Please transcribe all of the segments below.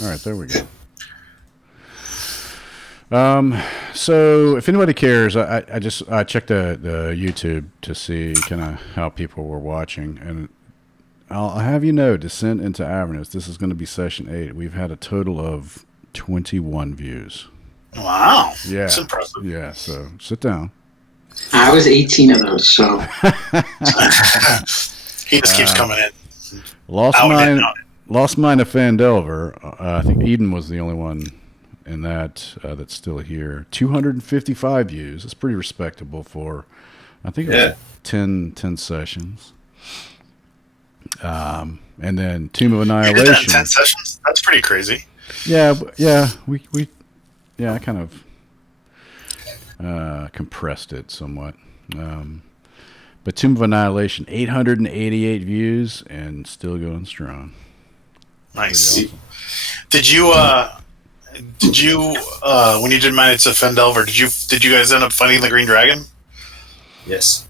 All right, there we go. So if anybody cares, I checked the YouTube to see kind of how people were watching, and I'll have you know, Descent into Avernus. This is going to be session 8. We've had a total of 21 views. Wow, Yeah, that's impressive. Yeah, so sit down. I was 18 of those, so he just keeps coming in. Lost Mine of Fandelver. I think Eden was the only one in that that's still here. 255 views. That's pretty respectable for, I think it was 10 sessions. And then Tomb of Annihilation. You did that in 10 sessions? That's pretty crazy. Yeah, I kind of compressed it somewhat. But Tomb of Annihilation, 888 views and still going strong. Nice. Awesome. Did you when you did Knights of Fendelver, did you guys end up fighting the Green Dragon? Yes.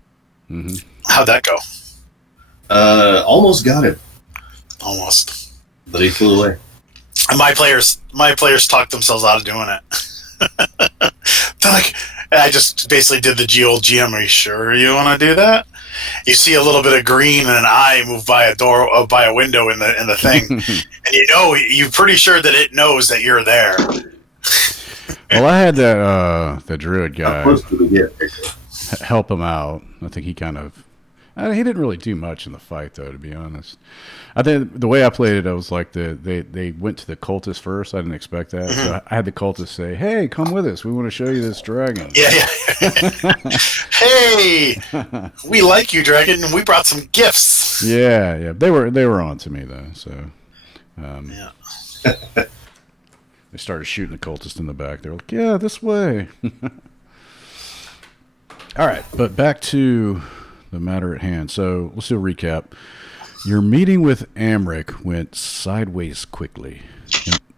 Mm-hmm. How'd that go? Almost got him. Almost. But he flew away. And my players talked themselves out of doing it. They're like, I just basically did the GM. Are you sure you want to do that? You see a little bit of green and an eye move by a door, by a window in the thing, and you're pretty sure that it knows that you're there. Well, I had the druid guy help him out. I think he kind of he didn't really do much in the fight, though, to be honest. I think the way I played it, I was like they went to the cultist first. I didn't expect that, so I had the cultist say, "Hey, come with us. We want to show you this dragon." Yeah. Hey, we like you, dragon, and we brought some gifts. Yeah. They were on to me though, so yeah. They started shooting the cultist in the back. They're like, "Yeah, this way." All right, but back to the matter at hand. So let's do a recap. Your meeting with Amric went sideways quickly.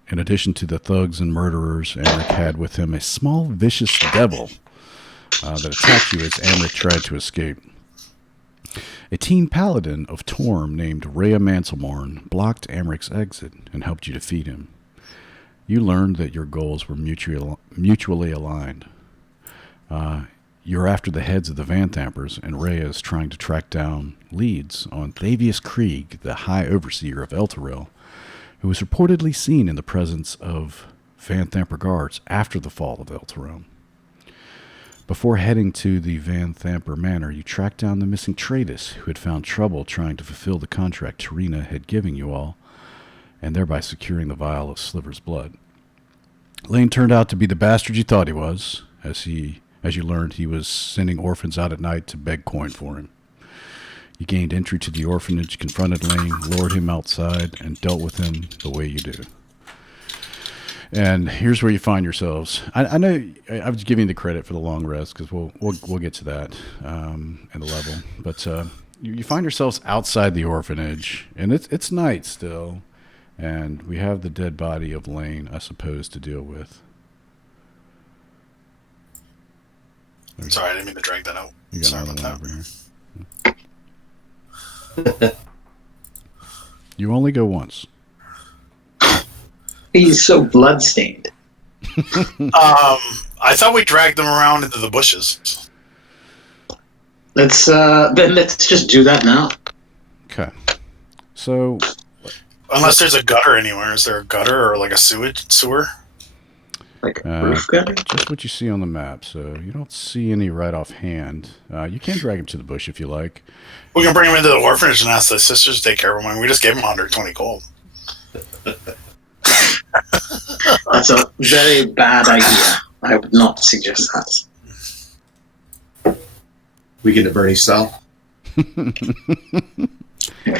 In addition to the thugs and murderers, Amric had with him a small, vicious devil that attacked you as Amric tried to escape. A teen paladin of Torm named Rhea Manselmorn blocked Amric's exit and helped you defeat him. You learned that your goals were mutually aligned. You're after the heads of the Vanthampers, and Rhea is trying to track down leads on Thavius Krieg, the High Overseer of Elturel, who was reportedly seen in the presence of Vanthamper guards after the fall of Elturel. Before heading to the Vanthamper Manor, you tracked down the missing Tratus, who had found trouble trying to fulfill the contract Tarina had given you all, and thereby securing the vial of Sliver's blood. Lane turned out to be the bastard you thought he was, as you learned he was sending orphans out at night to beg coin for him. You gained entry to the orphanage, confronted Lane, lured him outside, and dealt with him the way you do. And here's where you find yourselves. I know I was giving the credit for the long rest because we'll get to that in the level. But you find yourselves outside the orphanage, and it's night still, and we have the dead body of Lane, I suppose, to deal with. Sorry, I didn't mean to drag that out. Sorry about that. Over here. You only go once. He's so bloodstained. I thought we dragged them around into the bushes. Let's just do that now. Okay. So, unless there's a gutter anywhere, is there a gutter or like a sewer? Like a roof gutter? Just what you see on the map. So you don't see any right offhand. You can drag him to the bush if you like. We can bring him into the orphanage and ask the sisters to take care of him. We just gave him 120 gold. That's a very bad idea. I would not suggest that. We get the Bernie style. He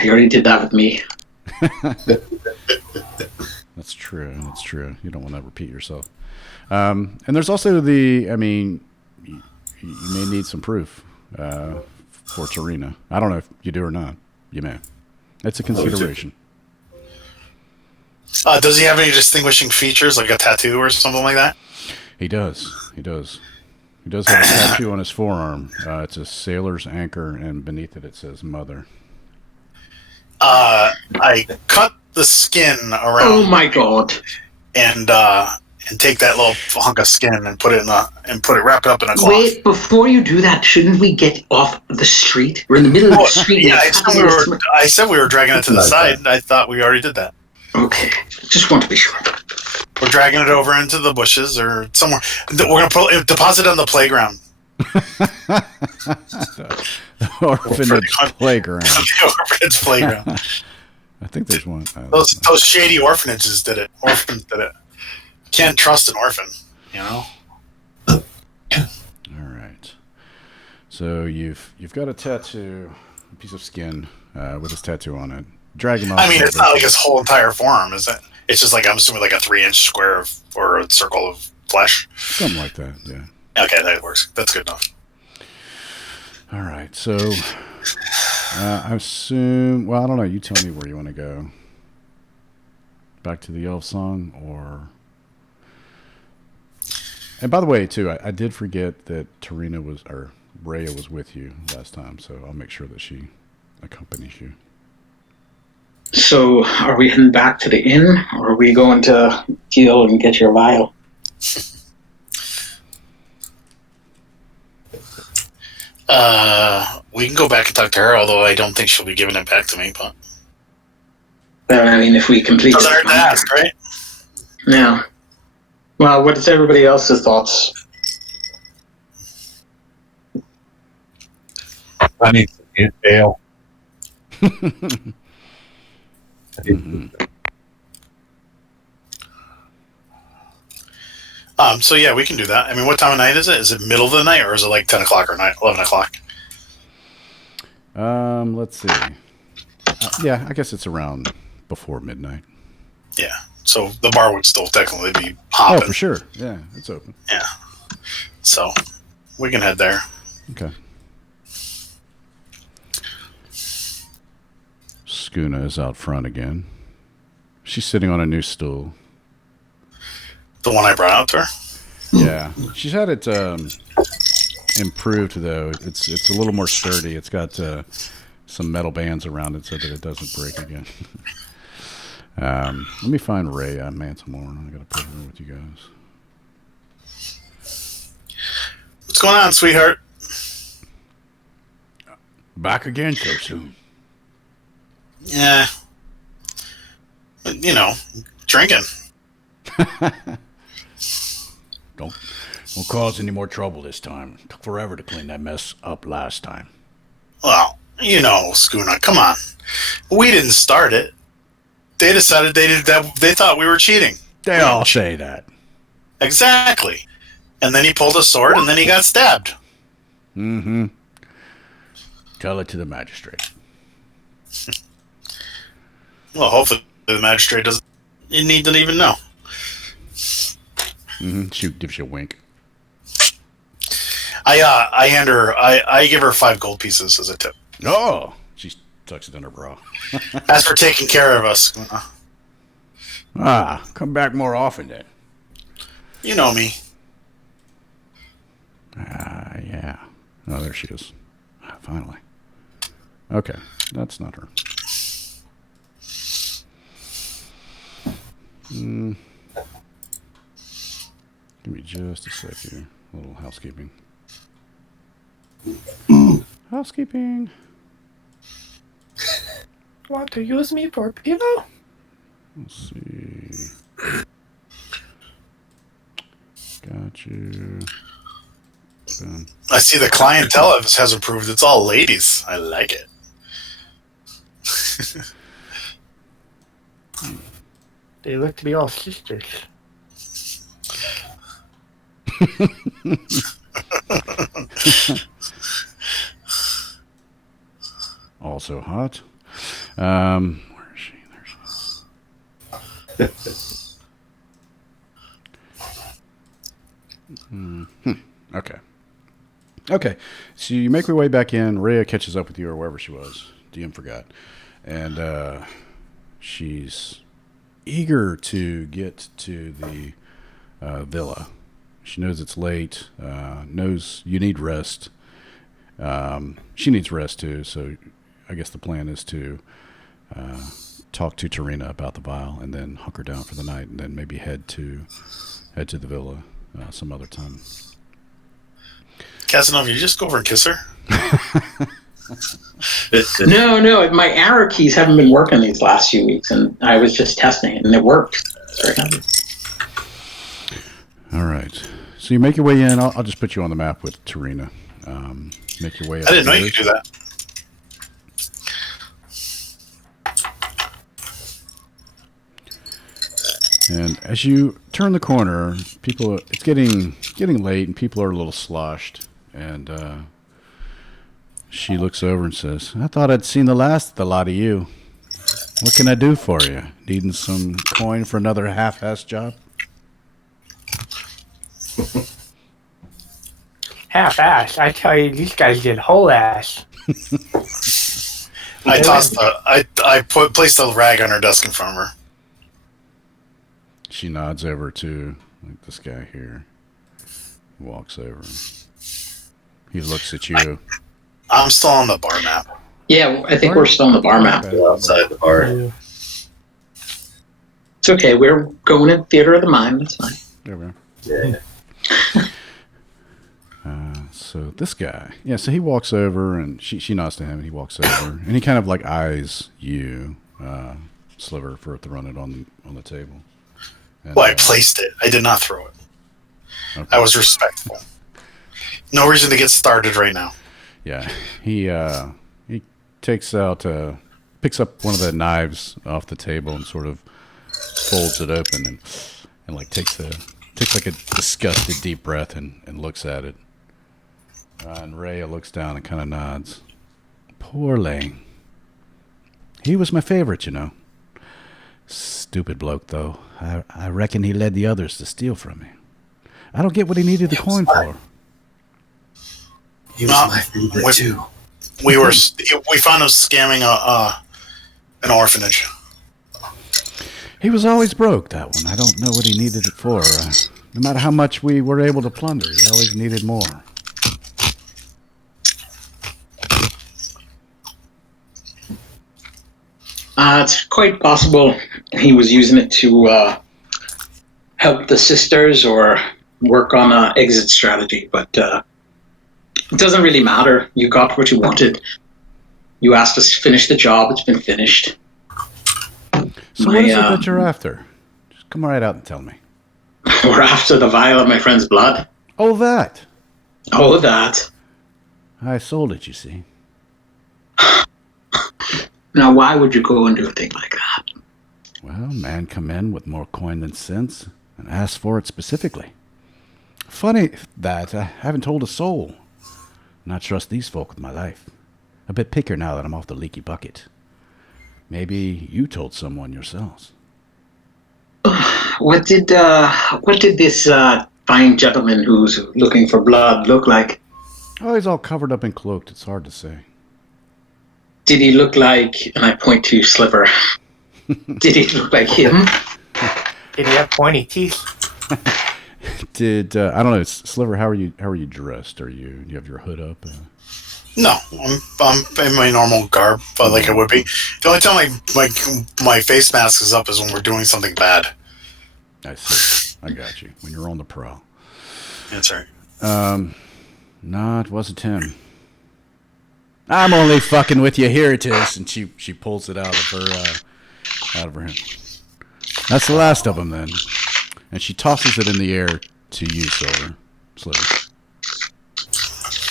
already did that with me. That's true. You don't want to repeat yourself. And there's also you may need some proof for Tarina. I don't know if you do or not. You may. It's a consideration. Does he have any distinguishing features, like a tattoo or something like that? He does. He does have a tattoo on his forearm. It's a sailor's anchor, and beneath it says "Mother." I cut the skin around. Oh my god! And take that little hunk of skin and put it wrap it up in a cloth. Wait, before you do that, shouldn't we get off the street? We're in the middle of the street. Yeah, I said we were dragging it to the side. I thought we already did that. Okay, just want to be sure. We're dragging it over into the bushes or somewhere. We're gonna deposit it on the playground. The orphanage playground. The orphanage playground. I think there's one. Those shady orphanages did it. Orphans did it. Can't trust an orphan, you know. All right. So you've got a tattoo, a piece of skin with his tattoo on it. Drag him off. I mean, it's not like his whole entire forearm, is it? It's just like, I'm assuming, like a 3-inch square or a circle of flesh. Something like that. Yeah. Okay, that works. That's good enough. All right. So I assume. Well, I don't know. You tell me where you want to go. Back to the elf song, or. And by the way, too, I did forget that Rhea was with you last time, so I'll make sure that she accompanies you. So, are we heading back to the inn, or are we going to deal and get your vial? We can go back and talk to her, although I don't think she'll be giving it back to me. But I mean, if we complete doesn't hurt to ask, right? Yeah. Well, what's everybody else's thoughts? I need to get bail. So yeah, we can do that. I mean, what time of night is it? Is it middle of the night, or is it like 10 o'clock or 11 o'clock? Let's see. Yeah, I guess it's around before midnight. Yeah. So the bar would still technically be hopping. Oh, for sure. Yeah, it's open. Yeah. So we can head there. Okay. Skuna is out front again. She's sitting on a new stool. The one I brought out to her? Yeah. She's had it improved, though. It's a little more sturdy. It's got some metal bands around it so that it doesn't break again. Let me find Ray on Mantamore. I got to put her with you guys. What's going on, sweetheart? Back again so soon. Yeah. You know, drinking. Don't cause any more trouble this time. It took forever to clean that mess up last time. Well, you know, Skuna, come on. We didn't start it. They decided they did that. They thought we were cheating. They all say that. Exactly. And then he pulled a sword, and then he got stabbed. Mm-hmm. Tell it to the magistrate. Well, hopefully the magistrate doesn't. You need to even know. Mm-hmm. She gives you a wink. I hand her. I give her 5 gold pieces as a tip. Oh, she tucks it in her bra. As for taking care of us. Come back more often then. You know me. Yeah. Oh, there she is. Finally. Okay, that's not her. Give me just a sec here. A little housekeeping. Housekeeping. Want to use me for pillow? Let's see. Got you. Done. I see the clientele has improved. It's all ladies. I like it. They look to be all sisters. Also hot. Where is she? There she is. Okay. Okay. So you make your way back in. Rhea catches up with you or wherever she was. DM forgot. And she's eager to get to the villa. She knows it's late, knows you need rest. She needs rest too, so I guess the plan is to talk to Tarina about the vial, and then hunker down for the night, and then maybe head to the villa some other time. Casanova, you just go over and kiss her? No. My arrow keys haven't been working these last few weeks, and I was just testing it, and it worked. All right. So you make your way in. I'll just put you on the map with Tarina. Make your way up. I didn't know you could do that. And as you turn the corner, it's getting late, and people are a little sloshed. And she looks over and says, "I thought I'd seen the last of the lot of you. What can I do for you? Needing some coin for another half-ass job?" Half-ass. I tell you, these guys did whole ass. I placed a rag on her desk in front of her. She nods over to this guy here. He walks over. He looks at you. I'm still on the bar map. Yeah, I think we're still on the bar map. Outside the bar. It's okay. We're going to Theater of the Mind. That's fine. There we are. Yeah. So this guy, so he walks over, and she nods to him, and he walks over, and he kind of like eyes you, Sliver, for throwing it on the table. And, Well, I placed it. I did not throw it. Okay. I was respectful. No reason to get started right now. Yeah, he picks up one of the knives off the table and sort of folds it open and like takes like a disgusted deep breath and looks at it. And Rhea looks down and kind of nods. Poor Lane. He was my favorite, you know. Stupid bloke, though. I reckon he led the others to steal from me. I don't get what he needed the coin for. He was my favorite too. We found him scamming an orphanage. He was always broke, that one. I don't know what he needed it for. No matter how much we were able to plunder, he always needed more. It's quite possible he was using it to help the sisters or work on an exit strategy, but it doesn't really matter. You got what you wanted. You asked us to finish the job. It's been finished. So what is it that you're after? Just come right out and tell me. We're after the vial of my friend's blood. Oh, that. Oh, that. I sold it, you see. Now, why would you go and do a thing like that? Well, man come in with more coin than sense and ask for it specifically. Funny that I haven't told a soul. Not trust these folk with my life. A bit picker now that I'm off the leaky bucket. Maybe you told someone yourselves. What did this fine gentleman who's looking for blood look like? Oh, he's all covered up and cloaked. It's hard to say. Did he look like, and I point to Sliver, did he look like him? Did he have pointy teeth? I don't know, Sliver, how are you dressed? Do you have your hood up? No, I'm in my normal garb, like I would be. The only time my face mask is up is when we're doing something bad. I see. I got you. When you're on the prowl. That's right. No, it wasn't him. I'm only fucking with you. Here it is, and she pulls it out of her hand. That's the last of them, then. And she tosses it in the air to you, Sliver.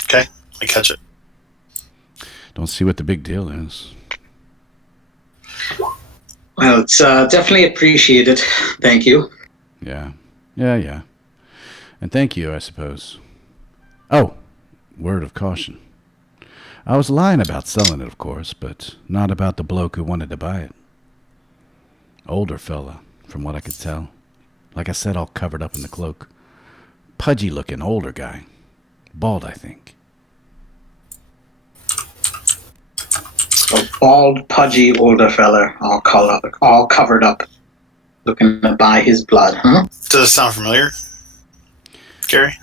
Okay, I catch it. Don't see what the big deal is. Well, it's definitely appreciated. Thank you. Yeah. And thank you, I suppose. Oh, word of caution. I was lying about selling it, of course, but not about the bloke who wanted to buy it. Older fella, from what I could tell. Like I said, all covered up in the cloak. Pudgy-looking older guy. Bald, I think. A bald, pudgy older fella, all covered up, looking to buy his blood, huh? Does it sound familiar, Gary?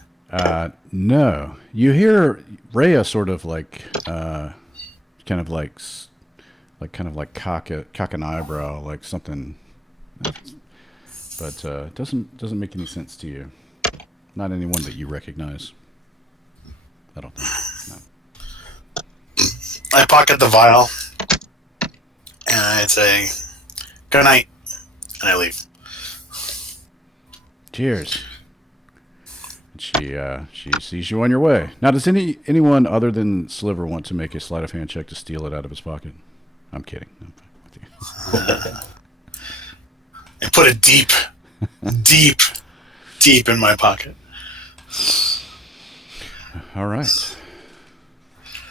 No. You hear Rhea sort of like, kind of like like kind of like cock an eyebrow, like something, but doesn't make any sense to you. Not anyone that you recognize. I don't think. No. I pocket the vial, and I'd say, "Good night," and I leave. Cheers. She sees you on your way. Now, does anyone other than Sliver want to make a sleight of hand check to steal it out of his pocket? I'm kidding. And put it deep in my pocket. All right.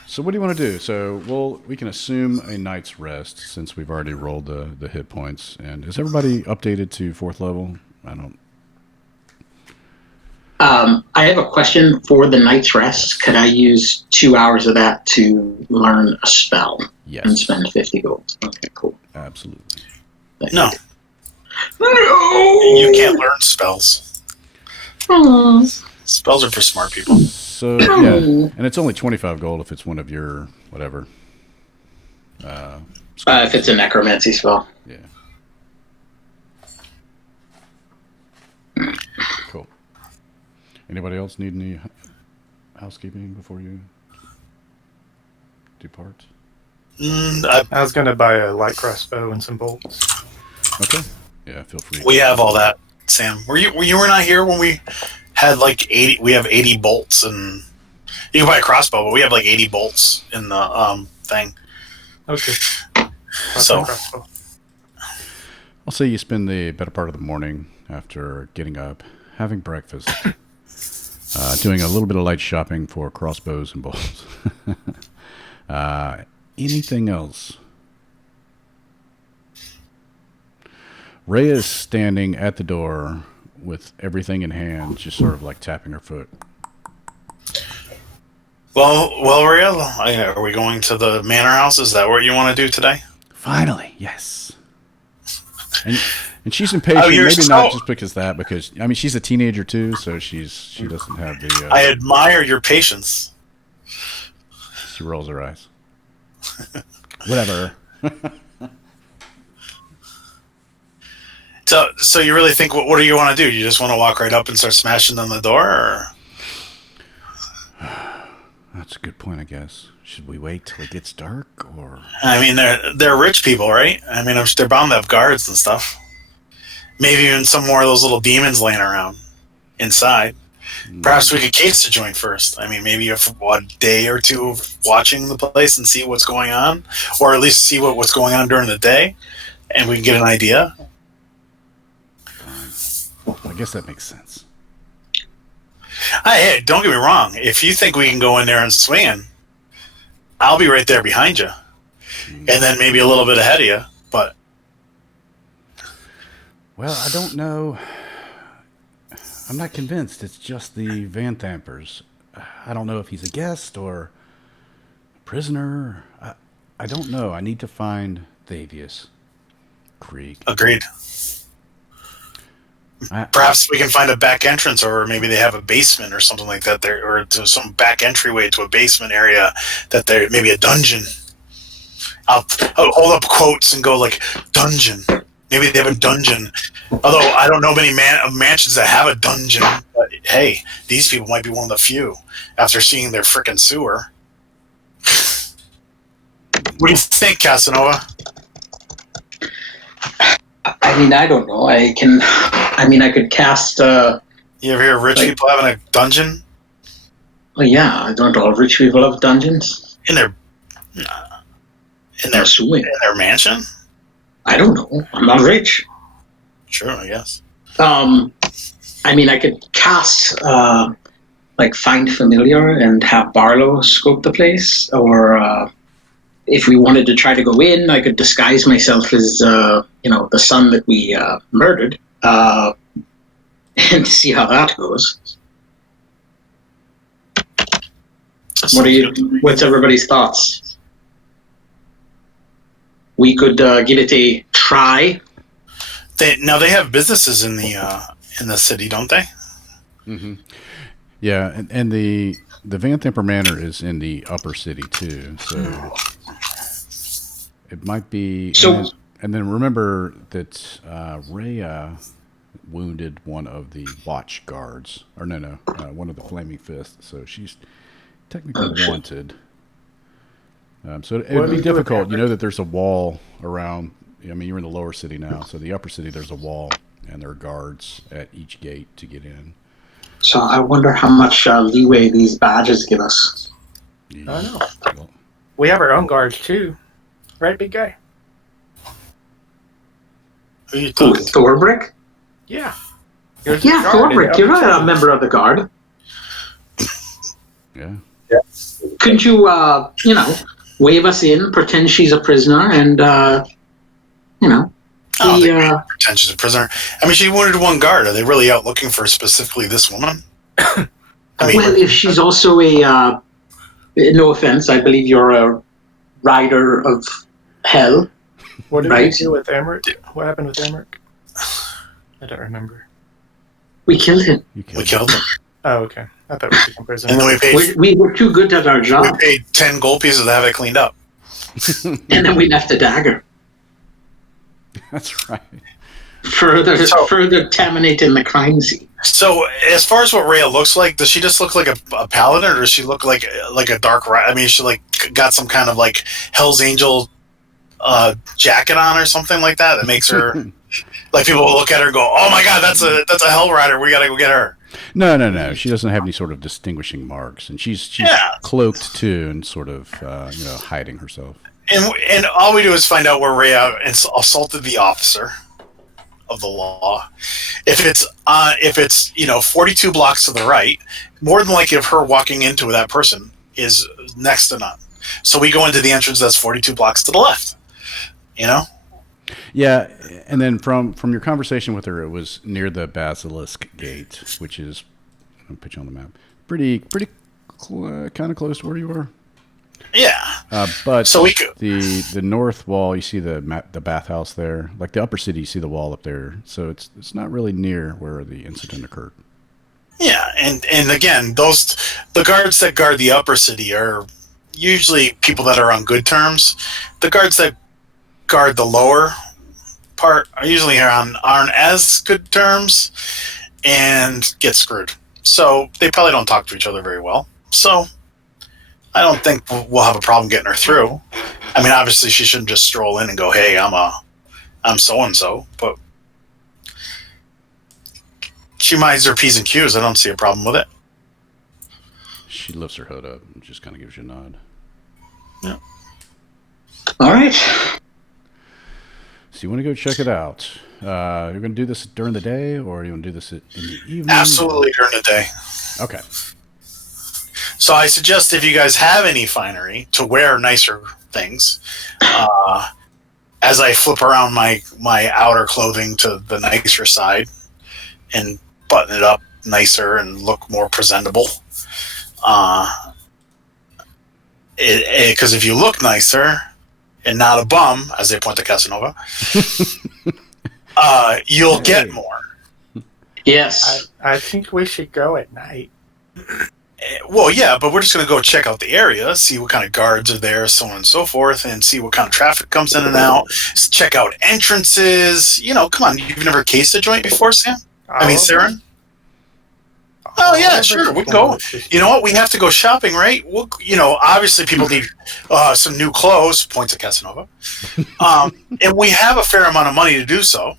So what do you want to do? So we can assume a night's rest since we've already rolled the hit points. And is everybody updated to 4th level? I have a question for the night's rest. Could I use 2 hours of that to learn a spell? Yes. And spend 50 gold? Okay, cool. Absolutely. No. No! You can't learn spells. Spells are for smart people. So, yeah. And it's only 25 gold if it's one of your whatever. If it's a necromancy spell. Yeah. Cool. Anybody else need any housekeeping before you depart? I was going to buy a light crossbow and some bolts. Okay. Yeah, feel free. We have all that, Sam. You were not here when we had like 80? We have 80 bolts, and you can buy a crossbow, but we have like 80 bolts in the thing. Okay. So I'll say you spend the better part of the morning after getting up, having breakfast, doing a little bit of light shopping for crossbows and bolts. Anything else? Rhea is standing at the door with everything in hand, just sort of like tapping her foot. Well, Rhea, are we going to the manor house? Is that what you want to do today? Finally, yes. And she's impatient. Maybe not just because I mean she's a teenager too, so she doesn't have the. I admire your patience. She rolls her eyes. Whatever. So you really think what do you want to do? You just want to walk right up and start smashing on the door, or? That's a good point, I guess. Should we wait till it gets dark, or? I mean, they're rich people, right? I mean, they're bound to have guards and stuff. Maybe even some more of those little demons laying around inside. Perhaps we could case the joint first. I mean, maybe a day or two of watching the place and see what's going on, or at least see what's going on during the day, and we can get an idea. I guess that makes sense. Hey, don't get me wrong. If you think we can go in there and swing, I'll be right there behind you, and then maybe a little bit ahead of you. But well, I don't know. I'm not convinced. It's just the Van Thampers. I don't know if he's a guest or a prisoner. I don't know. I need to find Thavius Krieg. Agreed. Perhaps we can find a back entrance, or maybe they have a basement or something like that there, or to some back entryway to a basement area that there maybe a dungeon. I'll hold up quotes and go like dungeon. Maybe they have a dungeon. Although I don't know many mansions that have a dungeon. But hey, these people might be one of the few after seeing their frickin' sewer. What do you think, Casanova? I mean, I don't know. I could cast. You ever hear of rich people having a dungeon? Well, yeah, I don't know. Rich people have dungeons In their sewing. In their mansion? I don't know. I'm not rich. Sure, I guess. I mean, I could cast find familiar and have Barlow scope the place, or if we wanted to try to go in, I could disguise myself as the son that we murdered, and see how that goes. What's everybody's thoughts? We could give it a try. They have businesses in the city, don't they? Mm-hmm. Yeah, and the Van Thamper Manor is in the upper city too. So It might be. So- and then remember that Rhea wounded one of the watch guards, or one of the flaming fists. So she's technically wanted. So it What would do be we do with difficult. You Amber? know that there's a wall around. I mean, you're in the lower city now, so the upper city there's a wall, and there are guards at each gate to get in. So I wonder how much leeway these badges give us. Yeah. I don't know. Well, We have our own guards too, right, big guy? Who are you Who, talking to? Thorbrick? Yeah. He was a Yeah, guard in Thorbrick. the You're upper a city. member of the guard. yeah. Couldn't you, wave us in, pretend she's a prisoner, and, I don't we, think pretend she's a prisoner. I mean, she wounded one guard. Are they really out looking for specifically this woman? I mean, well, if she's also a, no offense, I believe you're a rider of hell. What did we Right. do with Emmerich? What happened with Emmerich? I don't remember. We killed him. You we killed them, Oh, okay. I thought we took him prisoner. and then We were too good at our we job, paid 10 gold pieces to have it cleaned up. and then we left the dagger. That's right. Further So- terminating the crime scene. So, as far as what Rhea looks like, does she just look like a paladin, or does she look like a dark? I mean, she got some kind of like Hell's Angel jacket on or something like that that makes her like people will look at her and go, "Oh my God, that's a Hell Rider. We gotta go get her." No. She doesn't have any sort of distinguishing marks, and she's Yeah. cloaked too, and sort of hiding herself. And all we do is find out where Rhea assaulted the officer of the law. If it's 42 blocks to the right, more than likely of her walking into that person is next to none. So we go into the entrance that's 42 blocks to the left. You know? Yeah, and then from your conversation with her, it was near the Basilisk Gate, which is, I'll put you on the map, pretty kind of close to where you are. Yeah. But So we could- the north wall, you see the bathhouse there, like the upper city, you see the wall up there. So it's not really near where the incident occurred. Yeah, and again, the guards that guard the upper city are usually people that are on good terms. The guards that guard the lower part are usually aren't as good terms and get screwed. So they probably don't talk to each other very well. So I don't think we'll have a problem getting her through. I mean, obviously she shouldn't just stroll in and go, "Hey, I'm so and so," but she minds her P's and Q's. I don't see a problem with it. She lifts her hood up and just kind of gives you a nod. All right. So you want to go check it out? You're going to do this during the day, or you want to do this in the evening? Absolutely during the day. Okay. So I suggest if you guys have any finery to wear nicer things, as I flip around my outer clothing to the nicer side and button it up nicer and look more presentable. Because if you look nicer and not a bum, as they point to Casanova, you'll get more. Yes. I think we should go at night. Well, yeah, but we're just going to go check out the area, see what kind of guards are there, so on and so forth, and see what kind of traffic comes in and out. Check out entrances. Come on, you've never cased a joint before, Sam? I mean, Saren? Oh, yeah, sure, we go. You know what? We have to go shopping, right? We'll, obviously people need some new clothes, points at Casanova. And we have a fair amount of money to do so.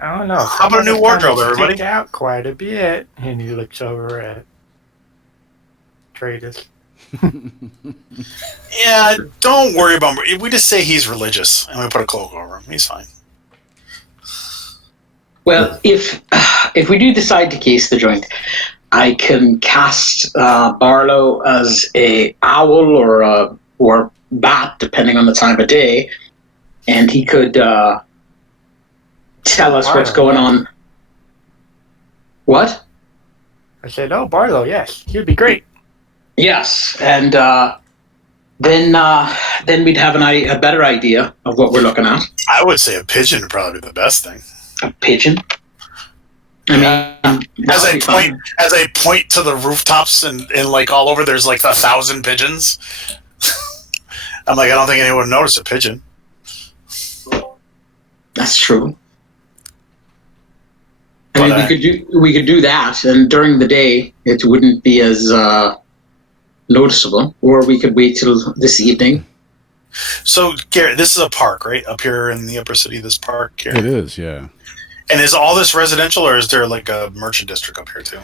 I don't know. How about a new wardrobe, everybody? Stick out quite a bit, and he looks over at Tradus. Yeah, don't worry about him. We just say he's religious, and we put a cloak over him. He's fine. Well, if we do decide to case the joint, I can cast Barlow as a owl or bat, depending on the time of day, and he could tell us what's going on. What? I said, "Oh, Barlow, yes, he'd be great." Yes, and then we'd have a better idea of what we're looking at. I would say a pigeon would probably be the best thing. A pigeon. I mean, As that would be I point to the rooftops and like all over, there's like 1,000 pigeons. I'm like, I don't think anyone would notice a pigeon. That's true. But, I mean, we could do that, and during the day it wouldn't be as noticeable. Or we could wait till this evening. So, Garrett, this is a park, right? Up here in the upper city, this park here. It is, yeah. And is all this residential, or is there like a merchant district up here too?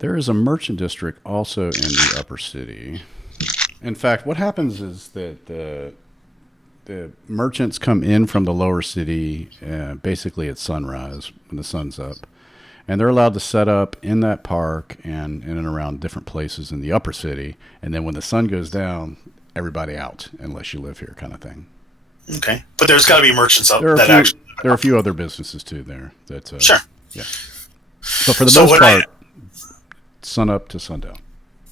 There is a merchant district also in the upper city. In fact, what happens is that the merchants come in from the lower city basically at sunrise when the sun's up. And they're allowed to set up in that park and in and around different places in the upper city. And then when the sun goes down, everybody out, unless you live here, kind of thing. Okay. But there's got to be merchants up There that are actually. a few other businesses too there. That Sure. Yeah. But for the So most when part, sun up to sundown.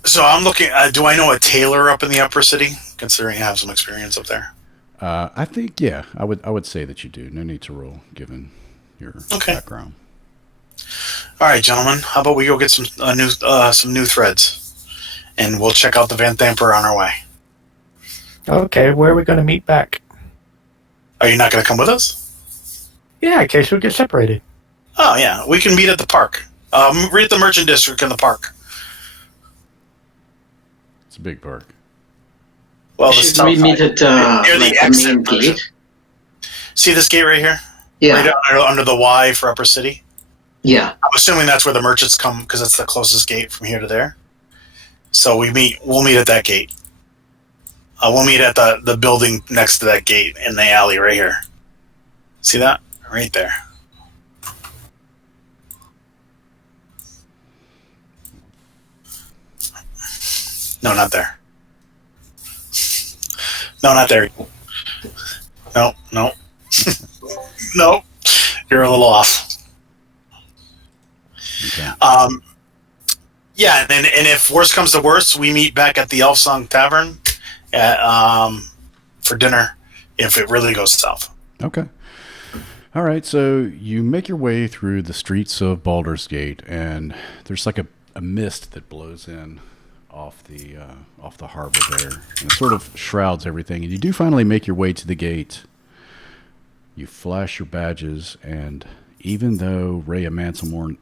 So I'm looking. Do I know a tailor up in the upper city? Considering you have some experience up there. I think, yeah, I would say that you do. No need to roll, given your background. All right, gentlemen. How about we go get some new threads, and we'll check out the Van Thamper on our way. Okay, where are we going to meet back? Are you not going to come with us? Yeah, in case we get separated. Oh yeah, we can meet at the park. Read the merchant district in the park. It's a big park. Well, the Should south we meet side. at Near the like the exit main version. gate? See this gate right here? Yeah, Right under the Y for Upper City. yeah. I'm assuming that's where the merchants come because that's the closest gate from here to there. So we'll meet at that gate. We'll meet at the building next to that gate in the alley right here. See that? Right there. No, not there. No, not there. No. No. You're a little off. Okay. Yeah, and if worst comes to worst, we meet back at the Elf Song Tavern for dinner if it really goes south. Okay. All right, so you make your way through the streets of Baldur's Gate, and there's like a mist that blows in off the harbor there, and it sort of shrouds everything. And you do finally make your way to the gate. You flash your badges, and even though Rhea Manselmorn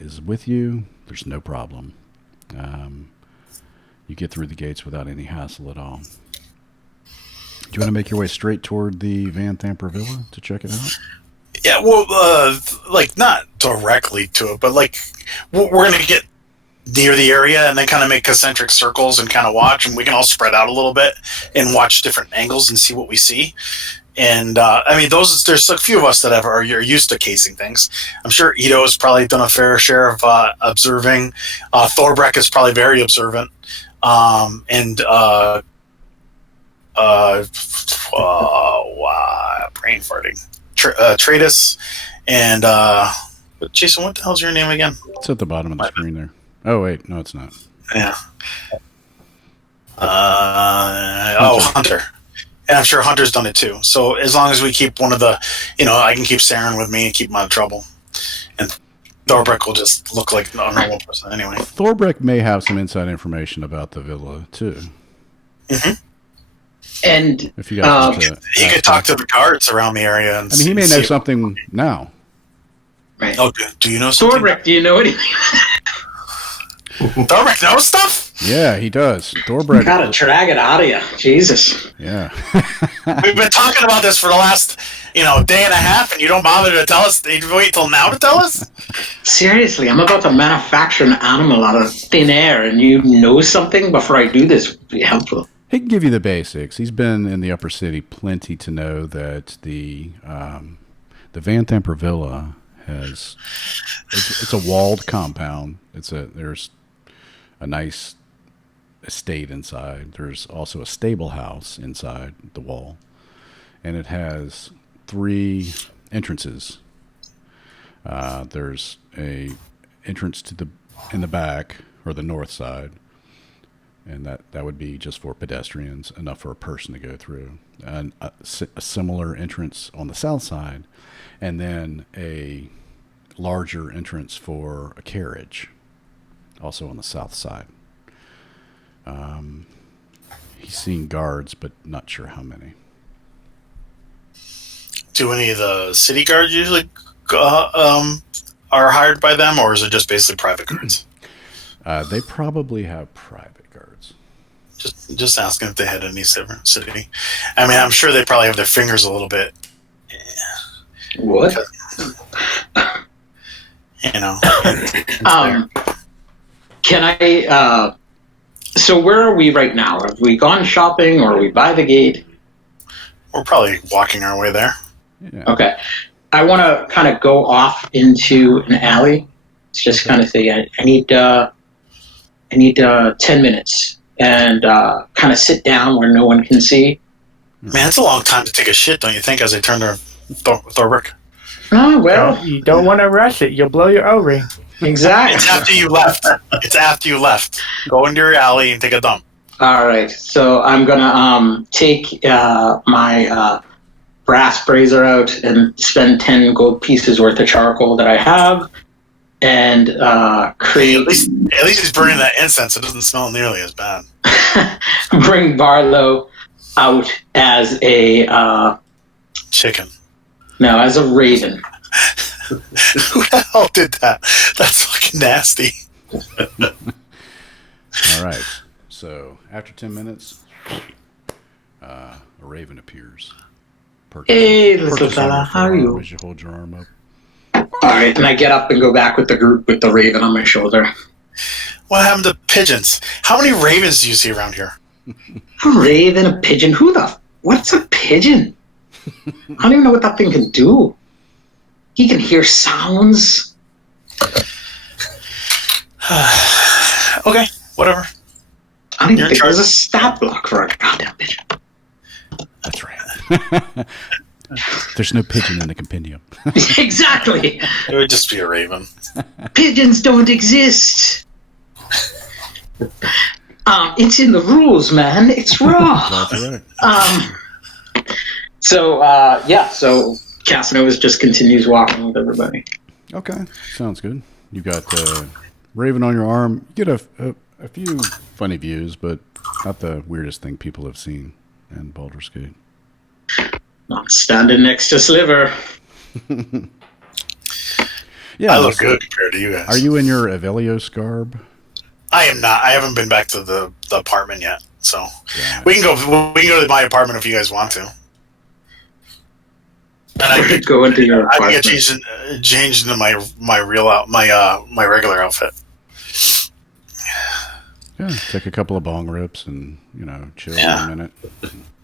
is with you, there's no problem. You get through the gates without any hassle at all. Do you want to make your way straight toward the Van Thamper Villa to check it out? Yeah, well, like not directly to it, but like we're going to get near the area and then kind of make concentric circles and kind of watch, and we can all spread out a little bit and watch different angles and see what we see. And I mean, there's a few of us that are used to casing things. I'm sure Ito has probably done a fair share of observing. Thorbrek is probably very observant, and brain farting. Tratus and Jason, what the hell's your name again? It's at the bottom of the screen there. Oh wait, no, it's not. Yeah. Hunter. And I'm sure Hunter's done it too. So as long as we keep one of the, I can keep Saren with me and keep him out of trouble. And Thorbrek will just look like a normal person anyway. Thorbrek may have some inside information about the villa too. Mm-hmm. And If you guys want to he could talk to the guards around the area. And he may know something now. right. Oh, do you know something? Thorbrek, do you know anything? Thorbrek knows stuff? Yeah, he does. You Thorbrek. gotta drag it out of you. Jesus. Yeah. We've been talking about this for the last, day and a half, and you don't bother to tell us. You wait till now to tell us? Seriously, I'm about to manufacture an animal out of thin air, and you know something before I do this would be helpful. He can give you the basics. He's been in the upper city plenty to know that the Van Thamper Villa it's a walled compound. There's a nice estate inside. There's also a stable house inside the wall, and it has 3 entrances. There's a entrance in the back, or the north side, and that would be just for pedestrians, enough for a person to go through. And a similar entrance on the south side, and then a larger entrance for a carriage, also on the south side. he's seen guards, but not sure how many. Do any of the city guards usually are hired by them, or is it just basically private guards? They probably have private guards. Just asking if they had any city. I mean, I'm sure they probably have their fingers a little bit. What? You know. Can I? So where are we right now? Have we gone shopping, or are we by the gate? We're probably walking our way there. Yeah. Okay. I want to kind of go off into an alley. It's just kind of say I need 10 minutes and kind of sit down where no one can see. Man, it's a long time to take a shit, don't you think? As they turn their Thorberg. Oh well, You don't want to rush it. You'll blow your O-ring. exactly. It's after you left. It's after you left. Go into your alley and take a dump. All right. So I'm gonna take my brass brazier out and spend 10 gold pieces worth of charcoal that I have, and create. At least he's burning that incense. It doesn't smell nearly as bad. Bring Barlow out as a Chicken. no, as a raven. Who the hell did that? That's fucking nasty. All right. So after 10 minutes, a raven appears. Hey, little Perches on fella, your how are forearm you? As you hold your arm up. All right, and I get up and go back with the group with the raven on my shoulder. What happened to pigeons? How many ravens do you see around here? A raven, a pigeon. What's a pigeon? I don't even know what that thing can do. He can hear sounds. Okay, whatever. I don't even You're in think charge. there's a stat block for a goddamn pigeon. That's right. There's no pigeon in the compendium. Exactly. It would just be a raven. Pigeons don't exist. It's in the rules, man. It's raw. That's right. So Casanova just continues walking with everybody. Okay, sounds good. You got raven on your arm. You get a few funny views, but not the weirdest thing people have seen in Baldur's Gate. Not standing next to Sliver. Yeah, I look good compared to you guys. Are you in your Avelios garb? I am not. I haven't been back to the apartment yet, so Yeah. we can go to my apartment if you guys want to. And I could Go into your I can apartment. get changed into my my regular outfit. Yeah, take a couple of bong rips and chill Yeah. for a minute.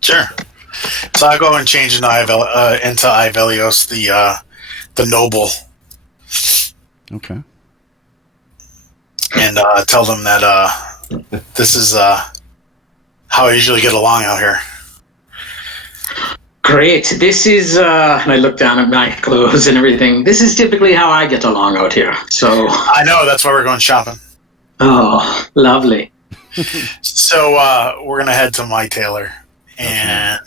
Sure. So I go and change into Ivelios, the noble, Okay. and tell them that this is how I usually get along out here. Great. This is, and I look down at my clothes and everything. This is typically how I get along out here. So, I know, that's why we're going shopping. oh, lovely. So we're gonna head to my tailor, and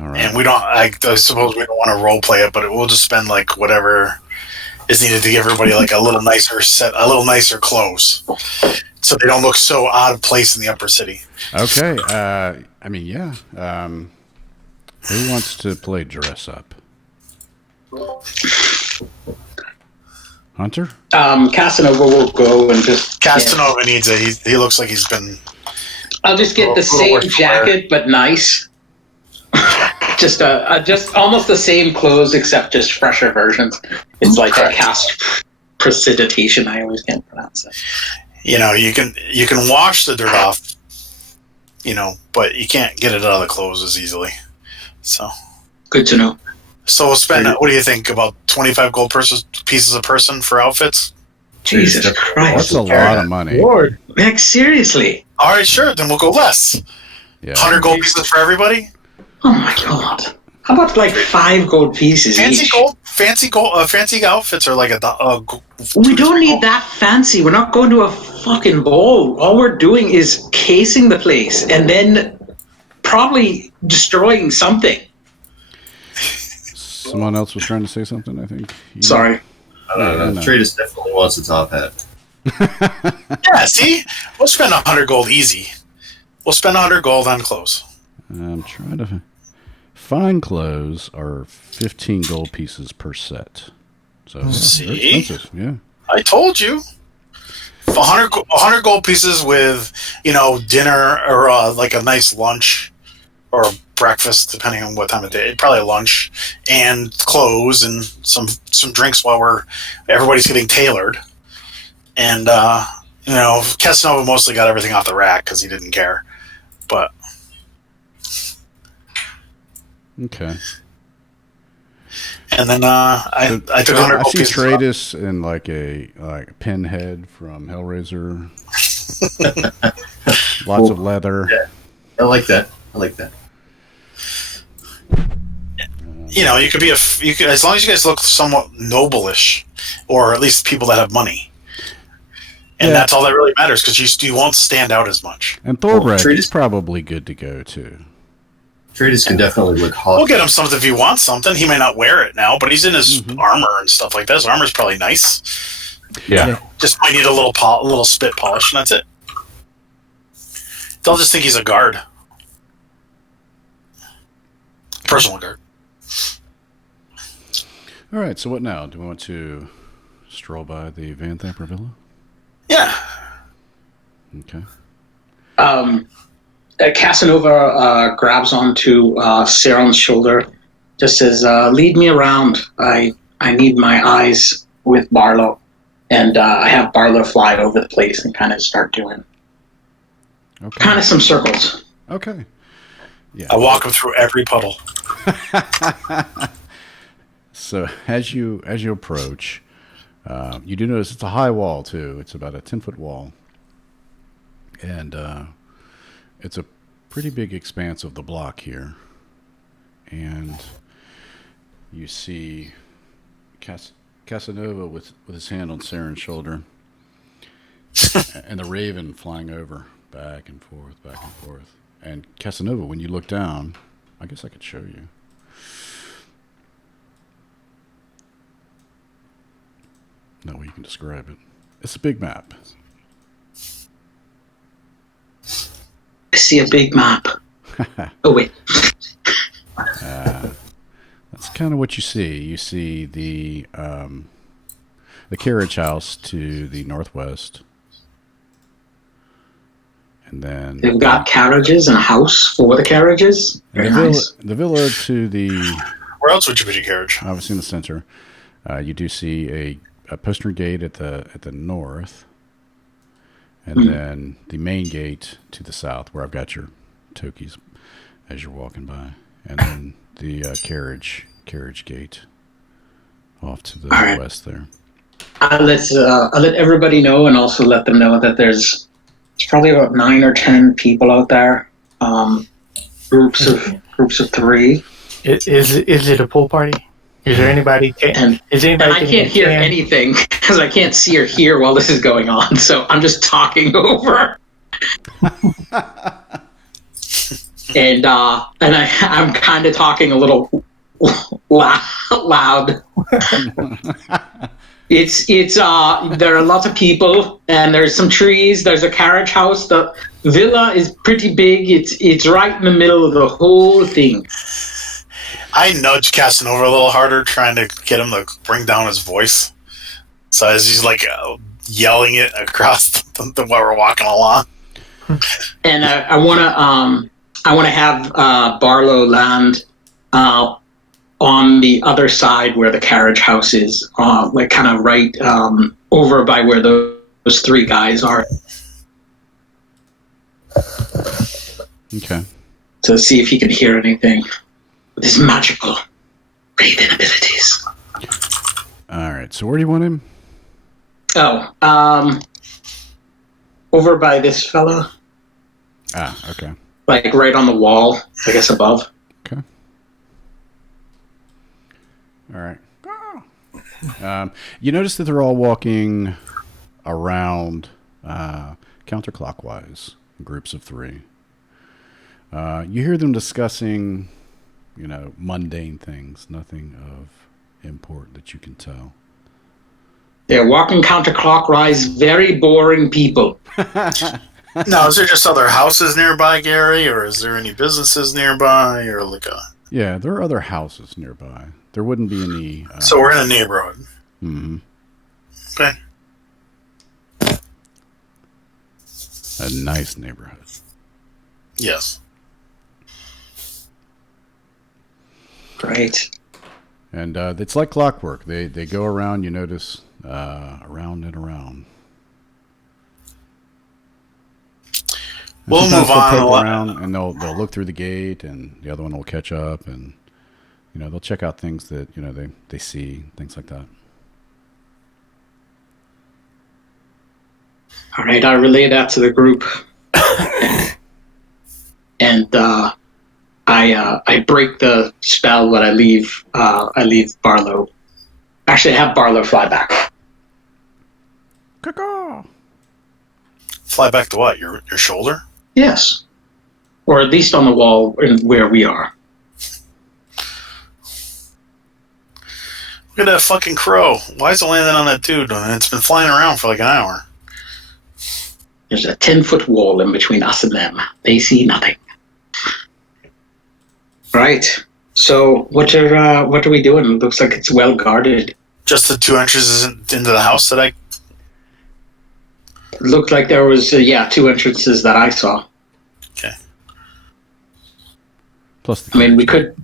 All right. and we don't. I suppose we don't want to role play it, but we'll just spend like whatever is needed to give everybody like a little nicer clothes, so they don't look so out of place in the upper city. Okay. I mean, yeah. Who wants to play dress up? Hunter? Casanova will go and just... Casanova needs it. He looks like he's been. I'll just get the same jacket, but nice. just almost the same clothes, except just fresher versions. It's like a cast precipitation. I always can't pronounce it. You can wash the dirt off, but you can't get it out of the clothes as easily. So Good to know. So we'll spend, what do you think, about 25 gold pieces a person for outfits? Jesus That's Christ. a lot of money. Lord. Like, seriously. All right, sure, then we'll go less. Yeah. 100 gold pieces for everybody? Oh my God. How about like 5 gold pieces Fancy each? fancy outfits are like We don't need that fancy. We're not going to a fucking ball. All we're doing is casing the place and then probably destroying something. Someone else was trying to say something, I think. Sorry. No. Tradus definitely wants a top hat. Yeah, see? We'll spend 100 gold easy. We'll spend 100 gold on clothes. I'm trying to... Fine clothes are 15 gold pieces per set. So, yeah, See? they're expensive, yeah. I told you. 100 gold pieces with, dinner or like a nice lunch or breakfast, depending on what time of day. Probably a lunch and clothes and some drinks while everybody's getting tailored. And Casanova mostly got everything off the rack because he didn't care. But Okay. and then I took 100 I gold see pieces. Tradus in like a Pinhead from Hellraiser. Lots of leather. Yeah. I like that. You could be as long as you guys look somewhat noble-ish, or at least people that have money. And that's all that really matters, because you won't stand out as much. And Thorbrek Tradus- is probably good to go too. Tradus can definitely look hot. We'll get him something if he wants something. He may not wear it now, but he's in his armor and stuff like that. His armor's probably nice. Yeah. Just might need a little spit polish, and that's it. They'll just think he's a guard. Personal guard. All right, so what now? Do we want to stroll by the Van Thamper Villa? Yeah. Okay. Casanova grabs onto Saron's shoulder, just says, "Lead me around. I need my eyes with Barlow," and I have Barlow fly over the place and kind of start doing kind of some circles. Okay. Yeah. I walk him through every puddle. So as you approach, you do notice it's a high wall too. It's about a 10-foot wall, and it's a pretty big expanse of the block here. And you see Casanova with his hand on Saren's shoulder, and the Raven flying over, back and forth, back and forth. And Casanova, when you look down, I guess I could show you. No way you can describe it. It's a big map. I see a big map. Oh, wait. That's kind of what you see. You see the carriage house to the northwest. And then They've got carriages and a house for the carriages. Very nice. the villa to the, Where else would you put your carriage? obviously in the center. You do see a postern gate at the north. And then the main gate to the south, where I've got your tokies as you're walking by. And then the carriage gate off to the west there. I'll let everybody know, and also let them know that there's probably about 9 or 10 people out there. Groups of 3. Is it a pool party? Is there anybody? And I can't hear anything because I can't see or hear while this is going on. So I'm just talking over. and I'm kind of talking a little loud. It's there are lots of people, and there's some trees. There's a carriage house. The villa is pretty big. It's right in the middle of the whole thing. I nudge Casanova a little harder, trying to get him to bring down his voice. So as he's like yelling it across while we're walking along. And I want to have Barlow land on the other side where the carriage house is, like kind of right over by where those 3 guys are. Okay. To see if he can hear anything with his magical raven abilities. All right. So where do you want him? Oh, over by this fella. Ah, okay. Like right on the wall, I guess above. Okay. All right. You notice that they're all walking around counterclockwise, groups of 3. You hear them discussing, mundane things, nothing of import that you can tell. They're walking counterclockwise, very boring people. Now, is there just other houses nearby, Gary, or is there any businesses nearby, or like a? Yeah, there are other houses nearby. There wouldn't be any. So we're in a neighborhood. Mm-hmm. Okay. A nice neighborhood. Yes. Great. And it's like clockwork. They go around. You notice around and around. We'll Sometimes move they'll on. poke around and they'll look through the gate, and the other one will catch up, and they'll check out things that they see, things like that. All right, I relay that to the group, and I break the spell, but I leave Barlow. Actually, I have Barlow fly back. Caw-caw. Fly back to what? Your shoulder? Yes, or at least on the wall where we are. Look at that fucking crow. Why is it landing on that dude? And it's been flying around for like an hour. There's a 10-foot wall in between us and them. They see nothing. Right. So what are we doing? It looks like it's well guarded. Just the 2 entrances into the house that I... It looked like there was 2 entrances that I saw. Okay. Plus, we could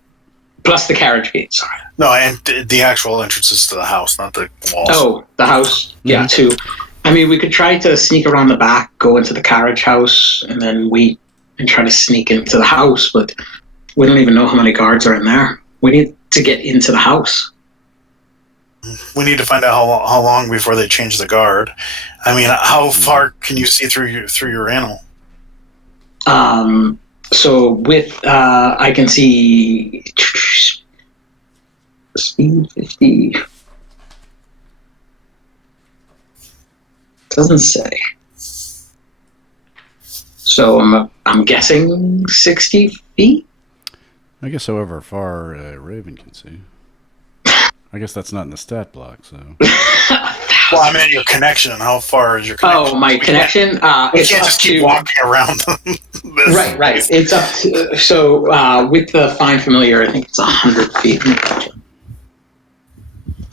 plus the carriage gate. Sorry. No, and the actual entrances to the house, not the walls. Oh, the house. Yeah, 2. We could try to sneak around the back, go into the carriage house, and then wait and try to sneak into the house, but we don't even know how many guards are in there. We need to get into the house. We need to find out how long before they change the guard. How far can you see through your animal? So with I can see speed 50. Doesn't say. So I'm guessing 60 feet. I guess however far a raven can see. I guess that's not in the stat block, so. Well, I meant your connection. How far is your connection? Oh, my connection? We can't just keep walking around. Right. It's up to, so with the Find Familiar, I think it's 100 feet.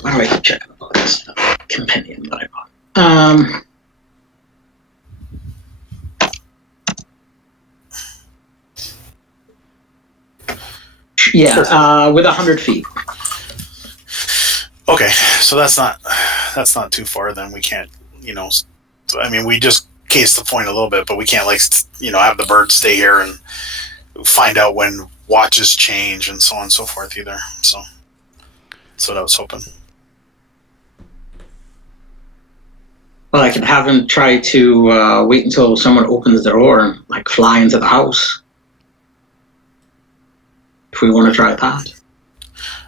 Why do I keep checking all this compendium that I bought? With 100 feet. Okay, so that's not too far. Then we can't, we just case the point a little bit, but we can't have the bird stay here and find out when watches change and so on and so forth either. So that's what I was hoping. Well, I can have him try to wait until someone opens the door and fly into the house. If we want to try that.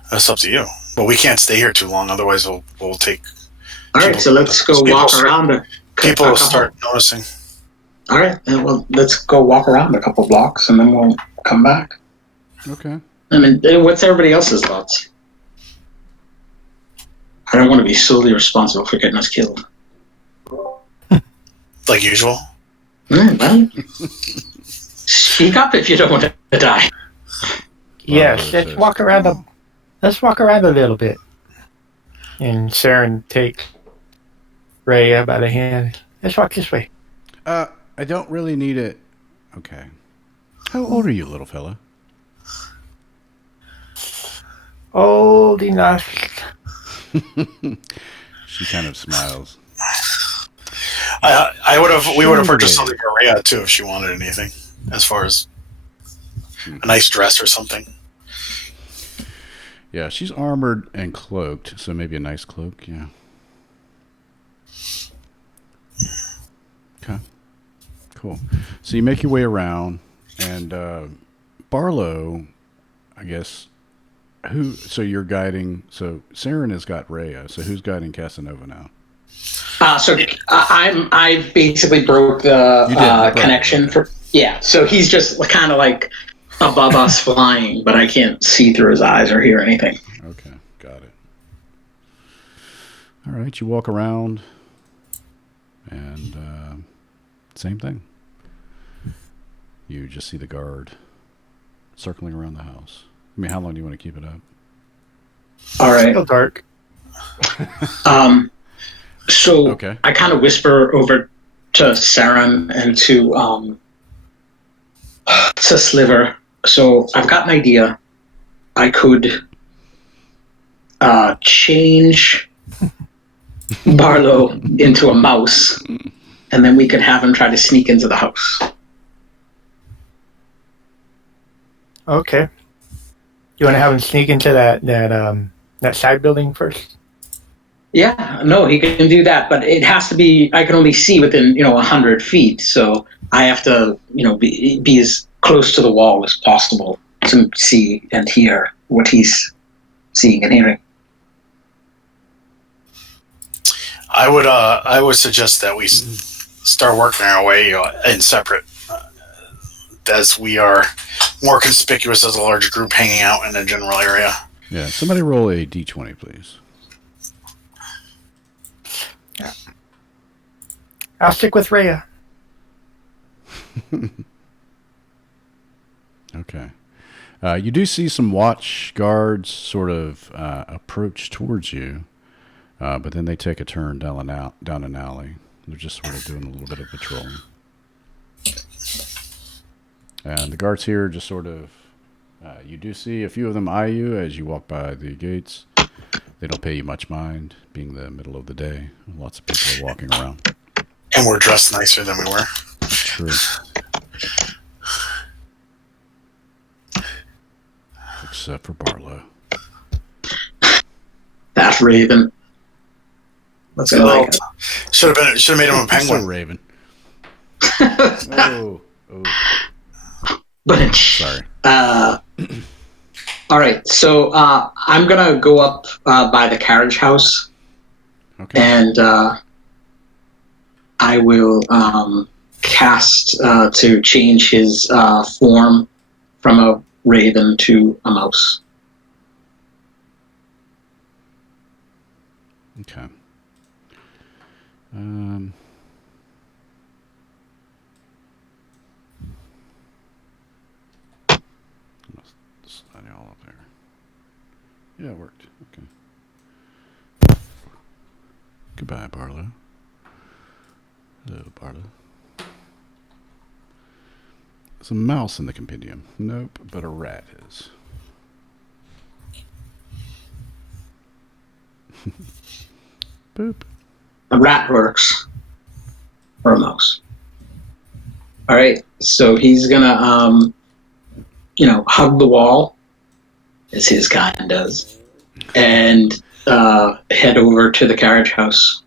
That's up to you. But we can't stay here too long, otherwise we'll take... All right, so let's go walk around. People will start noticing. All right, well, let's go walk around a couple blocks, and then we'll come back. Okay. What's everybody else's thoughts? I don't want to be solely responsible for getting us killed. Like usual? Well, speak up if you don't want to die. Yes, let's walk around a little bit. And Saren takes Rhea by the hand. Let's walk this way. I don't really need it. Okay. How old are you, little fella? Old enough. She kind of smiles. We would have purchased something for Rhea too if she wanted anything, as far as a nice dress or something. Yeah, she's armored and cloaked, so maybe a nice cloak, yeah. Okay. Cool. So you make your way around, and Barlow, I guess, so you're guiding, so Saren has got Rhea, so who's guiding Casanova now? I basically broke the connection for, so he's just kind of above us flying, but I can't see through his eyes or hear anything. Okay, got it. All right, you walk around, and same thing. You just see the guard circling around the house. I mean, how long do you want to keep it up? All right. Still dark. So Okay. I kind of whisper over to Saren and to Sliver. So I've got an idea. I could change Barlow into a mouse, and then we could have him try to sneak into the house. Okay. You want to have him sneak into that side building first? Yeah, no, he can do that, but it has to be. I can only see within 100 feet, so I have to be as close to the wall as possible to see and hear what he's seeing and hearing. I would suggest that we start working our way in separate, as we are more conspicuous as a large group hanging out in a general area. Yeah, somebody roll a d20, please. Yeah. I'll stick with Rhea. Okay. You do see some watch guards sort of approach towards you, but then they take a turn down an alley. They're just sort of doing a little bit of patrolling. And the guards here just sort of, you do see a few of them eye you as you walk by the gates. They don't pay you much mind, being the middle of the day. Lots of people are walking around. And we're dressed nicer than we were. True. Except for Barlow. That Raven. Let's go. Like it. Should have made him a penguin. So Raven. Oh. But Sorry. All right, so I'm gonna go up by the carriage house, Okay. and I will cast to change his form from a raven to a mouse. Okay. Slide it all up there. Yeah, it worked. Okay. Goodbye, Barlow. Hello, Barlow. There's a mouse in the compendium. Nope, but a rat is. Boop. A rat works for a mouse. All right, so he's gonna hug the wall, as his kind does, and head over to the carriage house.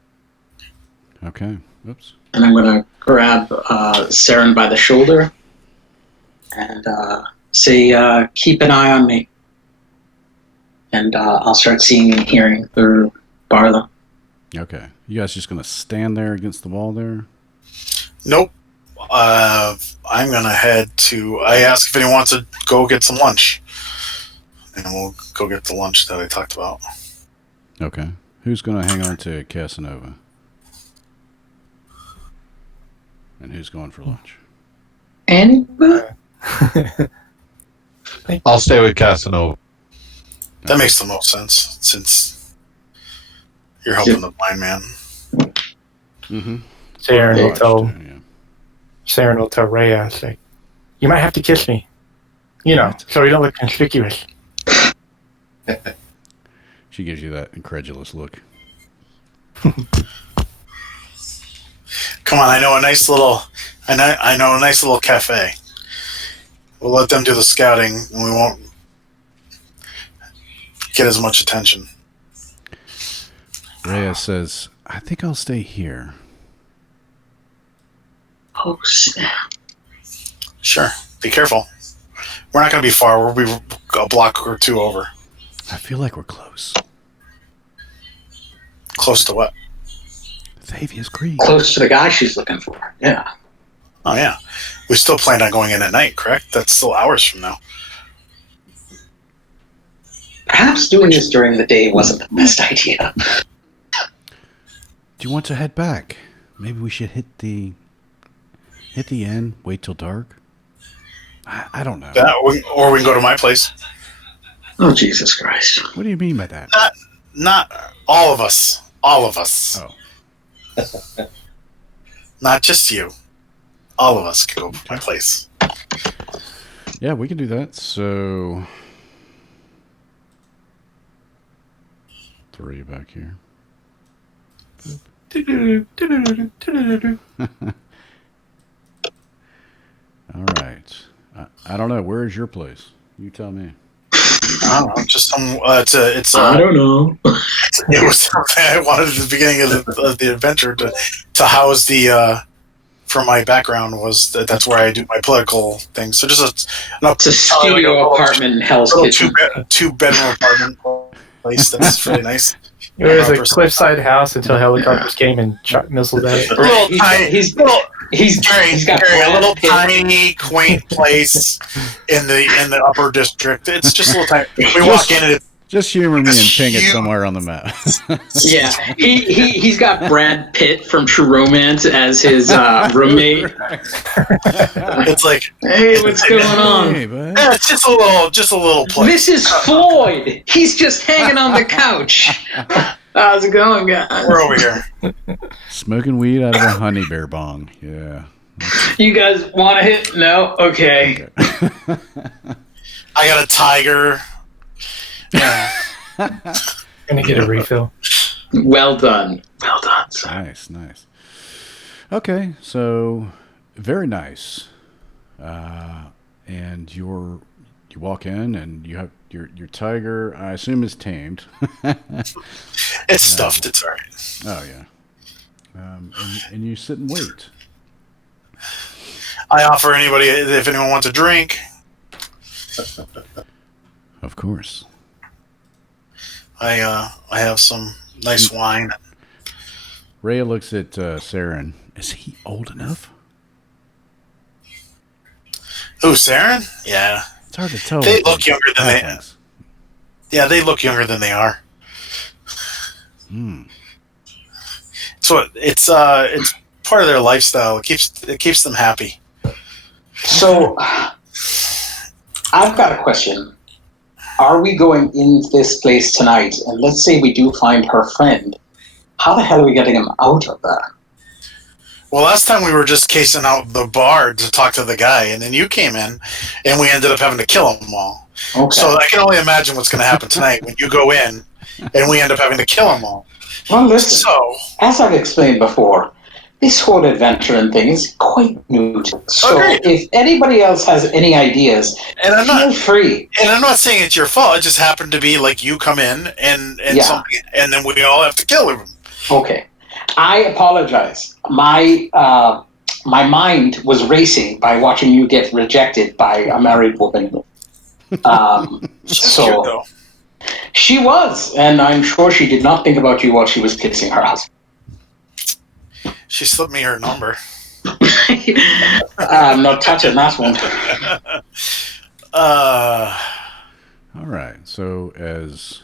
Okay. Oops. And I'm gonna grab Saren by the shoulder and say, "Keep an eye on me." And I'll start seeing and hearing through Barlow. Okay. You guys just gonna stand there against the wall there? Nope. I'm gonna head to. I asked if anyone wants to go get some lunch, and we'll go get the lunch that I talked about. Okay. Who's gonna hang on to Casanova? And who's going for lunch? Anybody? I'll stay with Casanova. That makes the most sense since you're helping the blind man. Mm-hmm. Saren will tell Rhea, say, "You might have to kiss me, so we don't look conspicuous." She gives you that incredulous look. Come on, I know a nice little cafe. We'll let them do the scouting, and we won't get as much attention. Rhea says, "I think I'll stay here." Oh, snap. Sure. Be careful. We're not going to be far. We'll be a block or two over. I feel like we're close. Close to what? Thavia's Creek. Close to the guy she's looking for. Yeah. Oh, yeah. We still planned on going in at night, correct? That's still hours from now. Perhaps doing this during the day wasn't the best idea. Do you want to head back? Maybe we should hit the inn, wait till dark. I don't know. Or we can go to my place. Oh, Jesus Christ. What do you mean by that? Not all of us. All of us. Oh. Not just you. All of us can go to my place. Yeah, we can do that. So, throw you back here. All right. I don't know. Where is your place? You tell me. I don't know. Just some. I don't know. It was something I wanted at the beginning of the adventure to house the. For my background was that's where I do my political things. So just It's a studio apartment in Hell's Kitchen. Two bedroom apartment place. That's really nice. It was a cliffside house until helicopters came and shot missiles at it. He's got a little tiny, quaint place in the upper district. It's just a little tiny. We walk in and just humor me and ping it somewhere on the map. Yeah, he's got Brad Pitt from True Romance as his roommate. It's like, hey, what's going on? Hey, bud. Yeah, it's just a little place. This is Floyd. He's just hanging on the couch. How's it going, guys? We're over here. Smoking weed out of a honey bear bong. Yeah. You guys want to hit? No? Okay. I got a tiger. Yeah. Gonna get a refill. Well done. Well done, sir. Nice. Okay, so very nice. And you walk in and you have your tiger. I assume is tamed. It's stuffed. It's all right. Oh yeah. And you sit and wait. I offer anybody if anyone wants a drink. Of course. I have some nice wine. Rhea looks at Saren. Is he old enough? Who, Saren? Yeah. It's hard to tell. They look younger than they are. Yeah, they look younger than they are. It's part of their lifestyle. It keeps them happy. So, I've got a question. Are we going in this place tonight? And let's say we do find her friend. How the hell are we getting him out of there? Well, last time we were just casing out the bar to talk to the guy, and then you came in, and we ended up having to kill them all. Okay. So I can only imagine what's going to happen tonight when you go in, and we end up having to kill them all. Well, listen, So, as I've explained before, this whole adventuring thing is quite new to me. So Agreed. if anybody else has any ideas, and I'm feel not, free. and I'm not saying it's your fault. It just happened to be like you come in, and Yeah. something, and then we all have to kill him. Okay. I apologize. My mind was racing by watching you get rejected by a married woman. She's cute, though. She was, and I'm sure she did not think about you while she was kissing her husband. She slipped me her number. I'm not touching that one. All right. So as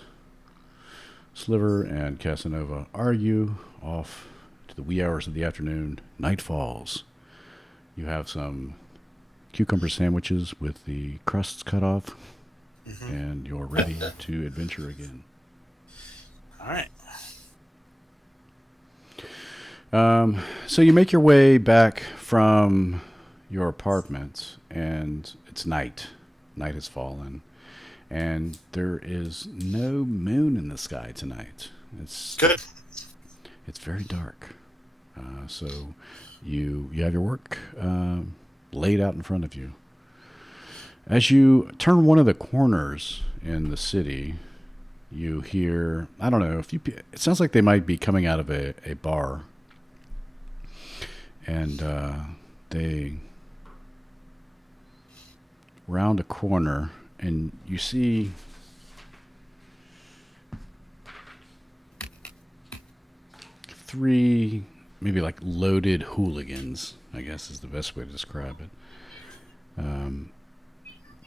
Sliver and Casanova argue off to the wee hours of the afternoon, night falls. You have some cucumber sandwiches with the crusts cut off, and you're ready to adventure again. All right. So you make your way back from your apartment, and it's night. Night has fallen, and there is no moon in the sky tonight. It's Good. It's very dark. So you have your work laid out in front of you. As you turn one of the corners in the city, you hear, I don't know, it sounds like they might be coming out of a bar. And they round a corner, and you see three, maybe like loaded hooligans, I guess is the best way to describe it.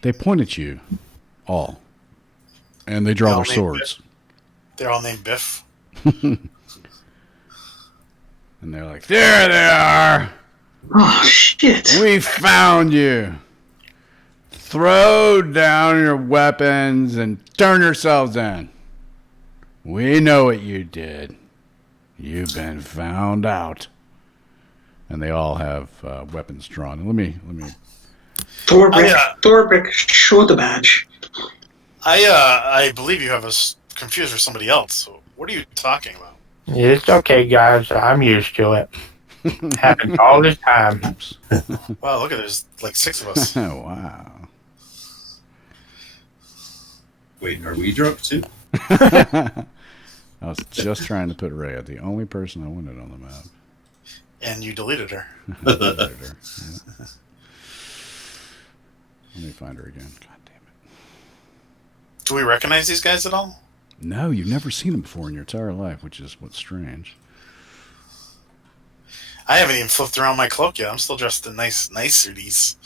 They point at you, all, and they draw their swords. They're all named Biff. And they're like, there they are. Oh, shit. We found you. Throw down your weapons and turn yourselves in. We know what you did. You've been found out. And they all have weapons drawn. And let me. Thorbrick, show the badge. I believe you have us confused with somebody else. So what are you talking about? It's okay, guys. I'm used to it. Happens all the time. Wow, look at there's like 6 of us. Wow. Wait, are we drunk too? I was just trying to put Rhea, the only person I wanted on the map. And you deleted her. Deleted her. Yeah. Let me find her again. God damn it. Do we recognize these guys at all? No, you've never seen them before in your entire life, which is what's strange. I haven't even flipped around my cloak yet. I'm still dressed in nice suities.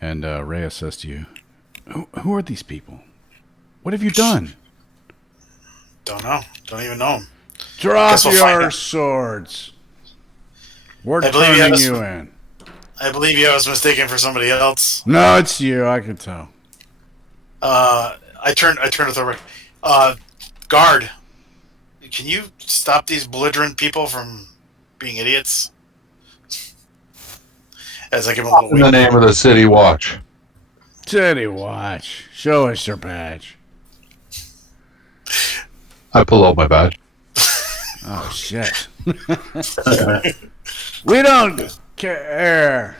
And Rhea says to you, who are these people? What have you done? Don't know. Don't even know them. Drop we'll find your out. swords. We're I believe turning you you in. I believe you was mistaken for somebody else. No, it's you. I can tell. I turned to Thorbrick. Guard, can you stop these belligerent people from being idiots? As I give him a little In the wink. name of the City Watch. City Watch. Show us your badge. I pull out my badge. Oh, shit. We don't care.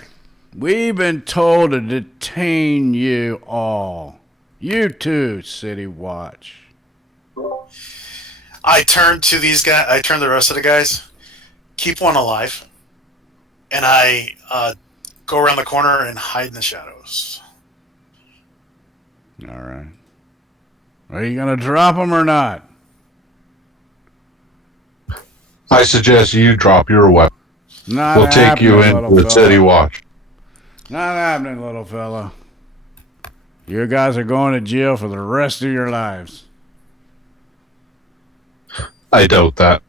We've been told to detain you all. You too, City Watch. I turned to these guys. I turned the rest of the guys. Keep one alive, and I go around the corner and hide in the shadows. All right. Are you going to drop them or not? I suggest you drop your weapon. Not We'll take you happening, into little the City fella. Watch. Not happening, little fella. You guys are going to jail for the rest of your lives. I doubt that.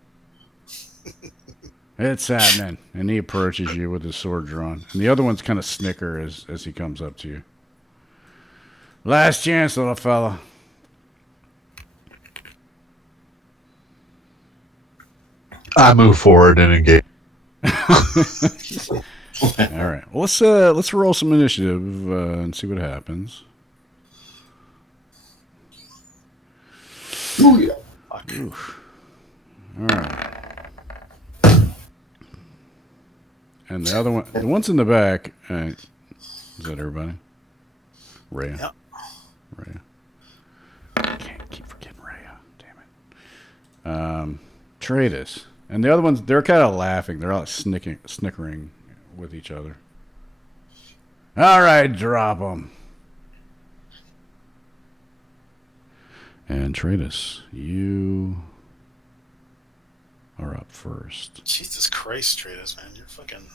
It's happening. And he approaches you with his sword drawn. And the other ones kind of snicker as he comes up to you. Last chance, little fella. I move forward and engage. All right. Well, let's roll some initiative and see what happens. Ooh, yeah. Oof. All right. And the other one, the ones in the back. Is that everybody? Rhea. Yep. Rhea. I can't keep forgetting Rhea. Damn it. Tradus. And the other ones, they're kind of laughing. They're all snickering with each other. All right, drop them. And Tradus, you are up first. Jesus Christ, Tratus, man, your fucking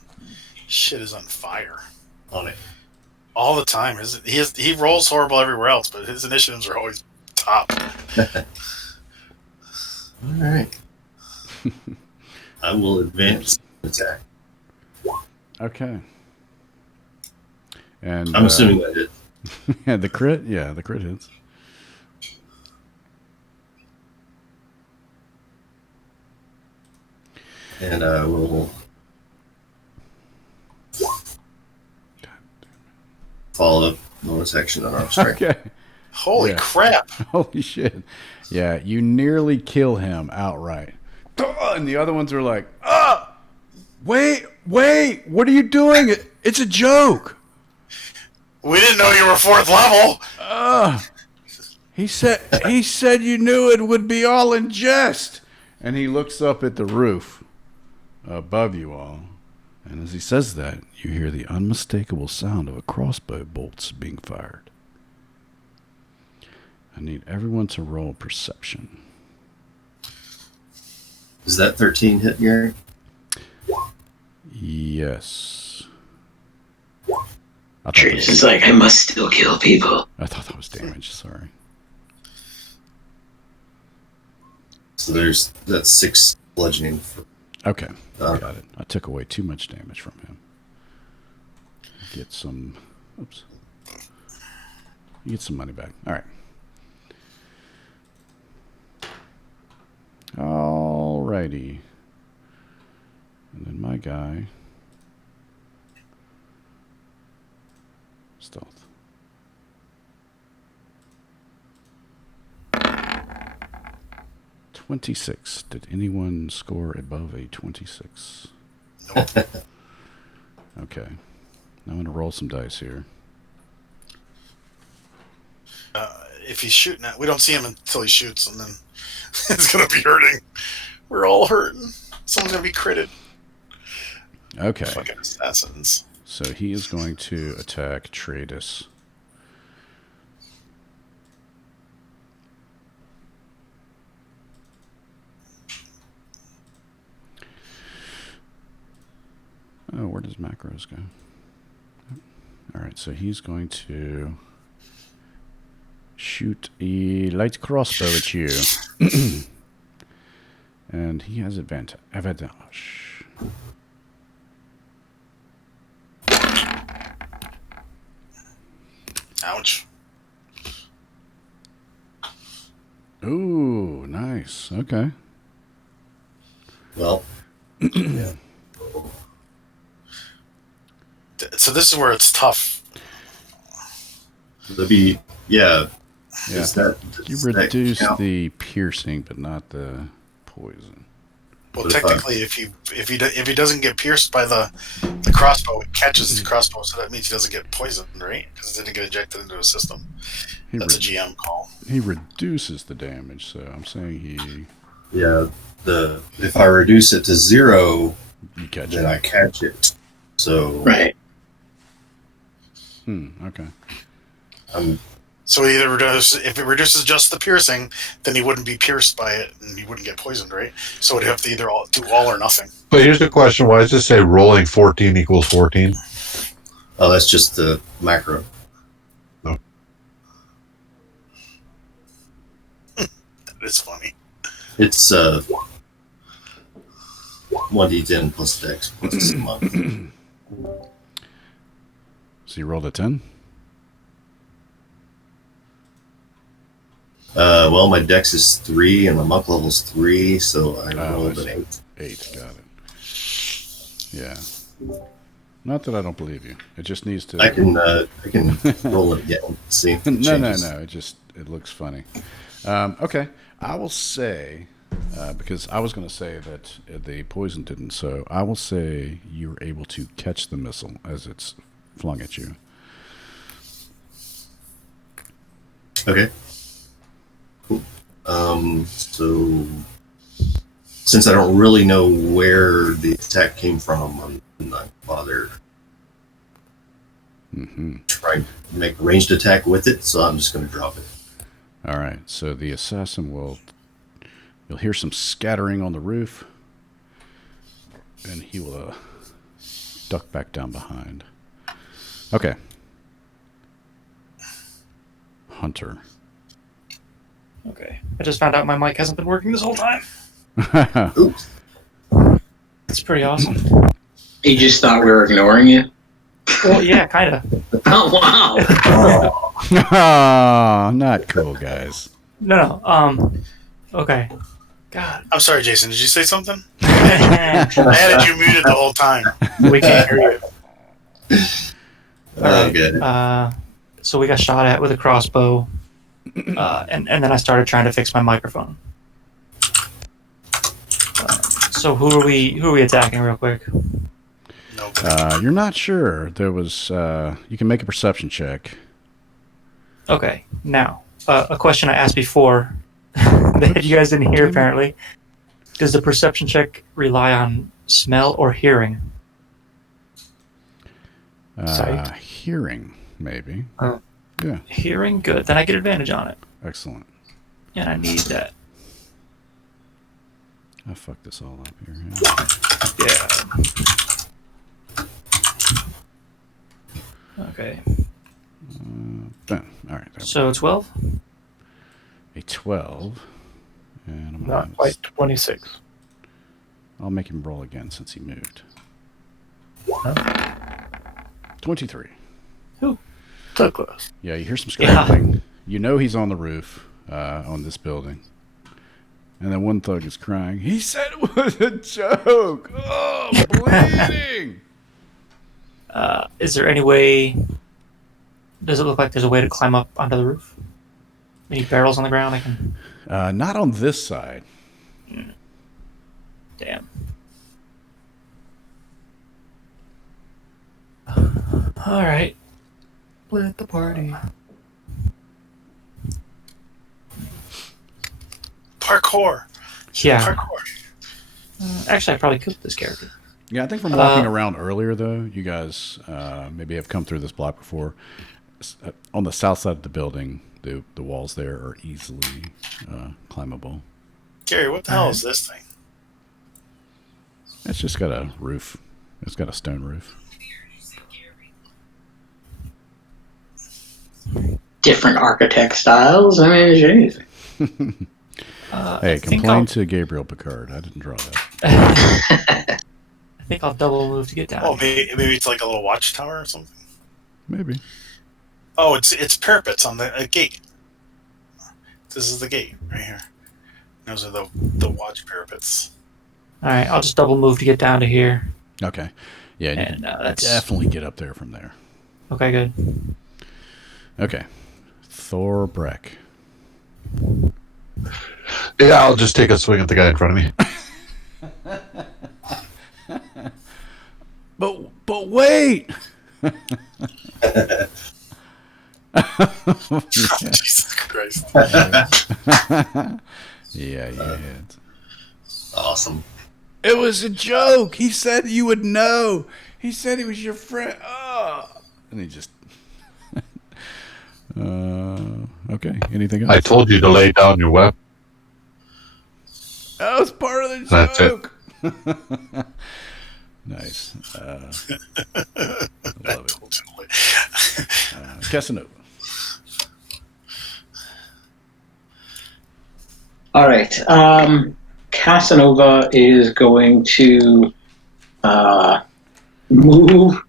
shit is on fire On it. all the time. He rolls horrible everywhere else, but his initiatives are always top. All right. I will advance attack. Okay. And I'm assuming that did. yeah, the crit hits. And I will follow up bonus action on arm strike. Okay. Holy Yeah. crap! Holy shit. Yeah, you nearly kill him outright. And the other ones are like, wait, what are you doing? It's a joke. We didn't know you were 4th level. He said you knew it would be all in jest. And he looks up at the roof above you all. And as he says that, you hear the unmistakable sound of a crossbow bolts being fired. I need everyone to roll perception. Is that 13 hit, Gary? Yes. Trace is like, I must still kill people. I thought that was damage. Sorry. So that's 6 bludgeoning. Okay, Uh, got it. I took away too much damage from him. Get some. Oops. You get some money back. All right. Alrighty. And then my guy. Stealth. $26. Did anyone score above a 26? Nope. Okay. I'm going to roll some dice here. If he's shooting at, we don't see him until he shoots, and then it's gonna be hurting. We're all hurting. Someone's gonna be critted. Okay. Fucking assassins. So he is going to attack Tradus. Oh, where does macros go? All right, so he's going to shoot a light crossbow at you. And he has advantage. Ouch. Ooh, nice. Okay. Well, yeah. So this is where it's tough. Yeah. Yeah. You reduce the piercing, but not the poison. Well, technically, if he doesn't get pierced by the crossbow, it catches the crossbow, so that means he doesn't get poisoned, right? Because it didn't get ejected into a system. That's a GM call. He reduces the damage, so I'm saying he. Yeah. If I reduce it to 0, You catch then it. I catch it. So Right. Okay. So if it reduces just the piercing, then he wouldn't be pierced by it, and he wouldn't get poisoned, right? So it'd have to either do all or nothing. But here's the question: why does it say rolling 14 equals 14? Oh, that's just the macro. No. That is funny. It's 1d10 plus dex plus a month. So you rolled a 10? Well, my dex is 3 and my monk level is 3, so I rolled an 8. 8, got it. Yeah. Not that I don't believe you. It just needs to. I can roll it again. See. If it changes. No. It looks funny. Okay. I will say, because I was going to say that the poison didn't, so I will say you were able to catch the missile as it's flung at you. Okay. Cool. So since I don't really know where the attack came from, I'm not bothered trying to make a ranged attack with it, so I'm just going to drop it. All right. So the assassin will. You'll hear some scattering on the roof, and he will duck back down behind. Okay. Hunter. Okay. I just found out my mic hasn't been working this whole time. Oops. It's pretty awesome. You just thought we were ignoring you? Well, yeah, kind of. Oh, wow. Oh, not cool, guys. No. Okay. God. I'm sorry, Jason. Did you say something? I had you muted the whole time. We can't hear you. Okay. So we got shot at with a crossbow, and then I started trying to fix my microphone. So who are we attacking real quick? Nope. You're not sure. There was. You can make a perception check. Okay. Now, a question I asked before that you guys didn't hear apparently. Does the perception check rely on smell or hearing? Sight? Hearing, maybe. Oh. Yeah. Hearing? Good. Then I get advantage on it. Excellent. And I need that. I fucked this all up here. Yeah. Okay. All right. So 12? A 12. And I'm Not quite 26. I'll make him roll again since he moved. 23. Ooh, so close. Yeah, you hear some scrambling. You know he's on the roof on this building. And then one thug is crying. He said it was a joke. Oh, bleeding. Is there any way? Does it look like there's a way to climb up onto the roof? Any barrels on the ground? I can. Not on this side. Damn. All right. Split the party. Parkour. Yeah. Parkour. Actually, I probably killed this character. Yeah, I think from walking around earlier, though, you guys maybe have come through this block before. On the south side of the building, the walls there are easily climbable. Gary, what the hell is this thing? It's just got a roof. It's got a stone roof. Different architect styles. I mean, jeez. Hey, complain to Gabriel Picard. I didn't draw that. I think I'll double move to get down. Oh, maybe it's like a little watchtower or something. Maybe. Oh, it's parapets on the gate. This is the gate right here. Those are the watch parapets. All right, I'll just double move to get down to here. Okay. Yeah, you And can that's definitely get up there from there. okay. Good. Okay. Thor Breck. Yeah, I'll just take a swing at the guy in front of me. But wait! Jesus Christ. Yeah, you hit. Awesome. It was a joke. He said you would know. He said he was your friend. Oh. And he just... okay. Anything else? I told you to lay down your weapon. That was part of the That's it. joke. Nice. Love it. Casanova. All right. Casanova is going to move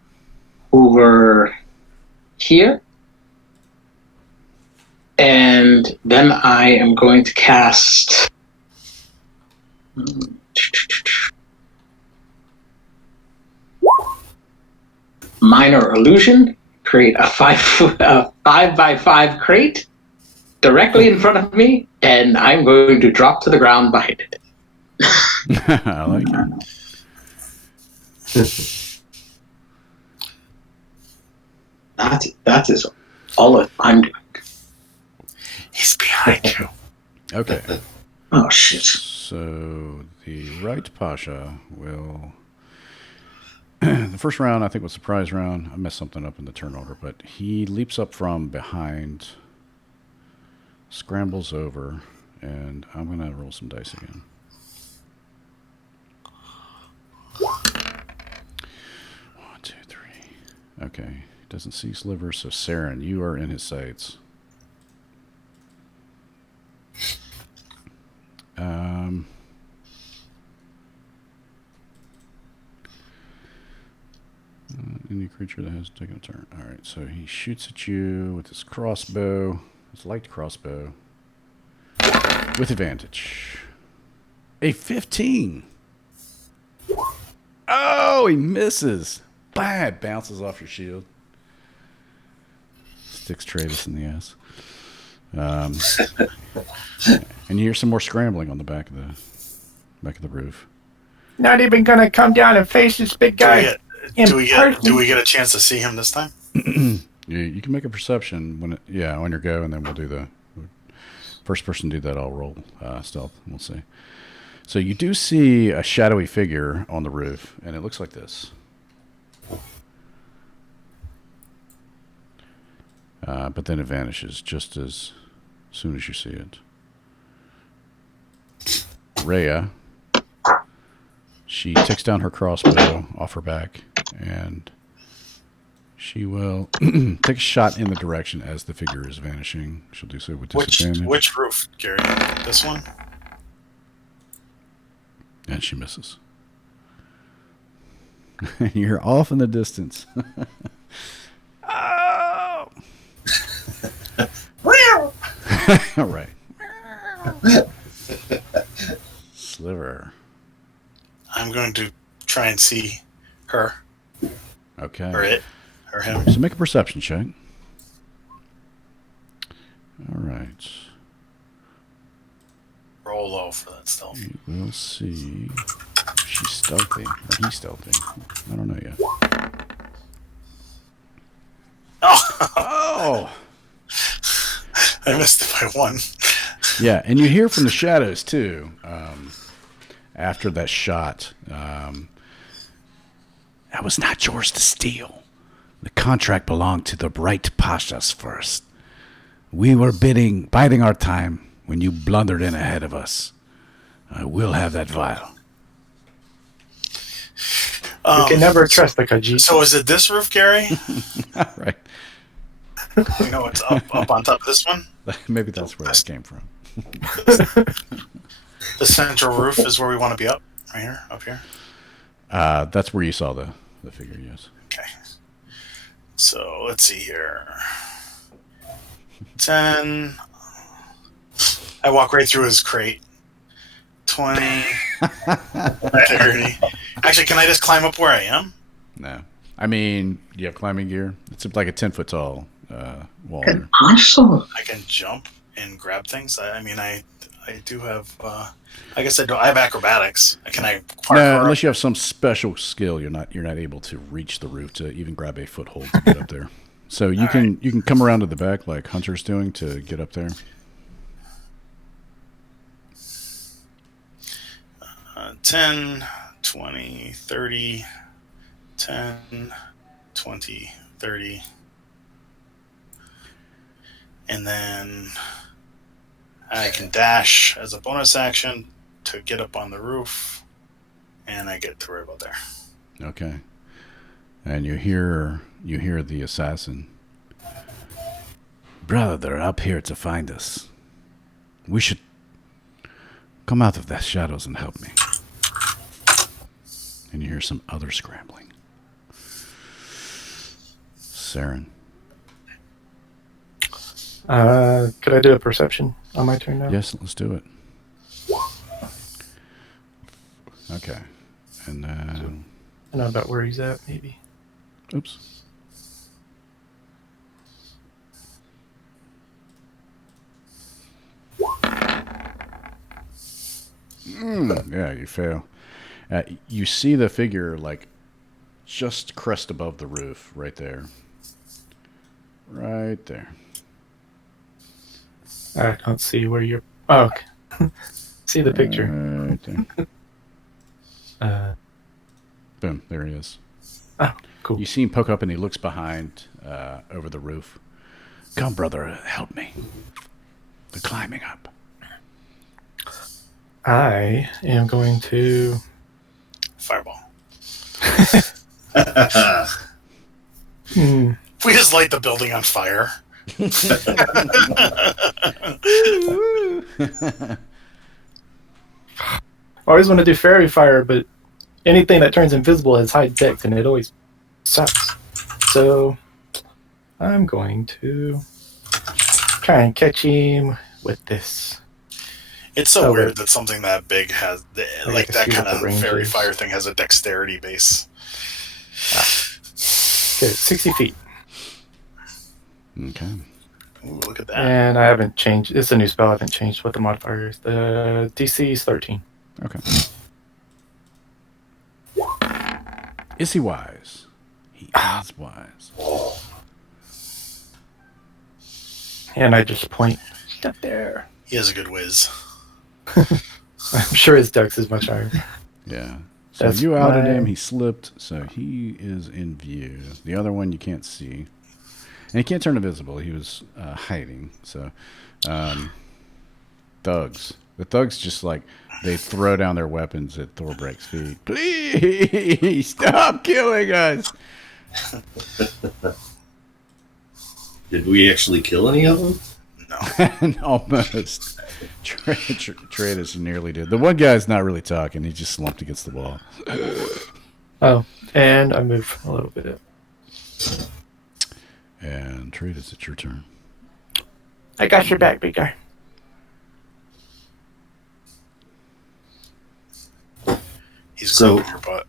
over here. And then I am going to cast Minor Illusion, create a 5x5 crate directly in front of me, and I'm going to drop to the ground behind it. I like it. That is all that I'm doing. He's behind you. Okay. Oh, shit. So the Right Pasha will... the first round, I think, was surprise round. I messed something up in the turn order, but he leaps up from behind, scrambles over, and I'm going to roll some dice again. 1, 2, 3. Okay. Doesn't see Sliver, so Saren, you are in his sights. Any creature that has taken a turn. Alright, so he shoots at you with his crossbow, his light crossbow, with advantage. A 15! Oh, he misses! Bad! Bounces off your shield. Sticks Travis in the ass. And you hear some more scrambling on the back of the roof. Not even gonna come down and face this big guy. Do we get a chance to see him this time? You can make a perception on your go, and then we'll do the first person to do that. I'll roll stealth, and we'll see. So you do see a shadowy figure on the roof, and it looks like this. But then it vanishes just as soon as you see it. Rhea, she takes down her crossbow off her back, and she will take a shot in the direction as the figure is vanishing. She'll do so with disadvantage. Which roof, Gary? This one? And she misses. You're off in the distance. Oh! All right. Sliver. I'm going to try and see her. Okay. Or it. Or him. So make a perception check. All right. Roll low for that stealth. We'll see. She's stealthy. Or he's stealthy. I don't know yet. Oh! I missed it by 1. Yeah, and you hear from the shadows, too, after that shot. That was not yours to steal. The contract belonged to the Right Pashas first. We were biding our time when you blundered in ahead of us. I will have that vial. You can never trust the Khajiit. So is it this roof, Gary? Right. You know it's up on top of this one? Maybe that's where that came from. The central roof is where we want to be up. Right here? Up here? That's where you saw the figure, yes. Okay. So let's see here. 10. I walk right through his crate. 20. 30. Actually, can I just climb up where I am? No. I mean, do you have climbing gear? It's like a 10-foot tall wall An there. awesome. I can jump and grab things. I mean, I do have. I guess I do. I have acrobatics. Can I? No, unless you have some special skill, you're not able to reach the roof to even grab a foothold to get up there. So you can come around to the back like Hunter's doing to get up there. 10, 20, 30, 10, 20, 30. And then I can dash as a bonus action to get up on the roof, and I get to right about there. Okay. And you hear the assassin. Brother, they're up here to find us. We should come out of the shadows and help me. And you hear some other scrambling. Saren. Could I do a perception on my turn now? Yes, let's do it. Okay. And then... I know about where he's at, maybe. Oops. Yeah, you fail. You see the figure, like, just crest above the roof, right there. Right there. I don't see where you're... Oh, okay. See the picture. Right there. Boom, there he is. Oh, cool. You see him poke up and he looks behind over the roof. Come, brother, help me. They're climbing up. I am going to... Fireball. Hmm. We just light the building on fire. I always want to do fairy fire, but anything that turns invisible has high dex, and it always sucks. So I'm going to try and catch him with this. It's so weird that something that big has, like that kind of range fairy is. fire thing has a dexterity base. Good, 60 feet. Okay. Ooh, look at that. And I haven't changed. It's a new spell. I haven't changed what the modifier is. The DC is 13. Okay. Is he wise? He is wise. And I just point. Step there. He has a good whiz. I'm sure his dex is much higher. Yeah. So That's you outed my- him. He slipped. So he is in view. The other one you can't see. And he can't turn invisible. He was hiding. So thugs. The thugs just like, they throw down their weapons at Thorbreck's feet. Please stop killing us. Did we actually kill any of them? No. Almost. Tratus nearly did. The one guy's not really talking. He just slumped against the wall. Oh, and I move a little bit. And Tratus, it's your turn. I got your back, big guy. He's So- grabbing your butt.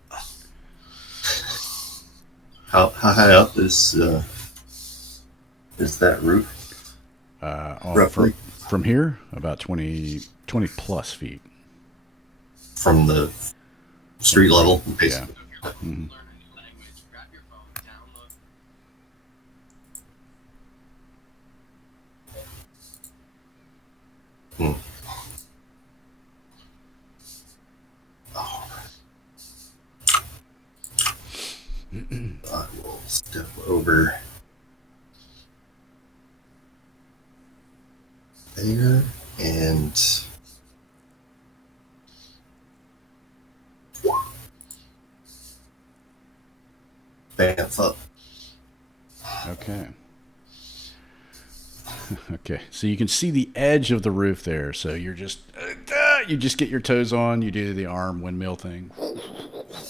How high up is that roof? Roughly. From here, about 20 plus feet. From the street level, basically. Mhm. Hmm. I will step over there and bamf up. Okay. Okay. So you can see the edge of the roof there. So you're just you just get your toes on. You do the arm windmill thing.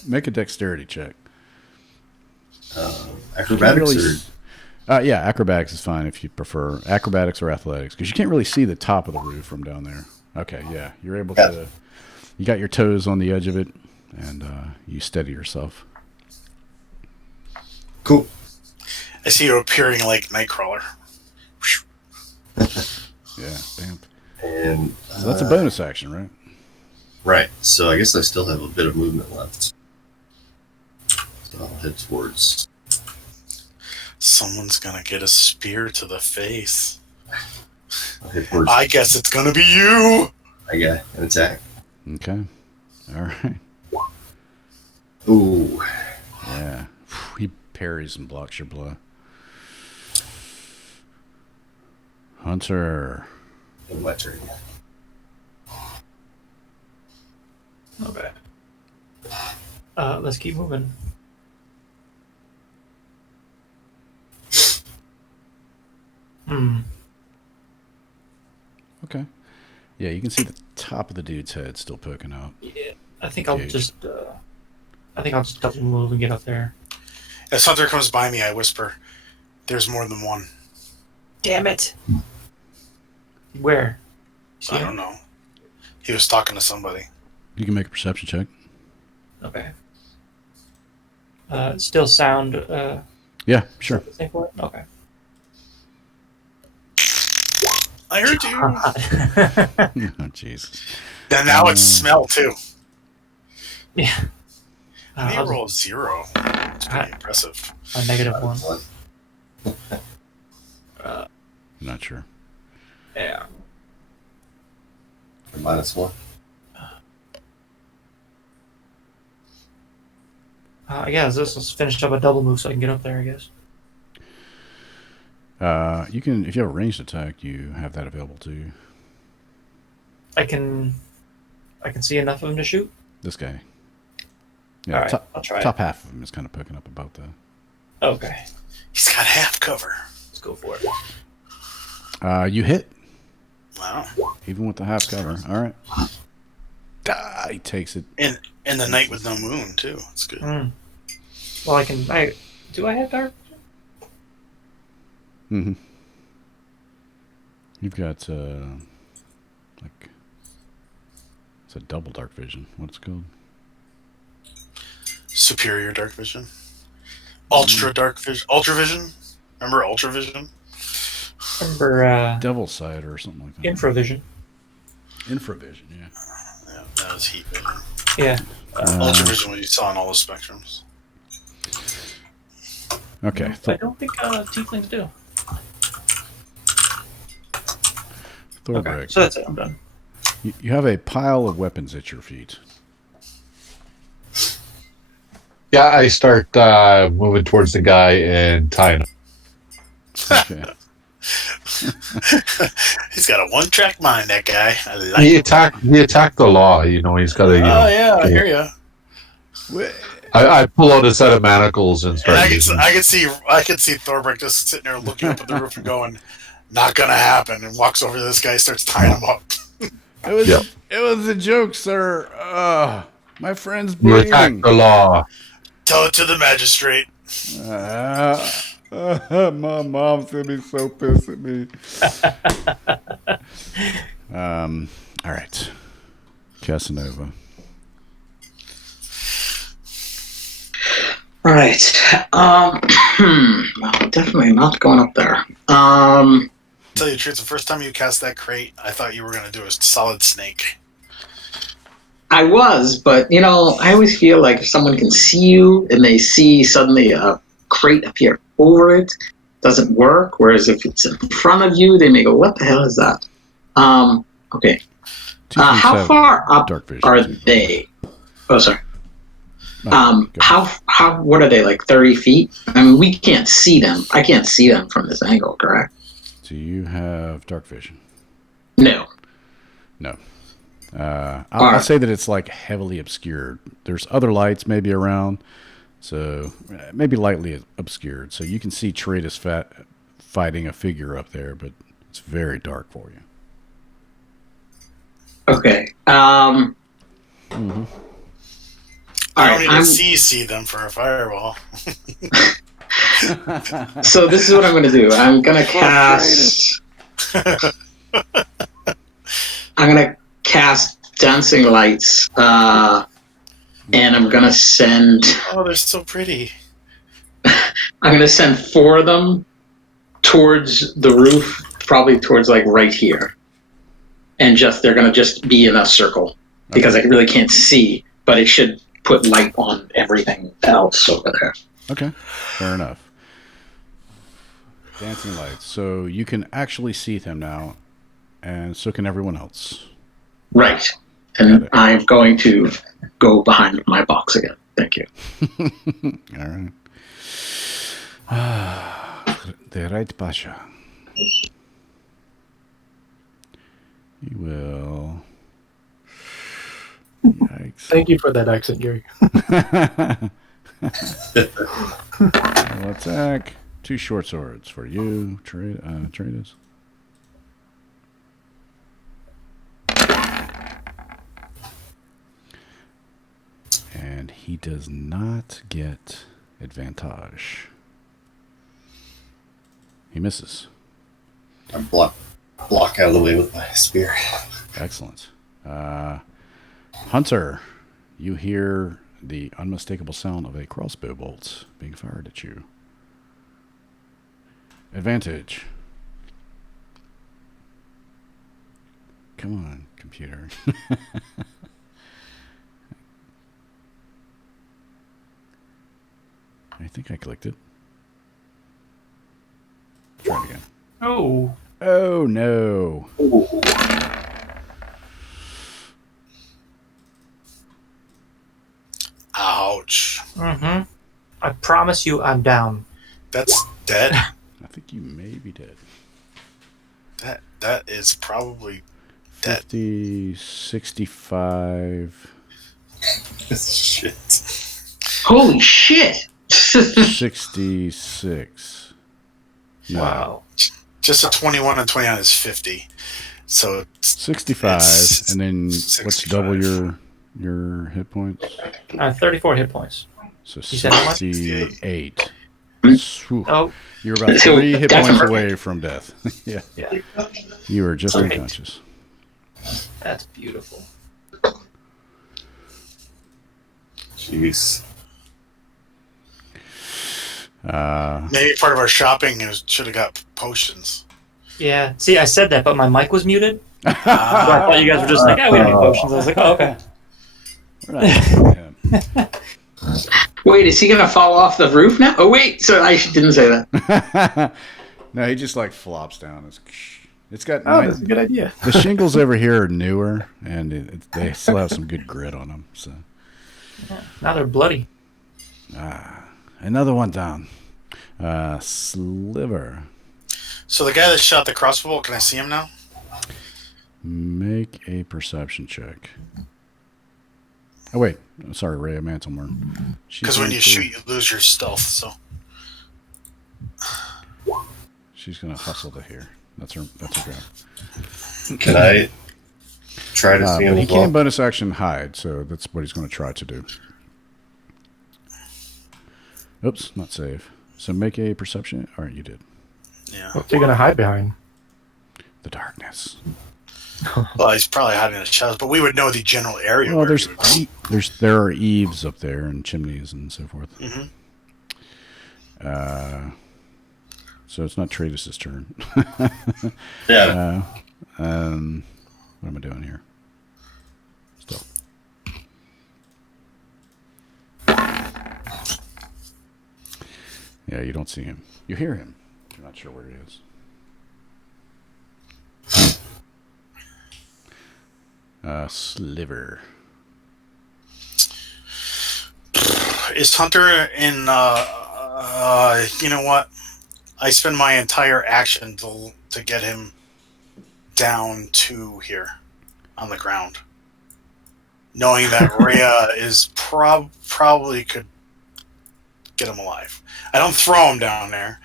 Make a dexterity check. Acrobatics Yeah, acrobatics is fine if you prefer acrobatics or athletics because you can't really see the top of the roof from down there. Okay, yeah, you're able to. You got your toes on the edge of it, and you steady yourself. cool. I see you appearing like Nightcrawler. Yeah, bam. And So that's a bonus action, right? right. So I guess I still have a bit of movement left. So I'll head towards. Someone's gonna get a spear to the face. I'll head towards. I guess it's gonna be you. I got an attack. Okay. All right. Ooh. Yeah. He parries and blocks your blow. Hunter. My turn. Okay. Let's keep moving. Okay. Yeah, you can see the top of the dude's head still poking out. Yeah, I think I'll Gauge. just. I think I'll just double move and get up there. As Hunter comes by me, I whisper, "There's more than one." Damn it! Where? See I him? don't know. He was talking to somebody. You can make a perception check. Okay. Still sound. Yeah, sure. Same for it? Okay. I heard you. Oh, Jesus. And now it's smell too. Yeah. How do I'll you roll a 0? It's pretty impressive. a -1. Not sure. Yeah. -1. I guess let's finish up a double move so I can get up there. I guess. You can, if you have a ranged attack, you have that available to you. I can see enough of him to shoot. This guy. Yeah, All right, I'll try. top half of him is kind of poking up about the. Okay, He's got half cover. let's go for it. You hit, Wow. even with the half cover. All right. He takes it. And the night with no moon too. It's good. Well, I do. I have dark. Mm-hmm. You've got like it's a double dark vision. What's it called? Superior dark vision. Ultra dark vision. Ultra vision. Remember ultra vision? Remember Devil's Sight or something like that. infravision? Infravision, yeah. Yeah, that was heat vision. Yeah. Ultra vision, what you saw in all the spectrums. Okay. I don't think tieflings do. Thorberg. Okay, so that's it. I'm done. You have a pile of weapons at your feet. Yeah, I start moving towards the guy and tying him. Okay. He's got a one-track mind, that guy. I like He it. attacked the law. You know, he's got to. Oh, yeah, I hear you. I pull out a set of manacles and And start. I using- can see Thorberg just sitting there looking up at the roof and going, "Not gonna happen," and walks over to this guy, starts tying him up. Yep. It was a joke, sir. My friend's You attacked bleeding. the law. Tell it to the magistrate. My mom's gonna be so pissed at me. All right, Casanova. All right. Well, definitely not going up there. Tell you the truth, the first time you cast that crate, I thought you were going to do a solid snake. I was, but I always feel like if someone can see you and they see suddenly a crate appear over it, doesn't work. Whereas if it's in front of you, they may go, "What the hell is that?" Okay. How far up dark vision are too. they? Oh, sorry. No, go ahead. How? What are they, like 30 feet? I mean, we can't see them. I can't see them from this angle, correct? Do you have dark vision? No. No. I'll say that it's like heavily obscured. There's other lights maybe around, so maybe lightly obscured. So you can see Tratus fighting a figure up there, but it's very dark for you. Okay. Mm-hmm. I don't need to see them for a firewall. So this is what I'm going to do. I'm going to cast. I'm going to cast dancing lights, and I'm going to send. Oh, they're so pretty. I'm going to send 4 of them towards the roof, probably towards like right here, and they're going to just be in a circle because I really can't see, but it should put light on everything else over there. Okay, fair enough. Dancing lights. So you can actually see them now, and so can everyone else. Right. And I'm going to go behind my box again. Thank you. All right. The Right Pasha. He will. Yikes. Thank you for that accent, Gary. Will attack. 2 short swords for you, Tratus. And he does not get advantage. He misses. I block out of the way with my spear. Excellent. Hunter, you hear the unmistakable sound of a crossbow bolt being fired at you. Advantage. Come on, computer. I think I clicked it. Try it again. Oh. Oh, no. Ouch. Mm-hmm. I promise you I'm down. That's dead. I think you may be dead. That is probably dead. 50, 65, Shit. Holy shit! 66. No, Wow. Just a 21 and 29 is 50. So it's 65, It's and then 65. what's double your hit points? 34 hit points. So You said how much? 68. Whew. Oh, You're about So 3 hit that's points perfect. away from death. Yeah. yeah. You are just Perfect. unconscious. That's beautiful. Jeez. maybe part of our shopping should have got potions. Yeah. See, I said that, but my mic was muted. So I thought you guys were just like, we don't need potions. I was like, oh, okay. We're not gonna him. Wait, is he going to fall off the roof now? Oh, wait. So I didn't say that. No, he just like flops down. It's got Oh, that's a good idea. the shingles over here are newer, and they still have some good grit on them. So Now they're bloody. another one down. Sliver. So the guy that shot the crossbow bolt, can I see him now? Make a perception check. Oh wait, sorry, Ray of Mantlemore. Because when you shoot, you lose your stealth. So she's gonna hustle to here. That's her job. Can I try to see him But he as well. can bonus action hide, so that's what he's going to try to do. Oops, not save. So make a perception. All right, you did. Yeah. What's he gonna hide behind? The darkness. Well, he's probably hiding in the shadows, but we would know the general area. Well, where he would be. there are eaves up there and chimneys and so forth. Mhm. So it's not Tratus's turn. Yeah. What am I doing here? Still. Yeah, you don't see him. You hear him. You're not sure where he is. Sliver. Is Hunter in? You know what? I spend my entire action to get him down to here on the ground, knowing that Rhea is probably could get him alive. I don't throw him down there.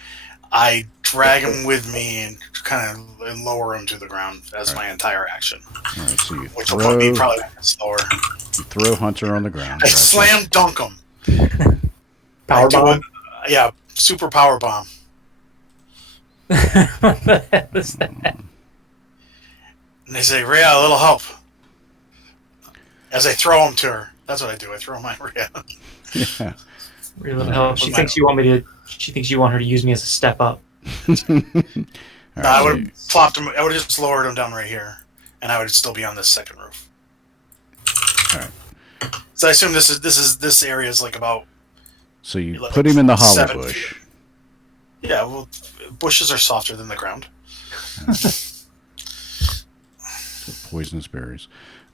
I drag him with me and kind of lower him to the ground as my entire action, All right, so you which will put me throw, probably slower. you throw Hunter on the ground. I Gotcha. slam dunk him. Power I do bomb? yeah, super power bomb. What the hell is that? And they say, Rhea, a little help. As I throw him to her. That's what I do. I throw my Rhea. Yeah. Really help. She thinks you want me to. She thinks you want her to use me as a step up. All No, right, I so would have plopped him. I would have just lowered him down right here, and I would still be on this second roof. All right. So I assume this area is like about. So you like put him in the hollow 7 bush. feet. Yeah, well, bushes are softer than the ground. Poisonous berries.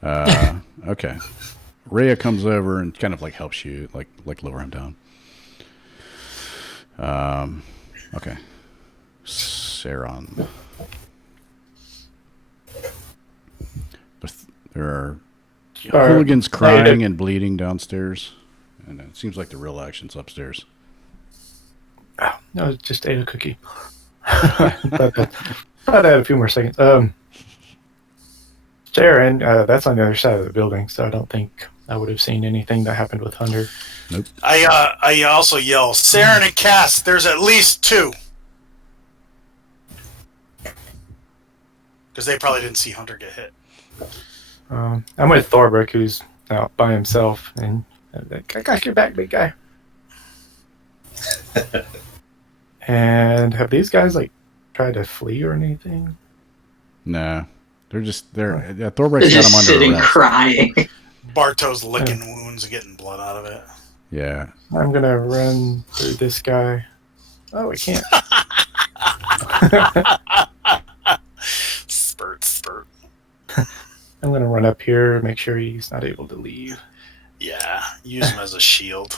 Okay. Rhea comes over and kind of like helps you, like lower him down. Okay. Saron. There are hooligans crying and bleeding downstairs, and it seems like the real action's upstairs. Oh, no, just ate a cookie. Thought I had a few more seconds. Sharon, that's on the other side of the building, so I don't think I would have seen anything that happened with Hunter. Nope. I also yell, Saren and Cass, there's at least 2. Because they probably didn't see Hunter get hit. I'm with Thorbrick, who's out by himself, and I got your back, big guy. And have these guys like tried to flee or anything? Nah. They're just there. Yeah, They're Thorbrick's got just him under sitting arrest. crying. Barto's licking wounds and getting blood out of it. Yeah. I'm gonna run through this guy. Oh, I can't. Spurt. I'm gonna run up here, make sure he's not able to leave. Yeah, use him as a shield.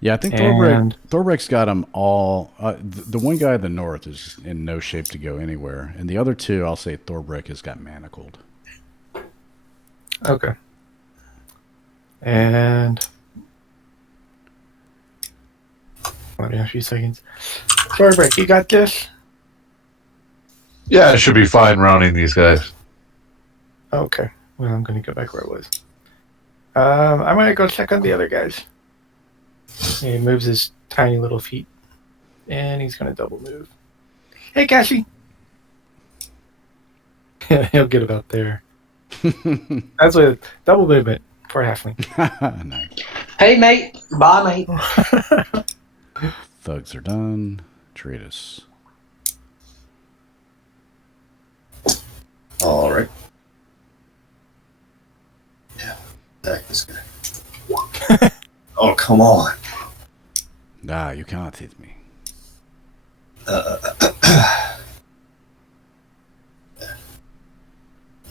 Yeah, I think And- Thorbrick's got them all. The one guy in the north is just in no shape to go anywhere, and the other 2, I'll say Thorbrick has got manacled. Okay. And let me a few seconds. Thorbrick, you got this? Yeah, it should be fine rounding these guys. Okay. Well, I'm gonna go back where I was. I'm gonna go check on the other guys. He moves his tiny little feet, and he's gonna double move. Hey, Cassie. Yeah, he'll get about there. That's with double movement for a halfling. Nice. Hey, mate. Bye, mate. Thugs are done. Tratus. All right. Yeah, attack this guy. Oh, come on. Ah, you cannot hit me.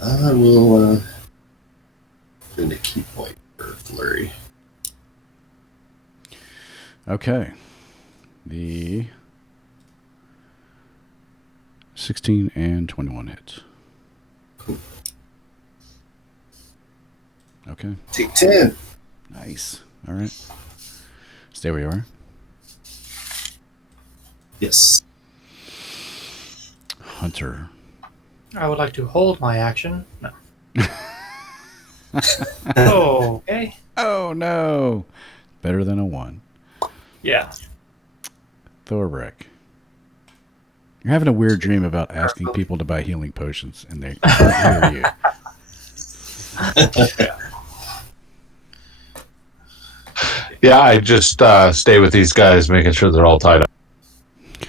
I will spend a key point for flurry. Okay. The 16 and 21 hits. Cool. Okay. Take 10. Nice. All right. Stay where you are. Yes. Hunter. I would like to hold my action. No. Oh, okay. Oh no! Better than a 1. Yeah. Thorbrick. You're having a weird dream about asking people to buy healing potions, and they can't hear you. Yeah, I just stay with these guys, making sure they're all tied up.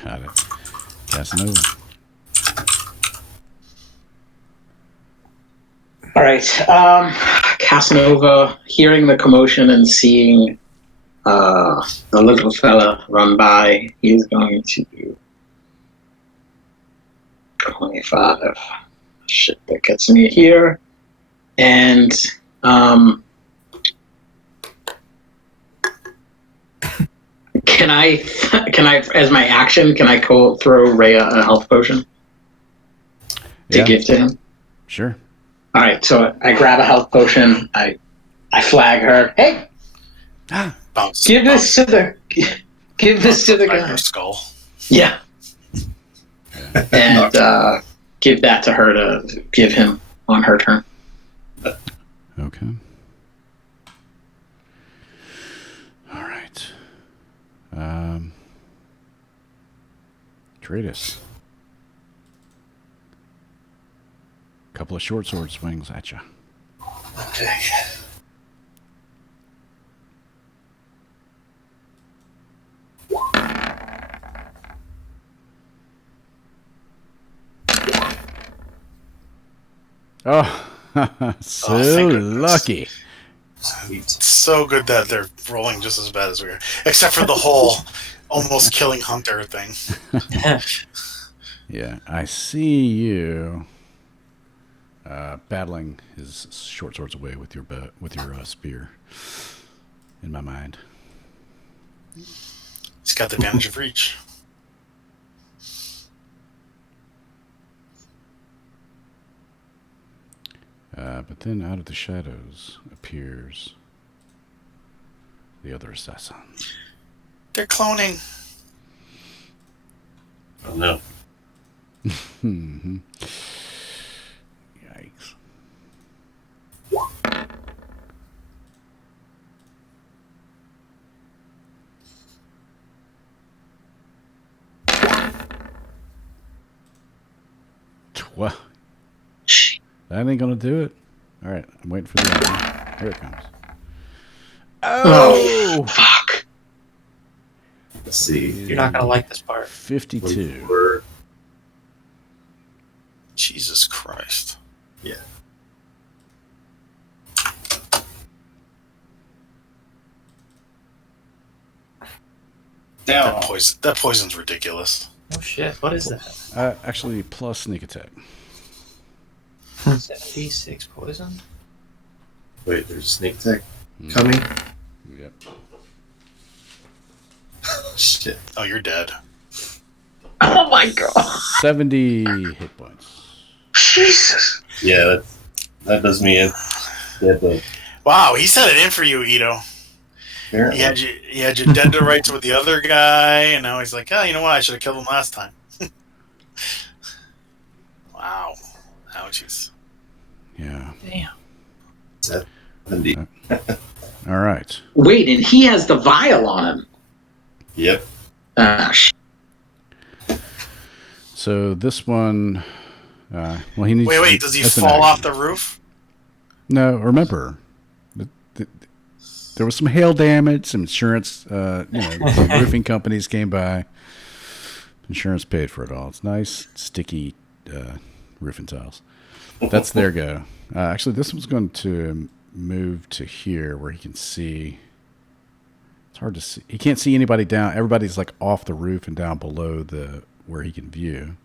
Got it. Casanova. All right. Casanova, hearing the commotion and seeing the little fella run by, he's going to do 25. Shit, that gets me here. And can I, as my action, can I throw Rhea a health potion to give to him? Sure. All right, so I grab a health potion. I flag her. Hey, Bounce. give this to the guy. Her skull. Yeah, and give that to her to give him on her turn. Okay. All right. Tratus. Couple of short sword swings at you. Okay. Oh, so thank goodness. lucky. Sweet. So good that they're rolling just as bad as we are, except for the whole almost killing Hunter thing. Yeah, I see you battling his short swords away with your spear. In my mind, He's got the advantage of reach. but then out of the shadows appears the other assassin. They're cloning. Oh no. Mm-hmm. Yikes. Well, that ain't gonna do it. All right, I'm waiting for the other one. Here it comes. Oh, Fuck. Let's see. You're not gonna like this part. 52. We're- Jesus Christ. Yeah. That poison's ridiculous. Oh shit! What is that? Actually, plus sneak attack. 76 poison. Wait, there's a sneak attack coming. Yep. Shit. Oh, you're dead. Oh my god. 70 hit points. Jesus. Yeah, that does me in. Dead though. Wow, he set it in for you, Ito. Apparently. He had you dead to rights with the other guy, and now he's like, oh, you know what? I should have killed him last time. Wow. Ouchies. Yeah. Damn. 70. All right. Wait, and he has the vial on him. Yep. So this one, well, he needs. Wait, does he that's an fall off action. the roof? No, remember, there was some hail damage, some insurance. The roofing companies came by. Insurance paid for it all. It's nice, sticky roofing tiles. That's their go. Actually, this one's going to move to here where he can see. It's hard to see. He can't see anybody down. Everybody's like off the roof and down below where he can view.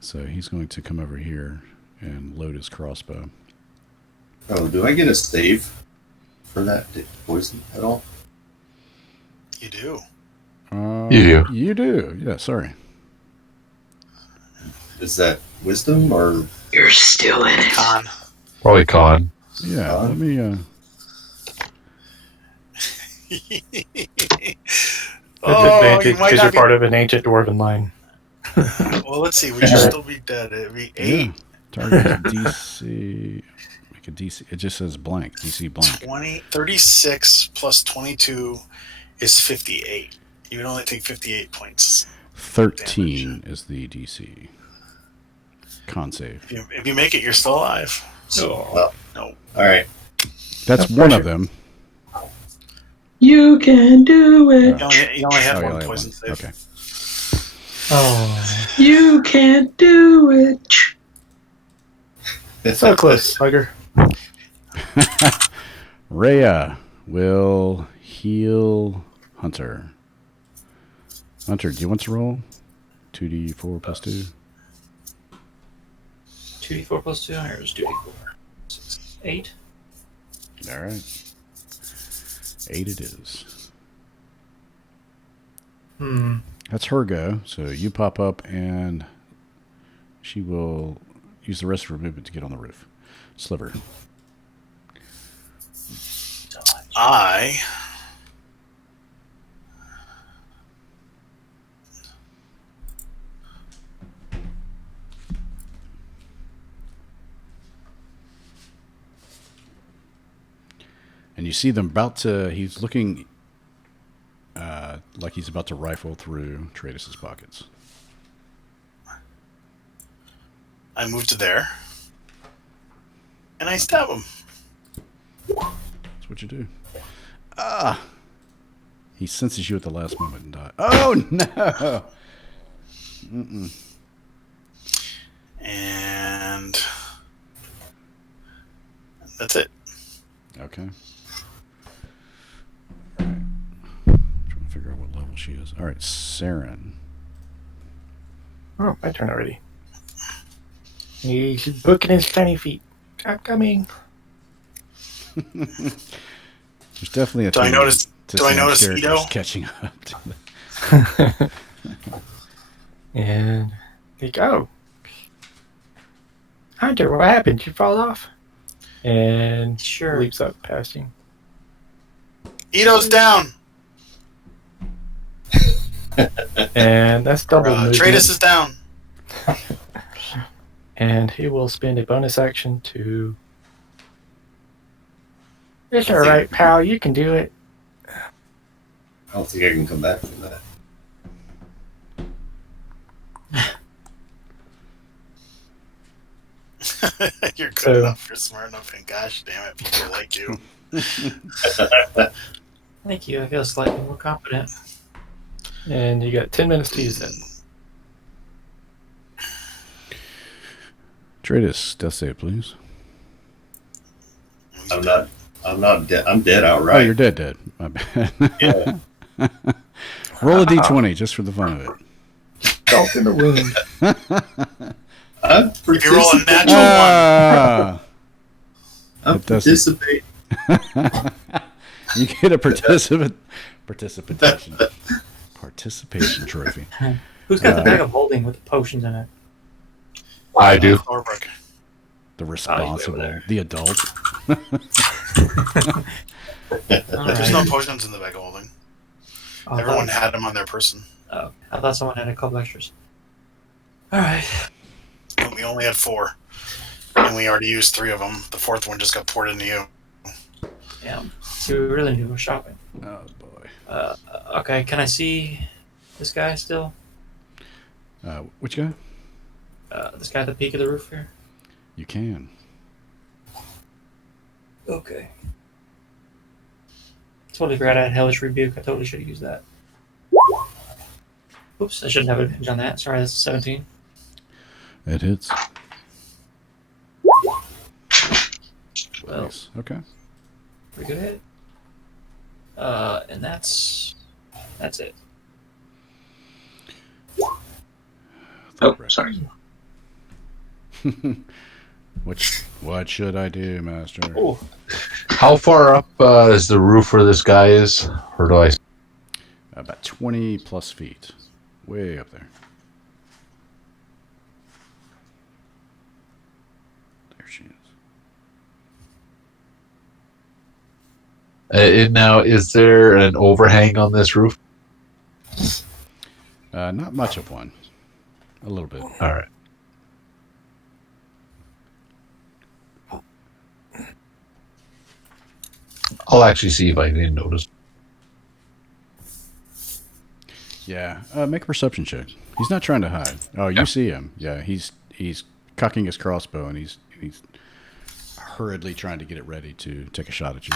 So he's going to come over here and load his crossbow. Oh, do I get a save for that poison at all? You do. You do. You do. Yeah, sorry. Is that wisdom or? You're still in it. Con. Probably con. Yeah, let me. Advantage you might because you're not be. part of an ancient dwarven line. Well, let's see. We should still be dead. It'd be 8. Yeah. Target DC. Make a DC. It just says blank. DC blank. 36 plus 22 is 58. You would only take 58 points. 13 is the DC. Con save. If you make it, you're still alive. Well, No. all right. That's one of them. You can do it. You only have Oh, you one only have poison one. save. Okay. Oh, You can do it. so close, Slugger. Rhea will heal Hunter. Hunter, do you want to roll? 2d4 plus 2? 2d4 plus 2. Here's 2d4. 6, 8. All right. 8 it is. That's her go. So you pop up and she will use the rest of her movement to get on the roof. Sliver. I And you see them about to, he's looking like he's about to rifle through Tradus' pockets. move to there, and I stab him. That's what you do. He senses you at the last moment and dies. Oh, no! Mm-mm. And that's it. Okay. All right. Trying to figure out what level she is. All right, Saren. Oh, my turn already. He's booking his tiny feet. I'm coming. There's definitely a Do I thing notice- to do I Sam's notice characters Ito? catching up to the- And they go. Hunter, what happened? Did you fall off? And Sure. leaps up past him. Ito's down. And that's double movement. Tradus is down. And he will spend a bonus action to... It's alright, pal. You can do it. I don't think I can come back from that. You're good So- enough. You're smart enough, and gosh damn it, people like you. Thank you. I feel slightly more confident. And you got 10 minutes to use it. Tradus, death save, please. I'm not dead. I'm dead Oh, outright. you're dead. My bad. Yeah. Roll a d20 just for the fun of it. Salt in the wound. I'm If you roll a participating. natural one, I'm It doesn't- participating. You get a participation trophy. Who's got the bag of holding with the potions in it? I do. Thorbrick. The over responsible, there. the adult. There's no potions in the bag of holding. Oh, Everyone had them on their person. Oh, I thought someone had a couple extras. All right. We only had 4, and we already used 3 of them. The 4th one just got poured into you. Yeah. So we really need to go shopping. Oh boy. Okay. Can I see this guy still? Which guy? This guy at the peak of the roof here. You can. Okay. Totally forgot I had Hellish Rebuke. I totally should have used that. Oops, I shouldn't have advantage on that. Sorry, that's a 17. It hits. Well, Nice. Okay. pretty good hit. And that's it. Oh, sorry. What should I do, Master? Oh, How far up is the roof where this guy is? Or do I? About 20 plus feet. Way up there. There she is. Now, is there an overhang on this roof? Not much of one. A little bit. All right. I'll actually see if I can notice. Yeah, make a perception check. He's not trying to hide. Oh, you see him. Yeah, he's cocking his crossbow and he's hurriedly trying to get it ready to take a shot at you.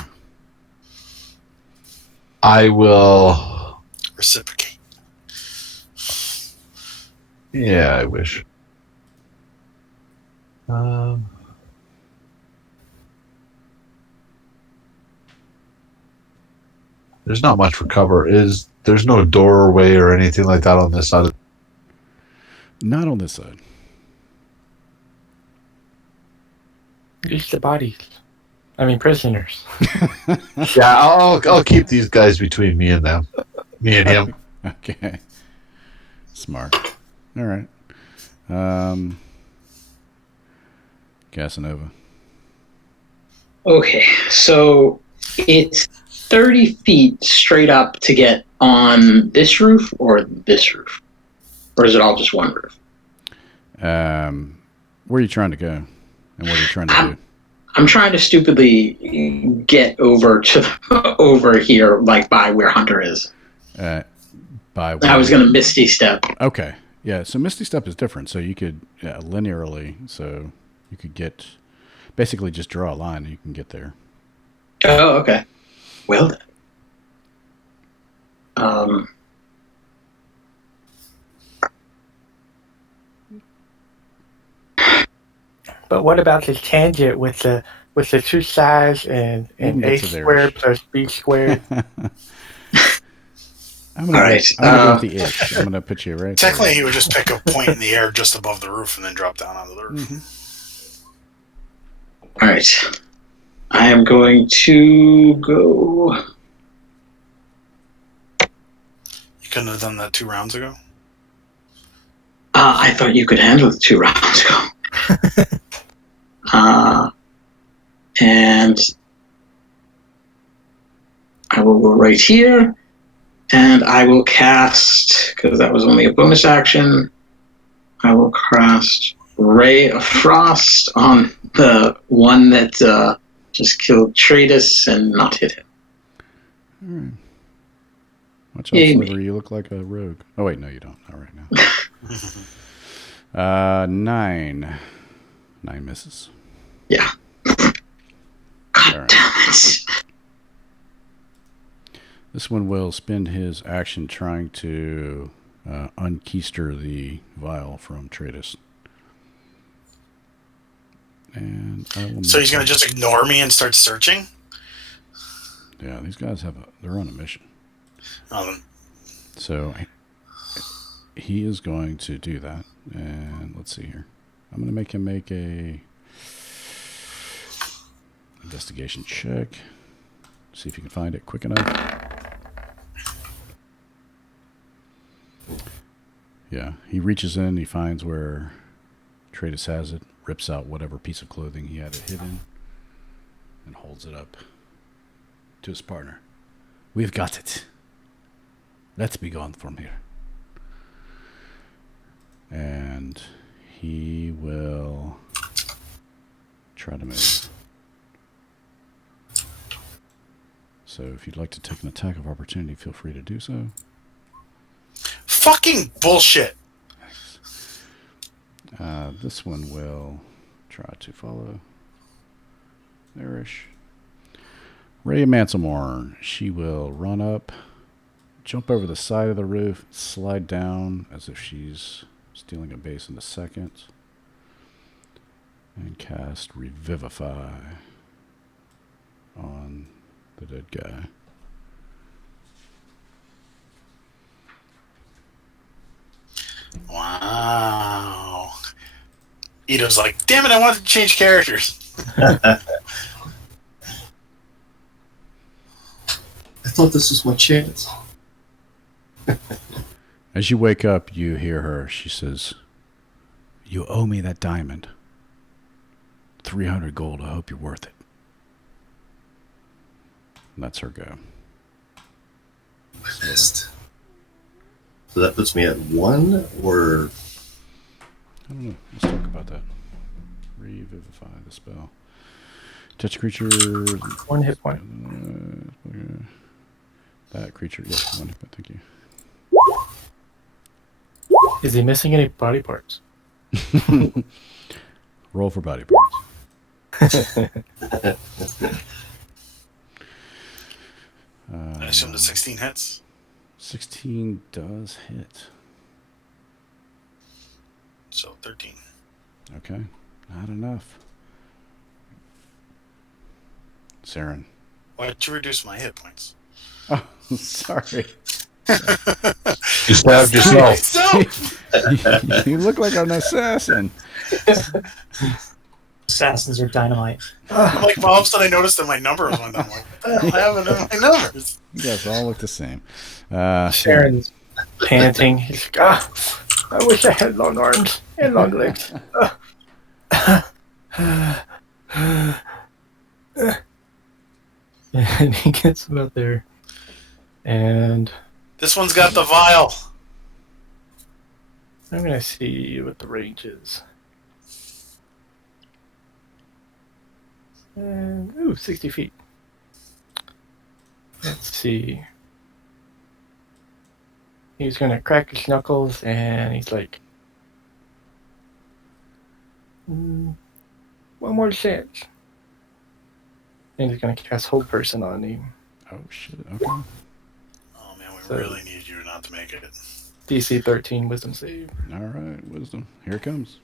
I will. Reciprocate. Yeah, I wish. There's not much for cover. There's no doorway or anything like that on this side? Not on this side. It's the bodies. I mean, prisoners. Yeah, I'll keep these guys between me and them. Me and him. Okay. Smart. All right. Casanova. Okay, so it's 30 feet straight up to get on this roof or this roof? Or is it all just one roof? Where are you trying to go? And what are you trying to do? I'm trying to stupidly get over to over here, like by where Hunter is. By I was going to Misty Step. Okay. Yeah, so Misty Step is different. So you could linearly, so you could get, basically just draw a line and you can get there. Oh, okay. Well then. But what about the tangent with the two sides and a squared plus b squared? I'm gonna go with the itch. I'm gonna put you right. Technically, there. he would just pick a point in the air just above the roof and then drop down onto the roof. All right. I am going to go. You couldn't have done that 2 rounds ago? I thought you could handle it 2 rounds ago. And I will go right here, and I will cast, because that was only a bonus action, I will cast Ray of Frost on the one that just killed Tratus and not hit him. All right. Watch out, Sliver. You look like a rogue. Oh, wait, no, you don't. Not right now. 9. 9 misses. Yeah. God damn it. This one will spend his action trying to unkeister the vial from Tratus. And I will So he's going to just ignore me and start searching? Yeah, these guys they're on a mission. So he is going to do that. And let's see here. I'm going to make him make a investigation check. See if you can find it quick enough. Yeah, he reaches in, he finds where Tratus has it, rips out whatever piece of clothing he had it hidden, and holds it up to his partner. We've got it. Let's be gone from here. And he will try to move. So if you'd like to take an attack of opportunity, feel free to do so. Fucking bullshit. This one will try to follow. There-ish. Ray Manselmorn. She will run up, jump over the side of the roof, slide down as if she's stealing a base in a second, and cast Revivify on the dead guy. Wow. Ito's like, damn it, I wanted to change characters. I thought this was my chance. As you wake up, you hear her. She says, "You owe me that diamond. 300 gold. I hope you're worth it." And that's her go. Missed. So that puts me at 1, or I don't know. Let's talk about that. Revivify the spell. Touch creature. 1 hit point. That creature. Yes, 1 hit point. Thank you. Is he missing any body parts? Roll for body parts. I assume the 16 hits. 16 does hit. So 13. Okay. Not enough. Saren. Why'd you reduce my hit points? Oh, sorry. You stabbed yourself. You look like an assassin. Assassins are dynamite. I'm like, all of a sudden I noticed that my numbers went down. I'm like, what the hell happened to my numbers? You guys all look the same. Sharon's panting. He's like, I wish I had long arms and long legs. And he gets him out there. And This one's got the vial. I'm going to see what the range is. And, 60 feet. Let's see. He's going to crack his knuckles and he's like, one more chance. And he's going to cast Hold Person on him. Oh, shit. Okay. Oh, man, we really need you not to make it. DC 13 Wisdom save. All right. Wisdom. Here it comes.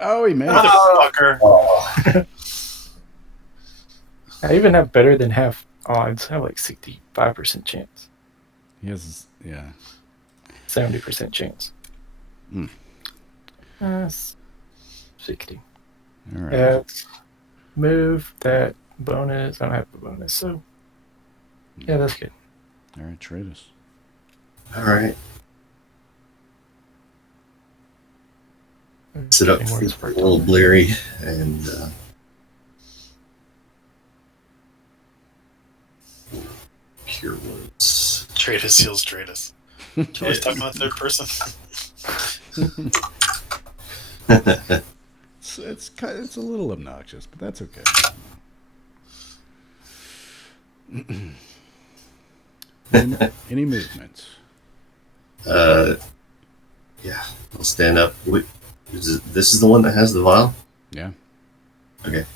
Oh, he made it. Motherfucker. I even have better than half odds. I have like 65% chance. He has, yeah. 70% chance. Hmm. 60. All right. That's move, that bonus. I don't have the bonus, so yeah, that's good. All right, trade us. All right. Sit up, Getting a worse per little turn. bleary, and cure wounds. Tratus heals Tratus. Always talking about third person. It's a little obnoxious, but that's okay. Any movement? Yeah, I'll stand up. Wait, this is the one that has the vial? Yeah. Okay.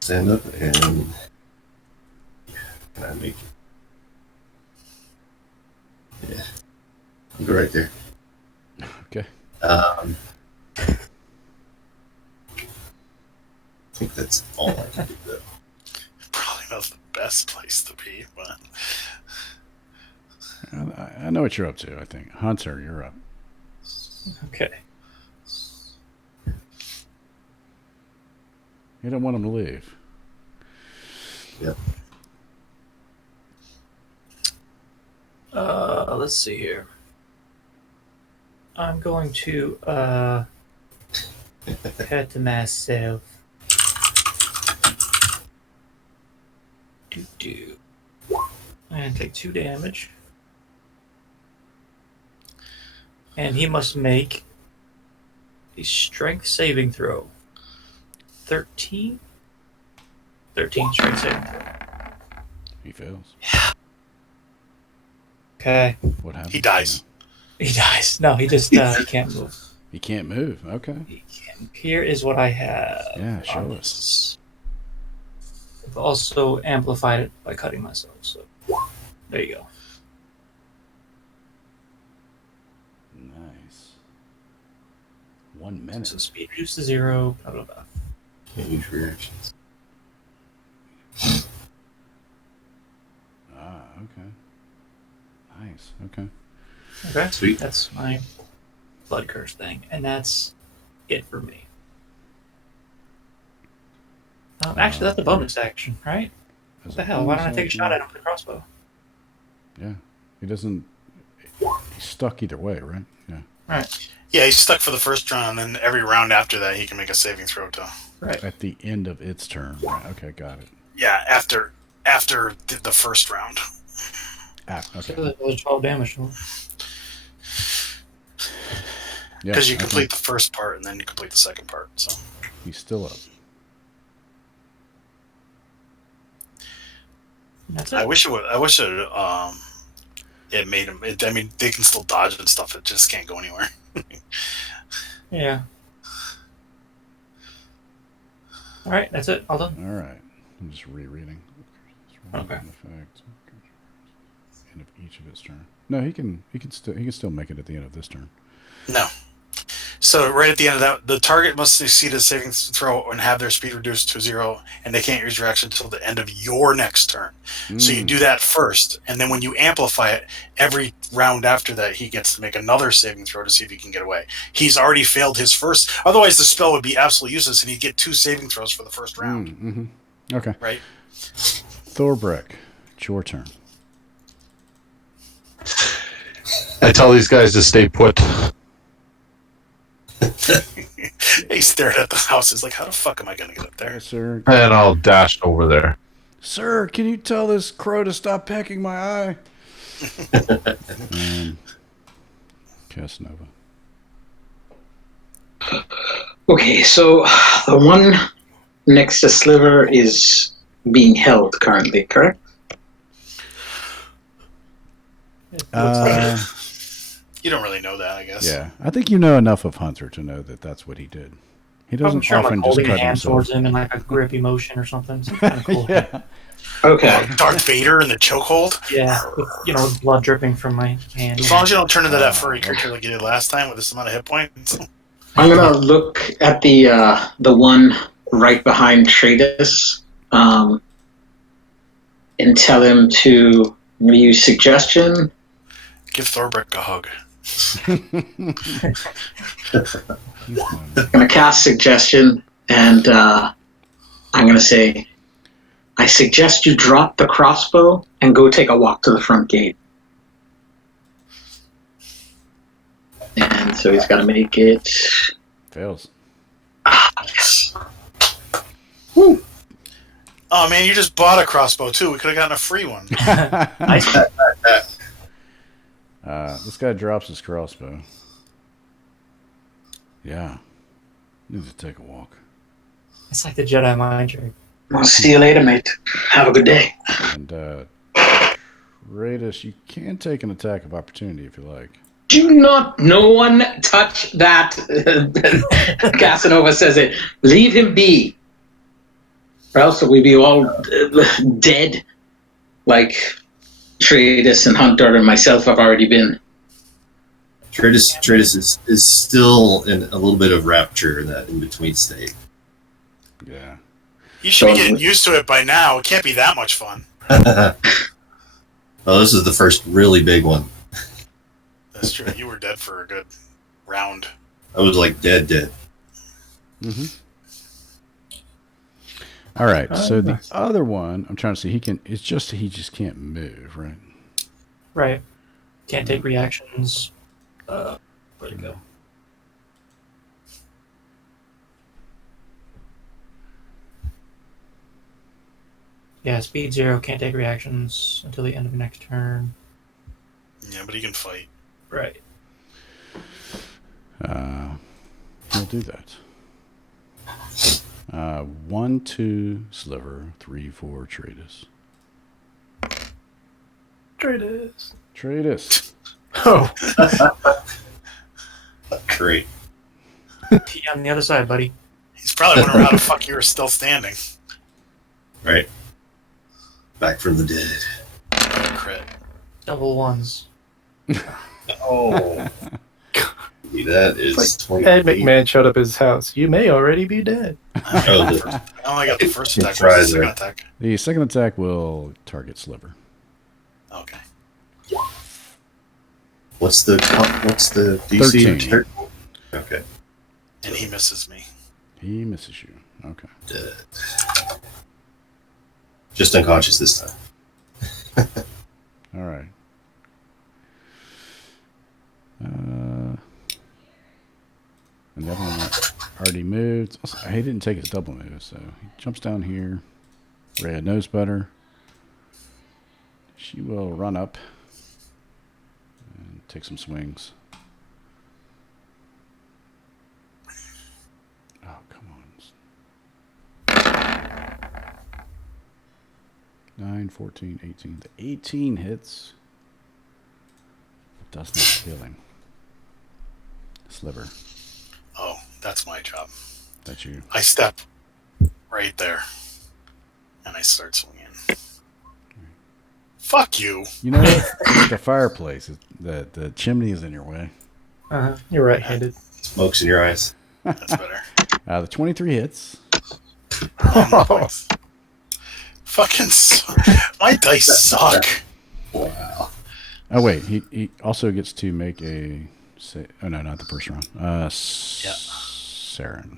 Stand up and can I make it? Yeah. I'll go right there. Okay. I think that's all I can do though. Probably not the best place to be, but I know what you're up to, I think. Hunter, you're up. Okay. You don't want him to leave. Yep. Let's see here. I'm going to pet myself. Do. And take 2 damage. And he must make a strength saving throw. 13? 13 strength saving throw. He fails. Okay. What happens? he dies. He dies. No, he just he can't move. He can't move. Okay. He can't. Here is what I have. Yeah, show us. I've also amplified it by cutting myself. So there you go. Nice. 1 minute. So speed reduced to 0. Blah blah blah. Can't use reactions. Okay. Nice. Okay. Okay. Sweet. That's my blood curse thing, and that's it for me. Actually, that's a bonus action, right? What the hell? Why don't I take a shot at him with a crossbow? Yeah. He doesn't. He's stuck either way, right? Yeah. Right. Yeah, he's stuck for the first round, and then every round after that, he can make a saving throw to. Right. At the end of its turn. Right. Okay, got it. Yeah, after the first round. So Okay. that was 12 damage to him. Yeah. Because you complete the first part and then you complete the second part. So He's still up. That's it. I wish it would. I wish it made him. I mean, they can still dodge and stuff. It just can't go anywhere. Yeah. All right, that's it. All done. All right. I'm just rereading. Okay. Effect. End of each of its turn. No, he can still make it at the end of this turn. No. So right at the end of that, the target must succeed a saving throw and have their speed reduced to 0, and they can't use your action until the end of your next turn. So you do that first, and then when you amplify it, every round after that, he gets to make another saving throw to see if he can get away. He's already failed his first. Otherwise, the spell would be absolutely useless, and he'd get 2 saving throws for the first round. Mm-hmm. Okay. Right? Thorbrek, it's your turn. I tell these guys to stay put. He stared at the house. He's like, how the fuck am I going to get up there? Yes, sir. And I'll dash over there. Sir, can you tell this crow to stop pecking my eye? Casanova. Okay, so the one next to Sliver is being held currently, correct? You don't really know that, I guess. Yeah, I think you know enough of Hunter to know that that's what he did. He doesn't I'm sure I'm often like just holding a cut hand himself. towards him in like a grippy motion or something. It's kind of cool. Yeah. Okay. Darth Vader in the chokehold. Yeah, with, with blood dripping from my hand. As long as you don't turn into that furry creature like you did last time with this amount of hit points. I'm gonna look at the one right behind Tradus, and tell him to use suggestion. Give Thorbrek a hug. I'm gonna cast suggestion, and I'm gonna say, I suggest you drop the crossbow and go take a walk to the front gate. And so he's got to make it. Fails. Yes. Oh man, you just bought a crossbow too. We could have gotten a free one. Nice. This guy drops his crossbow. Yeah. Needs to take a walk. It's like the Jedi mind trick. I'll see you later, mate. Have a good day. And Radis, you can take an attack of opportunity if you like. Do not, no one touch that. Casanova says it. Leave him be. Or else we'd be all dead. Like Tradus and Hunter and myself have already been. Tradus is still in a little bit of rapture in that in-between state. Yeah. You should be getting used to it by now. It can't be that much fun. Well, this is the first really big one. That's true. You were dead for a good round. I was like dead. Mm-hmm. All right. So nice. the other one, I'm trying to see. He just can't move, right? Right. Can't take reactions. Where'd it go? Yeah, speed 0, can't take reactions until the end of the next turn. Yeah, but he can fight. Right. He'll do that. 1, 2, Sliver, 3, 4, Tradus. Tradus. Oh, Great. P on the other side, buddy. He's probably wondering how the fuck you were still standing. Right. Back from the dead. Crit. Double ones. Oh. That is like 20. Ed McMahon showed up at his house. You may already be dead. I only got the first attack. Try What's the second that. attack? The second attack will target Sliver. Okay. What's the DC? 13. Okay. And he misses me. He misses you. Okay. Dead. Just unconscious this time. All right. And the other one already moved. He didn't take his double move, so he jumps down here. Rhea knows better. She will run up and take some swings. Oh, come on. 9, 14, 18. The 18 hits. Does not kill him. Sliver. Oh, that's my job. That's you. I step right there, and I start swinging. Fuck you. You know what? It's the fireplace. The chimney is in your way. You're right-handed. Smokes in your eyes. That's better. The 23 hits. Fucking my dice suck. Wow. Oh, wait. He also gets to make a... Oh, no, not the first round. Saren.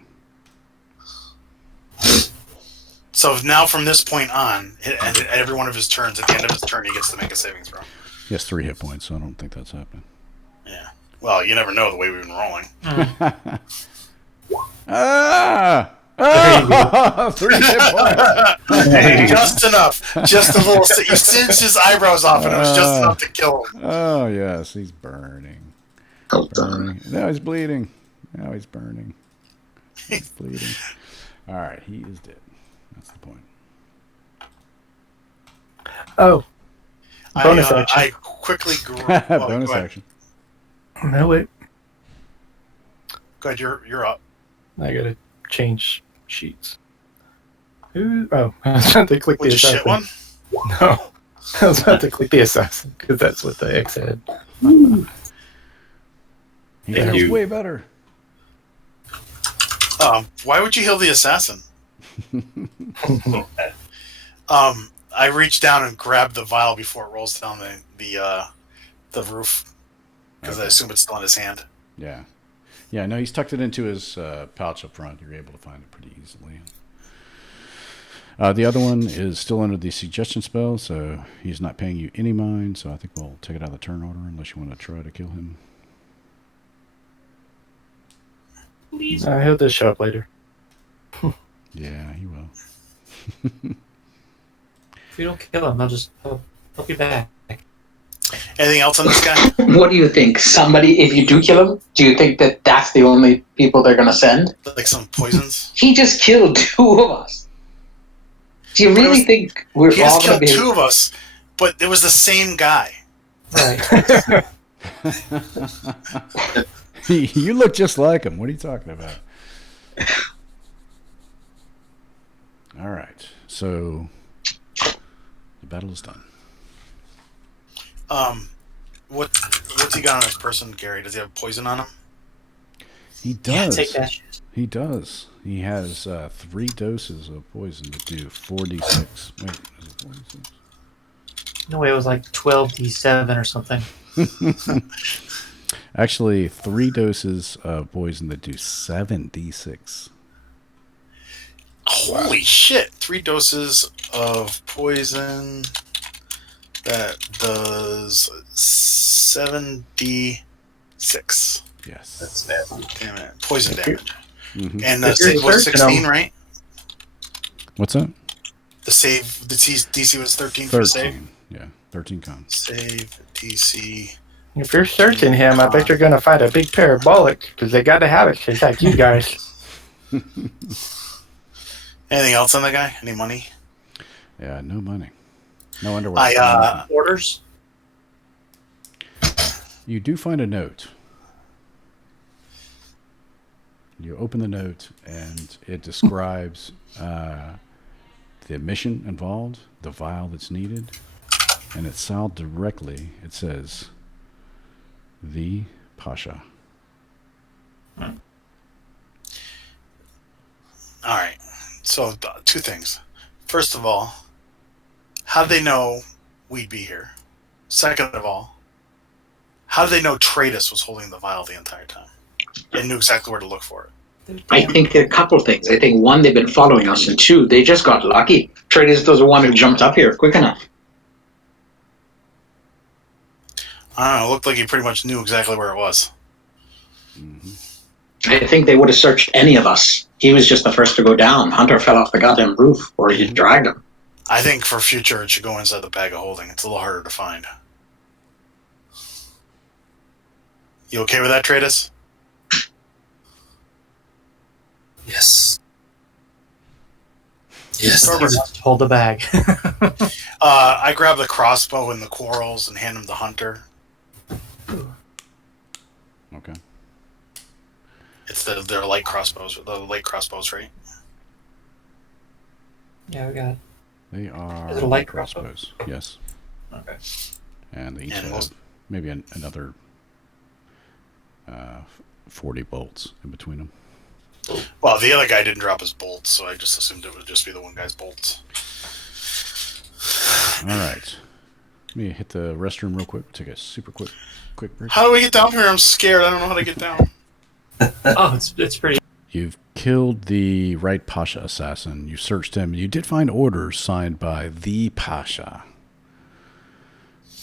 So now from this point on, and at every one of his turns, at the end of his turn, he gets to make a saving throw. He has 3 hit points, so I don't think that's happening. Yeah. Well, you never know the way we've been rolling. Ah! 3 hit points. Hey, just enough. Just a little. You singed his eyebrows off, and it was just enough to kill him. Oh, yes. He's burning. Burning. Now he's bleeding. Now he's burning. He's bleeding. All right. He is dead. That's the point. Oh. Bonus action. I quickly Bonus action. No, wait. Go ahead, you're up. I gotta change sheets. Who? Oh, I was about to click the Would you assassin. shit one? No. I was about to click the assassin, because that's what the X had. He Thank was you. way better. Why would you heal the assassin? I reach down and grab the vial before it rolls down the roof, because I assume it's still in his hand. Yeah. Yeah, no, he's tucked it into his pouch up front. You're able to find it pretty easily. The other one is still under the suggestion spell, so he's not paying you any mind, so I think we'll take it out of the turn order unless you want to try to kill him. He'll just show up later. Yeah, he will. If you don't kill him, I'll just help you back. Anything else on this guy? What do you think? Somebody, if you do kill him, do you think that that's the only people they're going to send? Like some poisons? He just killed 2 of us. Do you really think we're He all just going to killed be... 2 of us, but it was the same guy. Right. You look just like him. What are you talking about? All right. So the battle is done. What's he got on his person, Gary? Does he have poison on him? He Yeah, does. take that shit. He does. He has 3 doses of poison to do 4d6. Wait, is it 4d6? No way, it was like 12d7 or something. Actually, 3 doses of poison that do 7d6. Holy shit! 3 doses of poison that does 7d6. Yes. That's nasty. Damn it. Poison damage. Mhm. And If the you're save was searching 16, them- right? What's that? The save, the DC was 13 for the save? 13. Yeah, 13 cons. Save, DC. If you're searching him, I bet you're going to find a big parabolic, because they got to have it to attack you guys. Anything else on the guy? Any money? Yeah, no money. No underwear. Orders? You do find a note. You open the note, and it describes the mission involved, the vial that's needed, and it's signed directly. It says, "The Pasha." All right. So, 2 things. First of all, how do they know we'd be here? Second of all, how do they know Tratus was holding the vial the entire time and knew exactly where to look for it? I think a couple things. I think 1, they've been following us, and 2, they just got lucky. Traders was the one who jumped up here quick enough. I don't know. It looked like he pretty much knew exactly where it was. Mm-hmm. I think they would have searched any of us. He was just the first to go down. Hunter fell off the goddamn roof, or he dragged him. I think for future, it should go inside the bag of holding. It's a little harder to find. You okay with that, Tratus? Yes. Yes. Thorberg. Hold the bag. I grab the crossbow and the quarrels and hand him the hunter. Okay. It's their light crossbows. The light crossbows, right? Yeah, we got. They are Is it a light crossbow? crossbows. Yes. Okay. And they each And have most- maybe another 40 bolts in between them. Well, the other guy didn't drop his bolts, so I just assumed it would just be the one guy's bolts. All right. Let me hit the restroom real quick. Take a super quick break. How do we get down here? I'm scared. I don't know how to get down. Oh, it's pretty. You've killed the Right Pasha assassin. You searched him. You did find orders signed by the Pasha.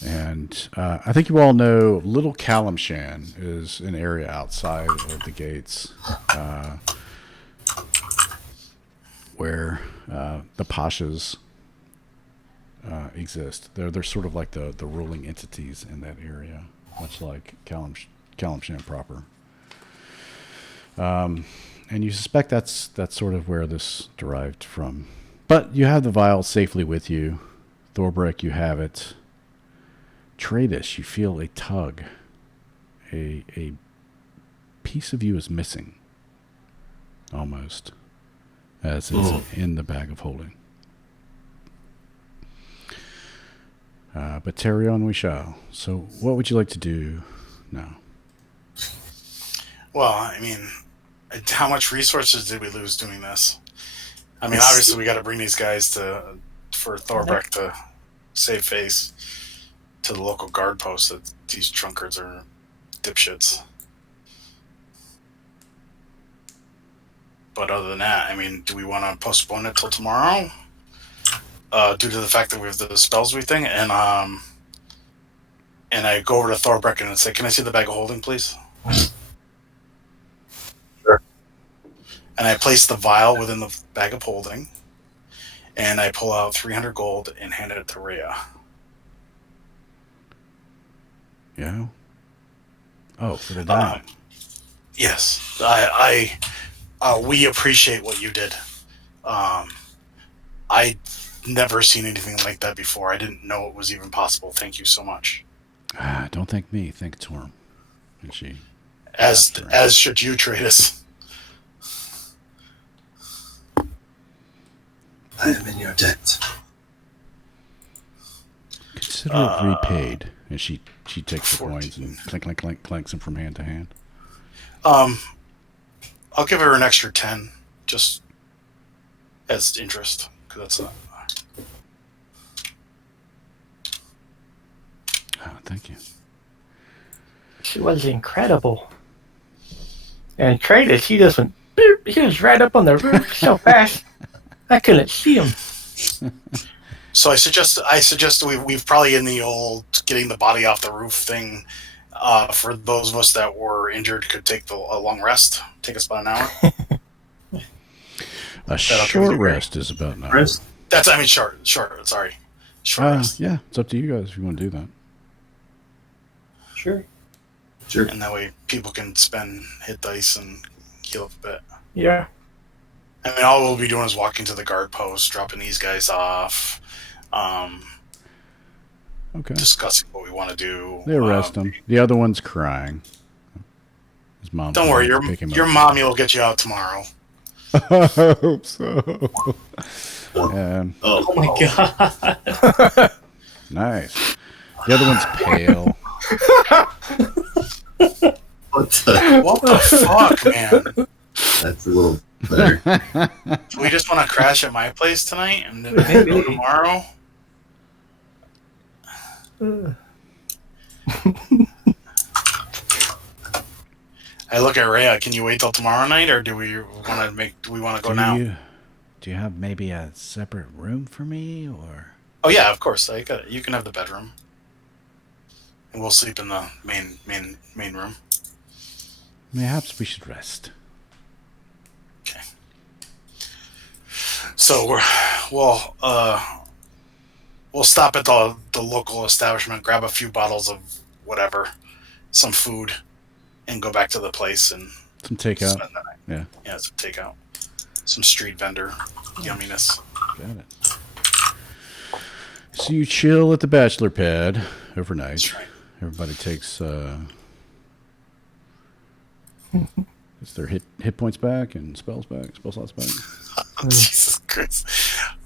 And I think you all know Little Calimshan is an area outside of the gates where the Pashas exist. They're sort of like the ruling entities in that area, much like Calimshan proper. And you suspect that's sort of where this derived from. But you have the vial safely with you. Thorberg, you have it. Tradus, you feel a tug. A piece of you is missing. Almost. As it's in the bag of holding. But carry on we shall. So what would you like to do now? Well, I mean, how much resources did we lose doing this? I mean, obviously we got to bring these guys for Thorberg to save face to the local guard post that these drunkards are dipshits. But other than that, I mean, do we want to postpone it till tomorrow? Due to the fact that we have the spells we thing, and I go over to Thorberg and say, "Can I see the bag of holding, please?" Sure. And I place the vial within the bag of holding, and I pull out 300 gold and hand it to Rhea. Yeah. Oh, for the dime. Yes, we appreciate what you did. I never seen anything like that before. I didn't know it was even possible. Thank you so much. Don't thank me. Thank Torm. And she. As should you, Tradus. I am in your debt. Consider it repaid. And she takes the 14. coins and clanks them from hand to hand. I'll give her an extra 10, just as interest, because that's not. Oh, thank you. She was incredible. And Kratos, he just went, boop, he was right up on the roof so fast, I couldn't see him. So I suggest we've probably in the old getting the body off the roof thing. For those of us that were injured, could take a long rest. Take us about an hour. A short rest is about an hour. Rest? Short. Sorry, short rest. Yeah, it's up to you guys if you want to do that. Sure. Sure. And that way people can hit dice and heal up a bit. Yeah. I mean, all we'll be doing is walking to the guard post, dropping these guys off, Okay. discussing what we want to do. They arrest him. The other one's crying. His mom. Don't worry, pick him your up. mommy will get you out tomorrow. I hope so. Oh, Oh my god. Nice. The other one's pale. what the? What the fuck, man? That's a little better. Do we just want to crash at my place tonight and then go tomorrow? I look at Rhea. Can you wait till tomorrow night, or do we want to go now? Do you have maybe a separate room for me, or? Oh yeah, of course. You can have the bedroom, and we'll sleep in the main room. Perhaps we should rest. Okay. So we'll stop at the local establishment, grab a few bottles of whatever, some food, and go back to the place and Some takeout. spend the night. Yeah. Yeah, some takeout, some street vendor yumminess. Got it. So you chill at the bachelor pad overnight. That's right. Everybody takes gets their hit points back and spell slots back. Jesus Christ.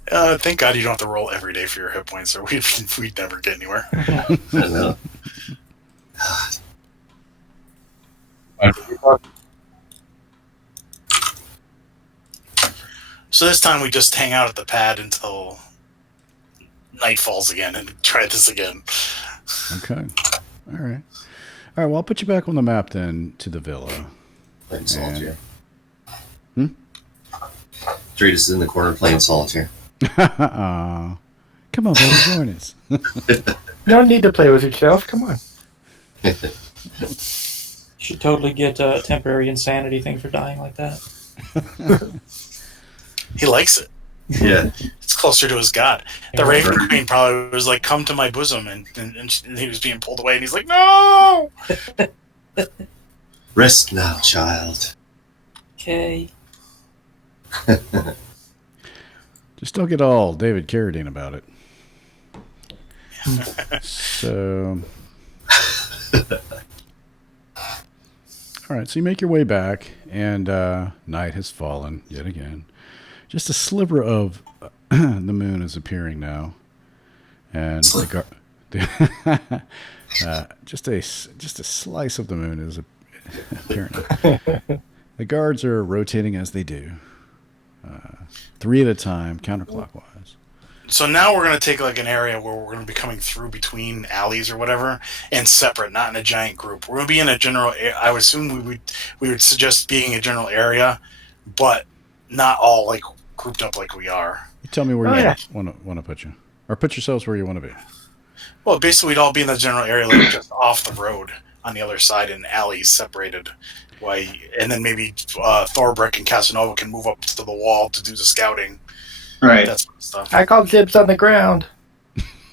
Thank God you don't have to roll every day for your hit points, or we'd never get anywhere. I know. So this time we just hang out at the pad until night falls again and try this again. Okay. All right. Well, I'll put you back on the map then to the villa. Playing solitaire. Hmm? Dredas is in the corner playing solitaire. Aw. Come on, baby, join us. You don't need to play with yourself. Come on. Should totally get a temporary insanity thing for dying like that. He likes it. Yeah. It's closer to his god. The Yeah. Raven Queen probably was like, "Come to my bosom," and he was being pulled away, and he's like, "No!" Rest now, child. Okay. Just don't get all David Carradine about it. So, all right. So you make your way back, and night has fallen yet again. Just a sliver of the moon is appearing now, and just a slice of the moon is appearing. The guards are rotating as they do, 3 at a time, counterclockwise. So now we're going to take like an area where we're going to be coming through between alleys or whatever, and separate, not in a giant group. We're going to be in a general. I would assume we would suggest being a general area, but not all like grouped up like we are. You tell me where Oh, you yeah. want to put you, or put yourselves where you want to be. Well, basically, we'd all be in the general area, like just off the road on the other side, in alleys separated. And then maybe Thorbrick and Casanova can move up to the wall to do the scouting. Right. That sort of stuff. I call dibs on the ground.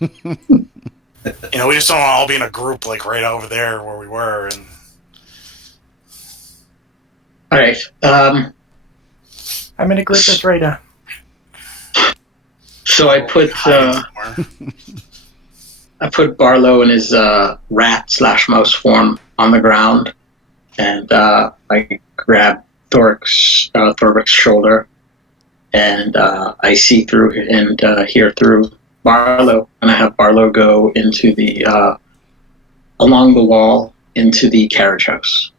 We just don't want to all be in a group like right over there where we were. And All right. I'm in a group that's right now. So I put Barlow in his rat/mouse form on the ground, and I grab Thorbrick's shoulder, and I see through and hear through Barlow, and I have Barlow go into the along the wall into the carriage house.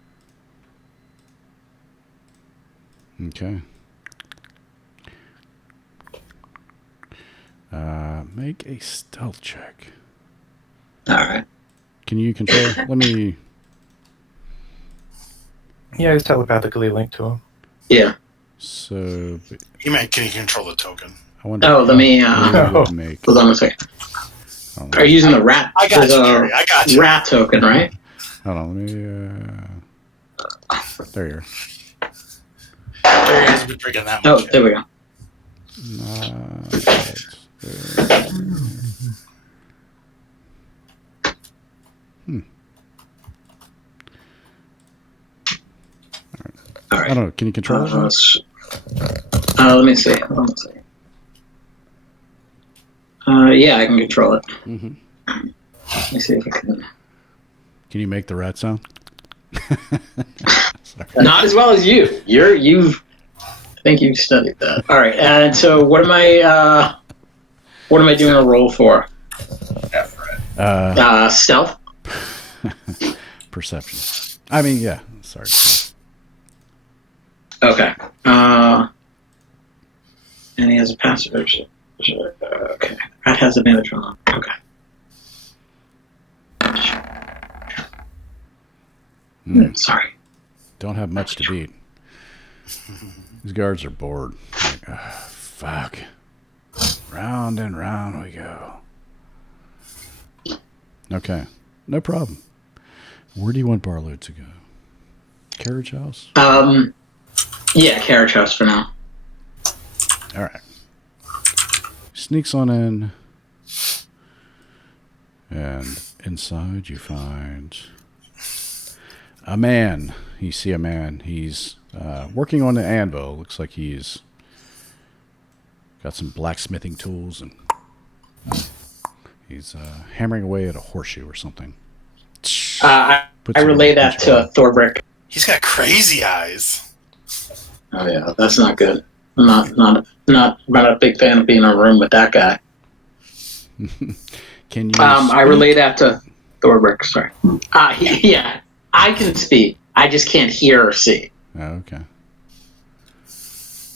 Okay. Make a stealth check. All right. Can you control? Let me. Yeah, I was telepathically linked to him. Yeah. So he meant, can you control the token? I wonder. Oh, let me. what would make. Hold on a second. Hold Are on, you using the rat? I got you, the Gary. I got you. rat token, right? hold on, let me. There you Gary hasn't been drinking that Oh, much. there we go. are. All I right. don't know. Can you control it? Let me see. Hold on a second. Yeah, I can control it. Mm-hmm. Let me see if I can. Can you make the rat sound? Sorry. Not as well as you. I think you've studied that. All right. And so, what am I doing a roll for? Stealth. Perception. I mean, yeah. Sorry. Okay. And he has a passive. Okay. That has advantage on. Okay. Sorry. Don't have much to beat. These guards are bored. Like, fuck. Round and round we go. Okay. No problem. Where do you want Barlow to go? Carriage house? Yeah, carriage house for now. All right. Sneaks on in. And inside you find a man. You see a man. He's working on the anvil. Looks like he's Got some blacksmithing tools, and he's hammering away at a horseshoe or something. I relay that to Thorbrick. He's got crazy eyes. Oh yeah, that's not good. I'm not a big fan of being in a room with that guy. Can you? I relay that to Thorbrick. Sorry. Yeah, I can speak. I just can't hear or see. Oh, okay.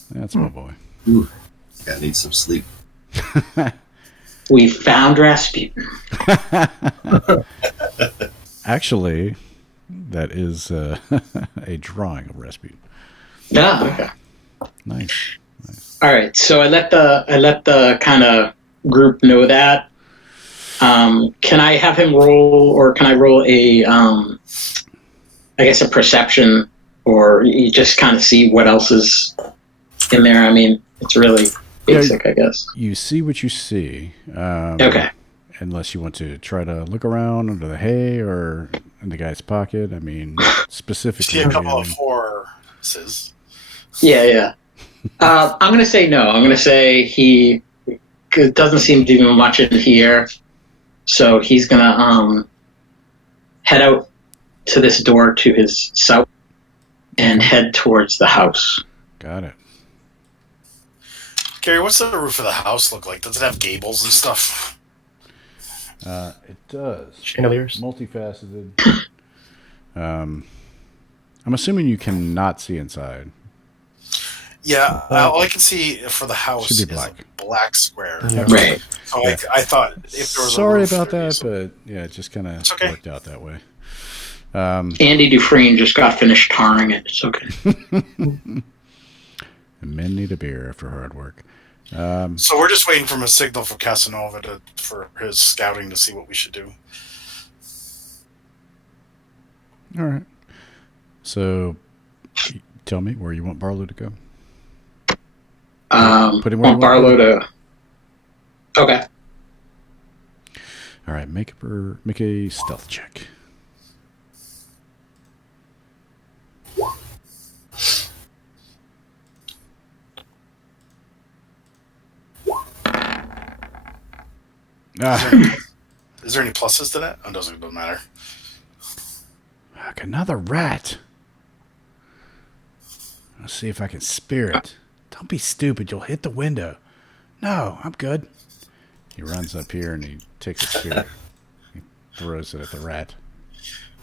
That's my boy. Gotta need some sleep. We found Rasputin. Actually, that is a drawing of Rasputin. Yeah. Okay. Nice. All right. So I let the kind of group know that. Can I have him roll, or can I roll a, I guess, a perception, or you just kind of see what else is in there? I mean, it's really basic, I guess. You see what you see. Okay. Unless you want to try to look around under the hay or in the guy's pocket. I mean, specifically. See a couple of horses. Yeah. I'm going to say no. I'm going to say he doesn't seem to do much in here. So he's going to head out to this door to his south and head towards the house. Got it. Gary, what's the roof of the house look like? Does it have gables and stuff? It does. Chandeliers. Multifaceted. I'm assuming you cannot see inside. Yeah, all I can see for the house Should is be black. a black square. Yeah. Right. So I thought if there was Sorry a roof, about there'd be that, some- but yeah, it just kind of okay. worked out that way. Andy Dufresne just got finished tarring it. It's okay. Men need a beer after hard work. So we're just waiting for a signal from Casanova for his scouting to see what we should do. All right. So, tell me where you want Barlow to go. Put him where you Want want Barlow to. Okay. All right. Make a stealth check. Is there any pluses to that? Oh, it doesn't matter. Fuck, another rat. Let's see if I can spear it. Don't be stupid. You'll hit the window. No, I'm good. He runs up here and he takes a spear. He throws it at the rat.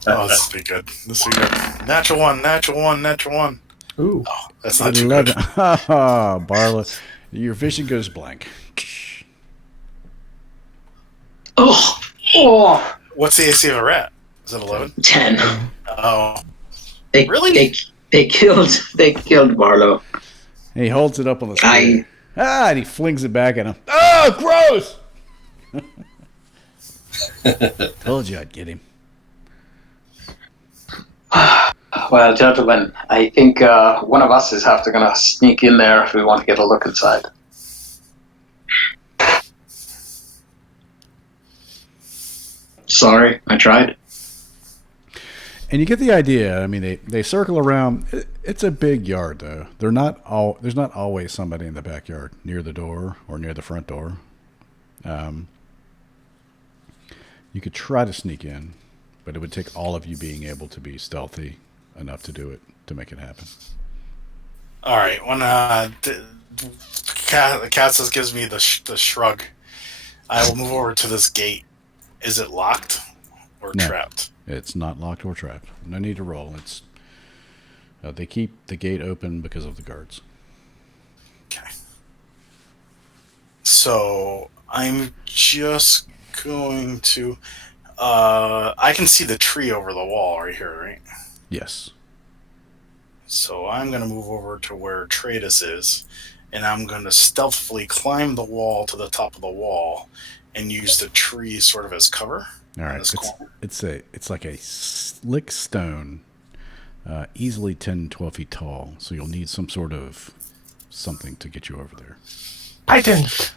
Oh, this will be good. This will be good. Natural one, natural one, natural one. Ooh. Oh, that's not too good. Oh, Barlow. Your vision goes blank. Oh, What's the AC of a rat? Is it 11? 10. Oh, They, Really? They killed Barlow. And he holds it up on the screen. And he flings it back at him. Oh, gross! Told you I'd get him. Well, gentlemen, I think one of us is going to sneak in there if we want to get a look inside. Sorry, I tried. And you get the idea. I mean, they circle around. It's a big yard, though. There's not always somebody in the backyard near the door or near the front door. You could try to sneak in, but it would take all of you being able to be stealthy enough to do it, to make it happen. all right. When Cassis gives me the shrug, I will move over to this gate. Is it locked or No. trapped? It's not locked or trapped. No need to roll. It's they keep the gate open because of the guards. Okay. So I'm just going to. I can see the tree over the wall right here, right? Yes. So I'm going to move over to where Tradus is, and I'm going to stealthily climb the wall to the top of the wall and use the tree sort of as cover. All right. This corner. It's like a slick stone, easily 10, 12 feet tall. So you'll need some sort of something to get you over there. Pythons.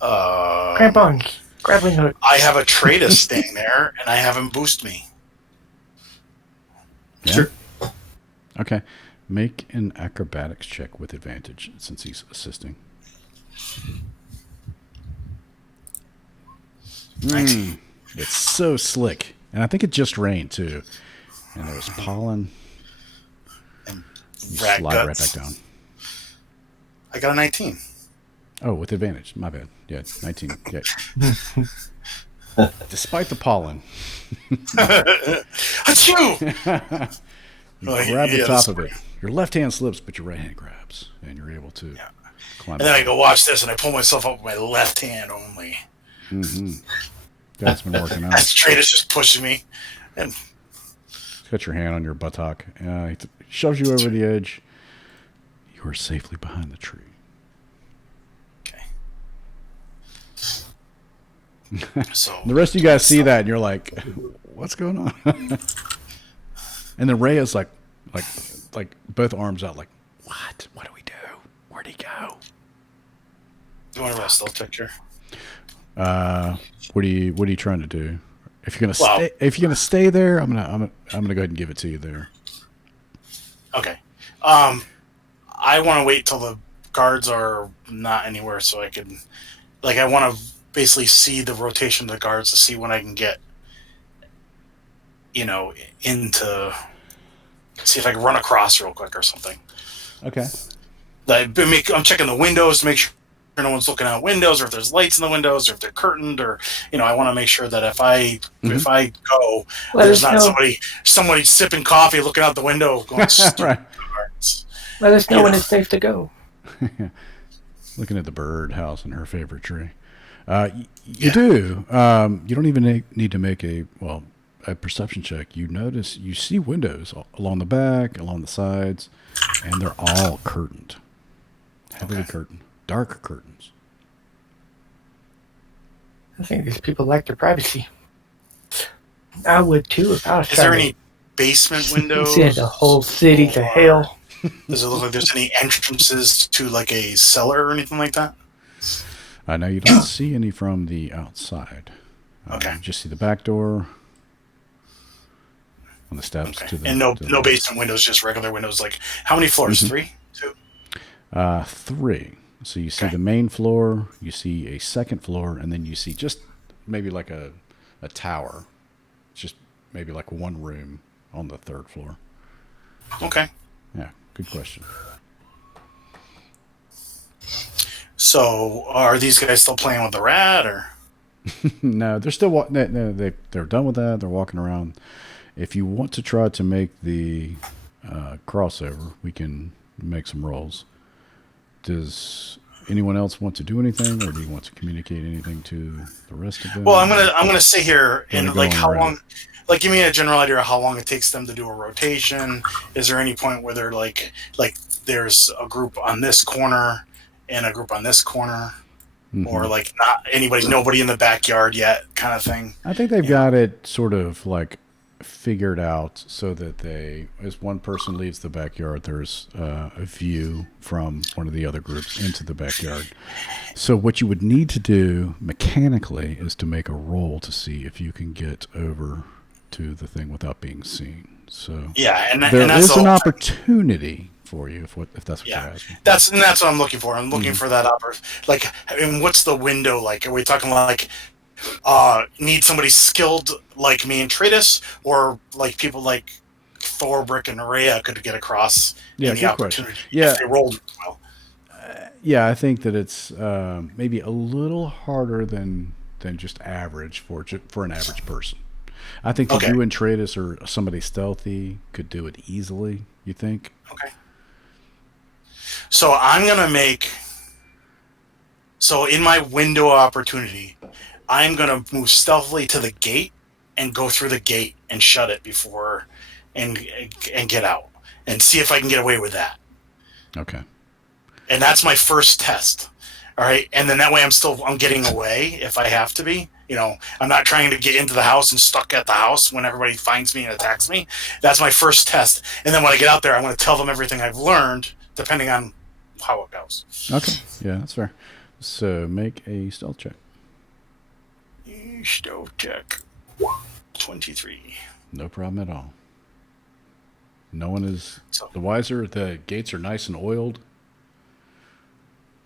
Crampons. Grappling hook. I have a Tradus staying there, and I have him boost me. Yeah? Sure. Okay. Make an acrobatics check with advantage since he's assisting. It's so slick. And I think it just rained, too. And there was pollen. And You rat slide right guts. back down. I got a 19. Oh, with advantage. My bad. Yeah, 19. Yeah. Despite the pollen. Achoo! You Well, grab the yeah, top this- of it. Your left hand slips, but your right hand grabs. And you're able to climb And then I up. go watch this, and I pull myself up with my left hand only. That's been working out. That's Trader's just pushing me. And Got your hand on your buttock. He shoves you over the edge. You are safely behind the tree. okay. So The rest of you guys see that, and you're like, "What's going on?" And then Ray is like both arms out, like, "What? What do we do? Where'd he go?" do you want to rest? I'll check here. What are you trying to do? If you're gonna Well- stay, if you're gonna stay there, I'm gonna go ahead and give it to you there. Okay. I want to wait till the guards are not anywhere, so I can, I want to basically see the rotation of the guards to see when I can get, into, see if I can run across real quick or something. Okay. I'm checking the windows to make sure no one's looking out windows, or if there's lights in the windows, or if they're curtained, or I want to make sure that if I go, Let there's us not know. somebody sipping coffee, looking out the window, going stupid Right. guards. Let us know You when know. it's safe to go. Looking at the bird house in her favorite tree. You do. You don't even need to make a perception check. You see windows along the back, along the sides, and they're all curtained. Heavily curtained. Dark curtains. I think these people like their privacy. I would too if I was Is trying there to any basement windows? send the whole city to hell. Does it look like there's any entrances to like a cellar or anything like that? Now you don't see any from the outside. Okay. You just see the back door on the steps Okay. to the And no to the- basement windows, just regular windows. Like how many floors? 3? 2? 3. So you see Okay. the main floor, you see a second floor, and then you see just maybe like a tower. It's just maybe like one room on the third floor. Okay. Yeah, good question. So are these guys still playing with the rat, or? No, they're still they're done with that. They're walking around. If you want to try to make the crossover, we can make some rolls. Does anyone else want to do anything, or do you want to communicate anything to the rest of them? Well, I'm gonna sit here and Wanna go like on how around. long? Like, give me a general idea of how long it takes them to do a rotation. Is there any point where they're like there's a group on this corner and a group on this corner, or like nobody in the backyard yet, kind of thing? I think they've got it sort of like figured out so that as one person leaves the backyard, there's a view from one of the other groups into the backyard. So what you would need to do mechanically is to make a roll to see if you can get over to the thing without being seen. So Yeah, and there that's is the an whole- opportunity for you if that's what Yeah. you're asking. That's what I'm looking for. I'm looking for that like, I mean, what's the window like? Are we talking like need somebody skilled like me and Tratus, or like people like Thorbrick and Rhea could get across Yeah, in the good question. opportunity Yeah. if they rolled well? Yeah, I think that it's maybe a little harder than just average for an average person. I think that Okay. you and Tratus or somebody stealthy could do it easily. You think? Okay. So I'm gonna make. So in my window of opportunity, I'm gonna move stealthily to the gate and go through the gate and shut it before, and get out and see if I can get away with that. Okay. And that's my first test. All right, and then that way I'm getting away if I have to be. I'm not trying to get into the house and stuck at the house when everybody finds me and attacks me. That's my first test. And then when I get out there, I'm going to tell them everything I've learned, depending on how it goes. Okay. Yeah, that's fair. So make a stealth check. Stealth check. 23. No problem at all. No one is So- the wiser. The gates are nice and oiled.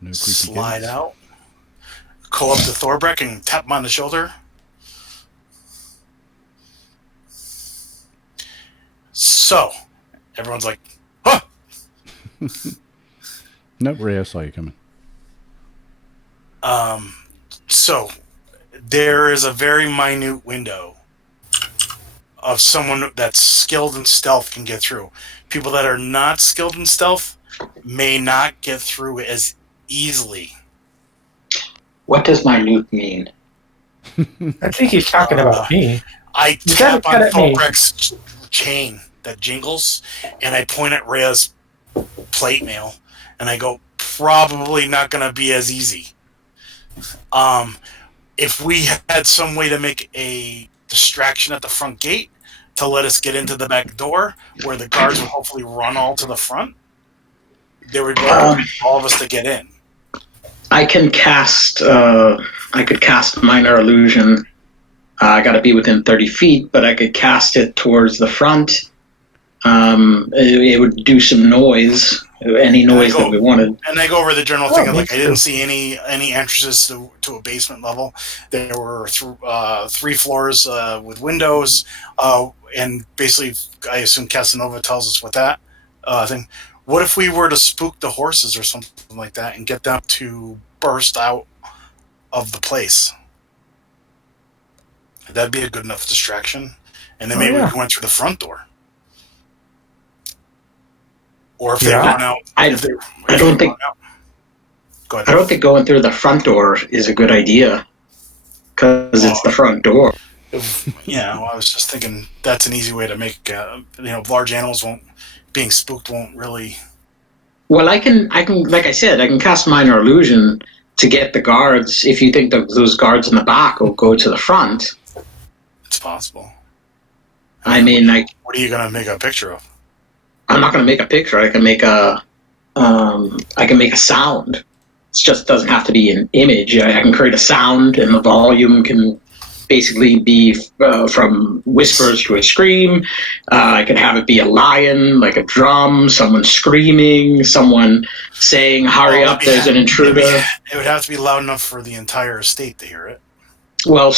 No creaky slide gates. out, call up to Thorbeck and tap him on the shoulder. So, everyone's like, huh! Nope, Ray, I saw you coming. So, there is a very minute window of someone that's skilled in stealth can get through. People that are not skilled in stealth may not get through as easily. What does minute mean? I think he's talking about me. I You gotta tap on cut at me. Thorbeck's chain that jingles, and I point at Rhea's plate mail, and I go, probably not going to be as easy. If we had some way to make a distraction at the front gate to let us get into the back door, where the guards would hopefully run all to the front, there would be all of us to get in. I can cast. I could cast minor illusion. I got to be within 30 feet, but I could cast it towards the front. It would do some noise, any noise that we wanted. And I go over the general thing of me like I didn't see any entrances to a basement level. There were 3 floors with windows, and basically I assume Casanova tells us what that thing. What if we were to spook the horses or something like that and get them to burst out of the place? That'd be a good enough distraction, and then maybe we went through the front door. Or if they run out, I don't think going through the front door is a good idea because it's the front door. Well, I was just thinking that's an easy way to make large animals being spooked won't really. Well, I can like I said, I can cast minor illusion to get the guards. If you think that those guards in the back will go to the front, It's possible. I mean, what are you gonna make a picture of? I'm not going to make a picture. I can make a sound. It just doesn't have to be an image. I can create a sound, and the volume can basically be from whispers to a scream. I can have it be a lion, like a drum, someone screaming, someone saying, "Hurry up! There's an intruder." It would have to be loud enough for the entire estate to hear it. Well,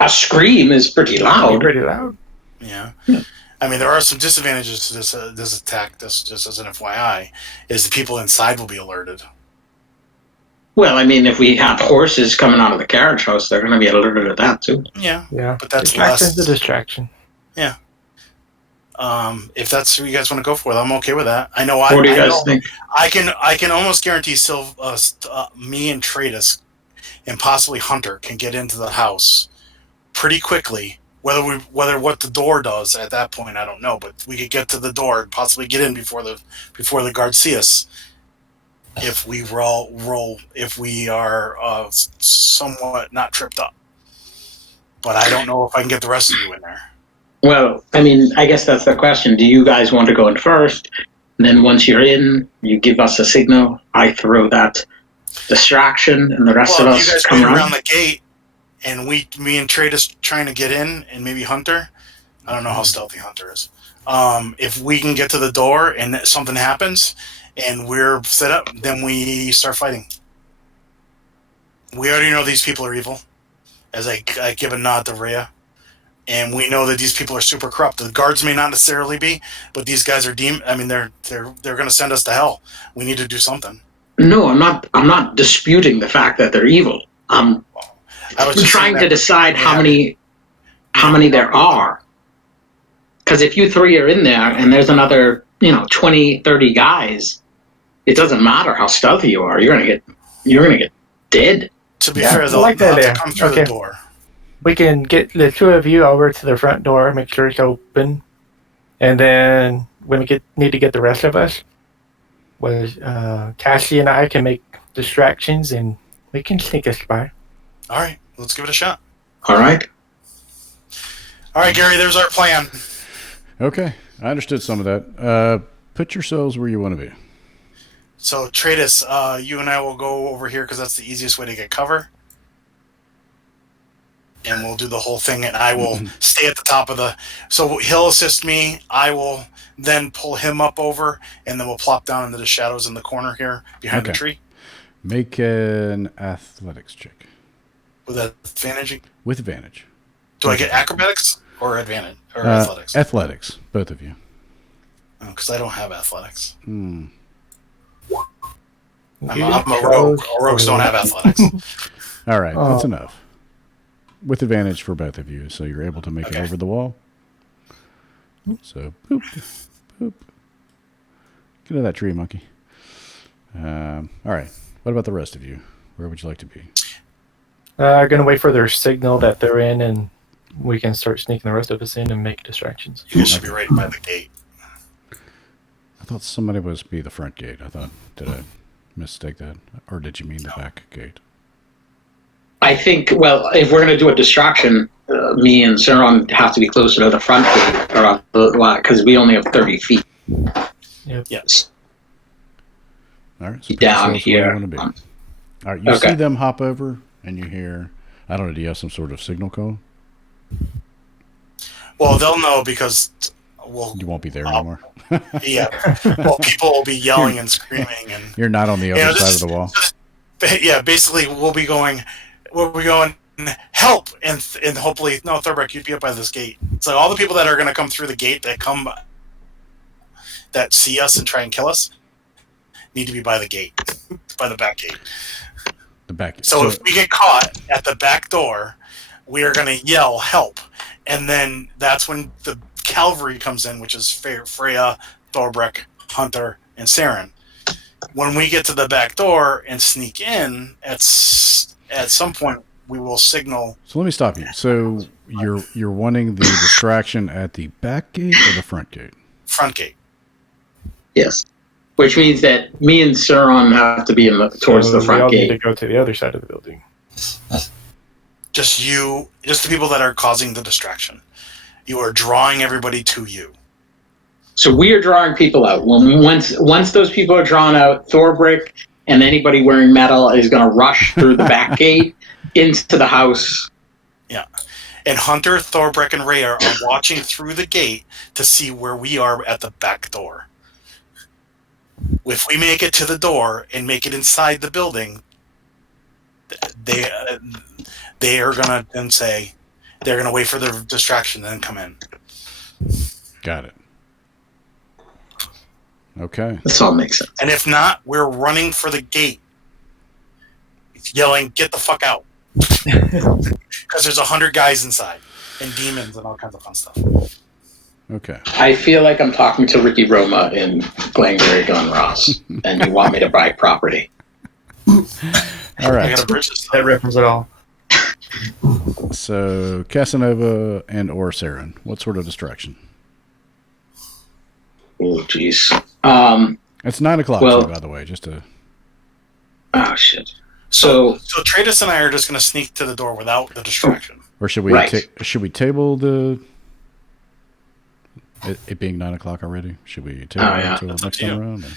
a scream is pretty loud. Pretty loud. Yeah. I mean, there are some disadvantages to this attack. This just as an FYI, is the people inside will be alerted. Well, I mean, if we have horses coming out of the carriage house, they're going to be alerted at that too. Yeah, Yeah. but that's Distraction's less. a distraction. Yeah. If that's what you guys want to go for, I'm okay with that. I know. What do you guys think? I can almost guarantee me and Tratus and possibly Hunter can get into the house pretty quickly. Whether what the door does at that point, I don't know, but we could get to the door and possibly get in before the guards see us. If we if we are somewhat not tripped up, but I don't know if I can get the rest of you in there. Well, I mean, I guess that's the question. Do you guys want to go in first? And then once you're in, you give us a signal. I throw that distraction, and the rest of us you guys come wait around. around the gate, and me and Tratus trying to get in, and maybe Hunter. I don't know how stealthy Hunter is. If we can get to the door and something happens, and we're set up, then we start fighting. We already know these people are evil, as I give a nod to Rhea. And we know that these people are super corrupt. The guards may not necessarily be, but these guys are I mean, they're going to send us to hell. We need to do something. No, I'm not disputing the fact that they're evil. I'm just trying to decide how many there are. Because if you 3 are in there and there's another, 20, 30 guys, it doesn't matter how stealthy you are. You're gonna get dead. To be fair, they'll like that have to come through the door. We can get the 2 of you over to the front door, make sure it's open, and then when we need to get the rest of us, Cassie and I can make distractions, and we can sneak us by. All right, let's give it a shot. All right, Gary. There's our plan. Okay, I understood some of that. Put yourselves where you want to be. So, Tratus, you and I will go over here because that's the easiest way to get cover. and we'll do the whole thing, and I will stay at the top of the... So he'll assist me, I will then pull him up over, and then we'll plop down into the shadows in the corner here, behind the tree. Make an athletics check. With advantage? With advantage. Do I get acrobatics or advantage? Or athletics? Athletics, both of you. Because I don't have athletics. Hmm. I'm a rogue. Rogues don't have athletics. All right, that's enough. With advantage for both of you, so you're able to make it over the wall. So, boop, boop. Get out of that tree, monkey. All right. What about the rest of you? Where would you like to be? Going to wait for their signal that they're in, and we can start sneaking the rest of us in and make distractions. You should be right by the gate. I thought somebody was be the front gate. Did I mistake that? Or did you mean the back gate? I think, well, if we're going to do a distraction, me and Sauron have to be closer to the front gate, because we only have 30 feet. Yep. Yes. All right. So Down here. All right. You see them hop over, and you hear, I don't know, do you have some sort of signal call? Well, they'll know because you won't be there anymore. Yeah. Well, people will be yelling and screaming. And you're not on the other side of the wall. Yeah, basically, we'll be going, help, and hopefully, no, Thorbeck, you'd be up by this gate. So all the people that are going to come through the gate that see us and try and kill us need to be by the gate, by the back gate. The back gate. So if we get caught at the back door, we are going to yell help, and then that's when the cavalry comes in, which is Freya, Thorbeck, Hunter, and Saren. When we get to the back door and sneak in, at some point we will signal. So let me stop you. So you're wanting the distraction at the back gate or the front gate? Front gate. Yes. Which means that me and Sauron have to be towards the front gate. We all need to go to the other side of the building. Just the people that are causing the distraction. You are drawing everybody to you. So we are drawing people out. Once those people are drawn out, Thorbrick and anybody wearing metal is going to rush through the back gate into the house. Yeah. And Hunter, Thorbrick, and Ray are watching through the gate to see where we are at the back door. If we make it to the door and make it inside the building, they are going to then say, they're going to wait for the distraction and then come in. Got it. Okay. This all makes sense. And if not, we're running for the gate, yelling, "Get the fuck out!" Because there's 100 guys inside, and demons and all kinds of fun stuff. Okay. I feel like I'm talking to Ricky Roma in Glengarry Glen Ross, and you want me to buy property. All right. I got a bridge this That time. reference at all. So Casanova and or Saren, what sort of distraction? Oh, jeez. It's 9 o'clock, well- too, by the way. Just to. Oh, shit. So Tratus and I are just going to sneak to the door without the distraction. Or should we Right. should we table the it being 9 o'clock already? Should we table it until That's next up to time you. around? Or?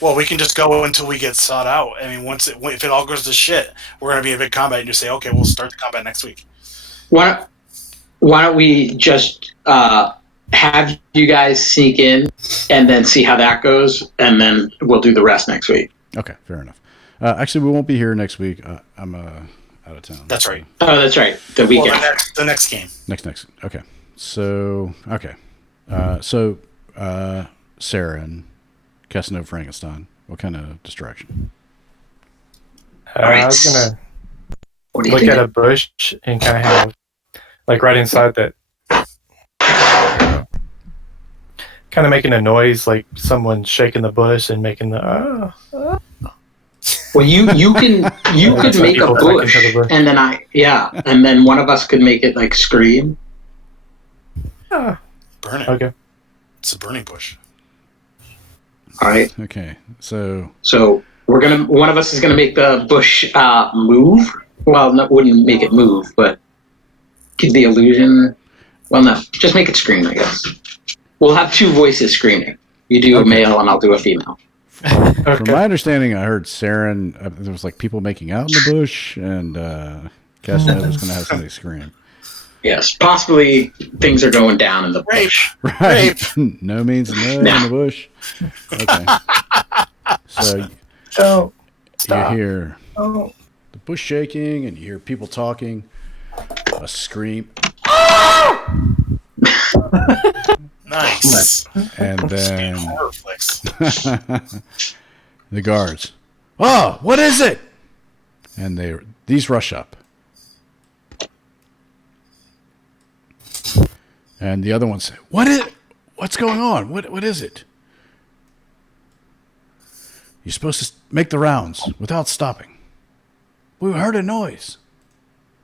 Well, we can just go until we get sought out. I mean, if it all goes to shit, we're going to be in big combat and just say, okay, we'll start the combat next week. Why don't we just have you guys sneak in and then see how that goes, and then we'll do the rest next week. Okay, fair enough. Actually, we won't be here next week. I'm out of town. That's right. Oh, that's right. The weekend. Well, the next game. Next. Okay. So, Saren, Casanova, Frankenstein. What kind of distraction? I was going to What do you look think? at a bush and kind of have, like right inside that, kind of making a noise like someone shaking the bush and making the, Well, you could That's make a people back bush, into the bush. and then and then one of us could make it like scream. Burn it. okay. It's a burning bush. All right. Okay. So, So one of us is gonna make the bush move. Well, wouldn't make it move, but give the illusion. Well, no, just make it scream, I guess. We'll have two voices screaming. You do a male, and I'll do a female. from my understanding, I heard Saren. There was like people making out in the bush, and Casanova's going to have somebody scream. Yes, possibly things are going down in the Rape. bush. Right. No means no in the bush. Okay. So Don't you stop. hear Oh. the bush shaking, and you hear people talking. A scream, Nice. and then Horror flicks. the guards. Oh, what is it? And these rush up. And the other ones say, what's going on? What is it? You're supposed to make the rounds without stopping. We heard a noise.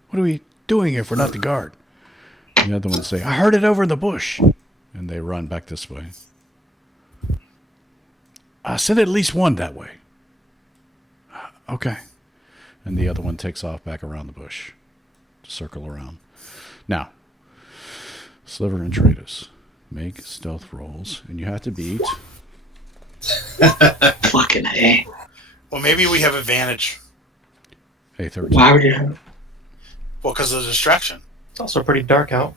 What are we doing if we're not the guard? The other ones say, I heard it over in the bush. And they run back this way. Send at least one that way. Okay. And the other one takes off back around the bush to circle around. Now, Sliver and Tratus, make stealth rolls, and you have to beat. Fucking A. Well, maybe we have advantage. A 13. Why would you have... Well, because of the distraction. It's also pretty dark out.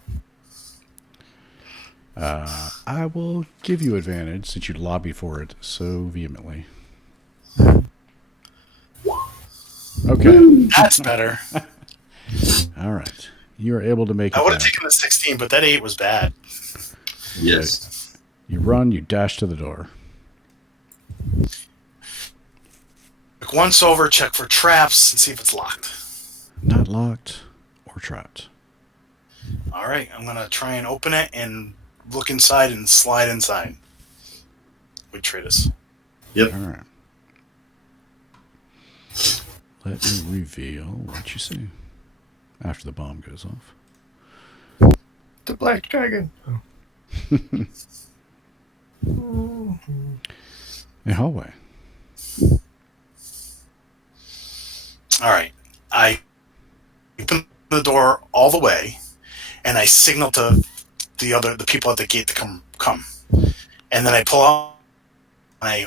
I will give you advantage since you lobby for it so vehemently. Okay. That's better. All right. You are able to make it I would have back. taken the 16, but that 8 was bad. Yes. You run, you dash to the door. Once over, check for traps and see if it's locked. Not locked or trapped. All right, I'm going to try and open it and look inside and slide inside. With Tratus. Yep. All right. Let me reveal what you see after the bomb goes off. The black dragon. A hallway. All right. I open the door all the way, and I signal to the people at the gate to come. And then I pull out, and I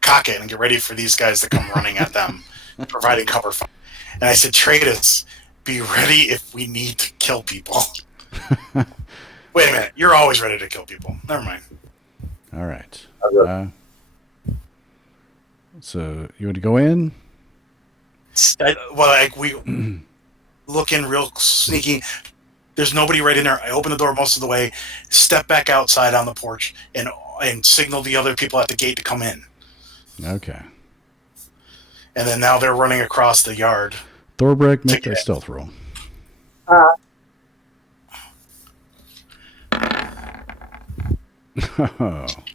cock it and get ready for these guys to come running at them, providing cover fire. And I said, Tratus, be ready if we need to kill people. Wait a minute. You're always ready to kill people. Never mind. All right. So you want to go in? We look in real sneaky. There's nobody right in there. I open the door most of the way, step back outside on the porch, and signal the other people at the gate to come in. Okay. And then now they're running across the yard. Thorbrek, make that stealth roll.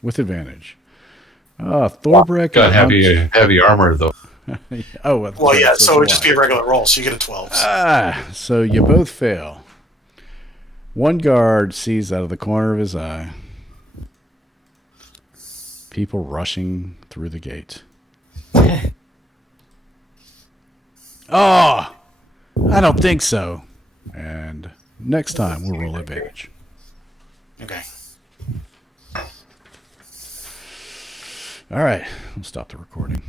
With advantage. Thorbrek. Got heavy armor though. Well, yeah, so it would just be a regular roll, so you get a 12. So you both fail. One guard sees out of the corner of his eye people rushing through the gate. Oh, I don't think so. And next time we'll roll advantage. Okay. All right, we'll stop the recording.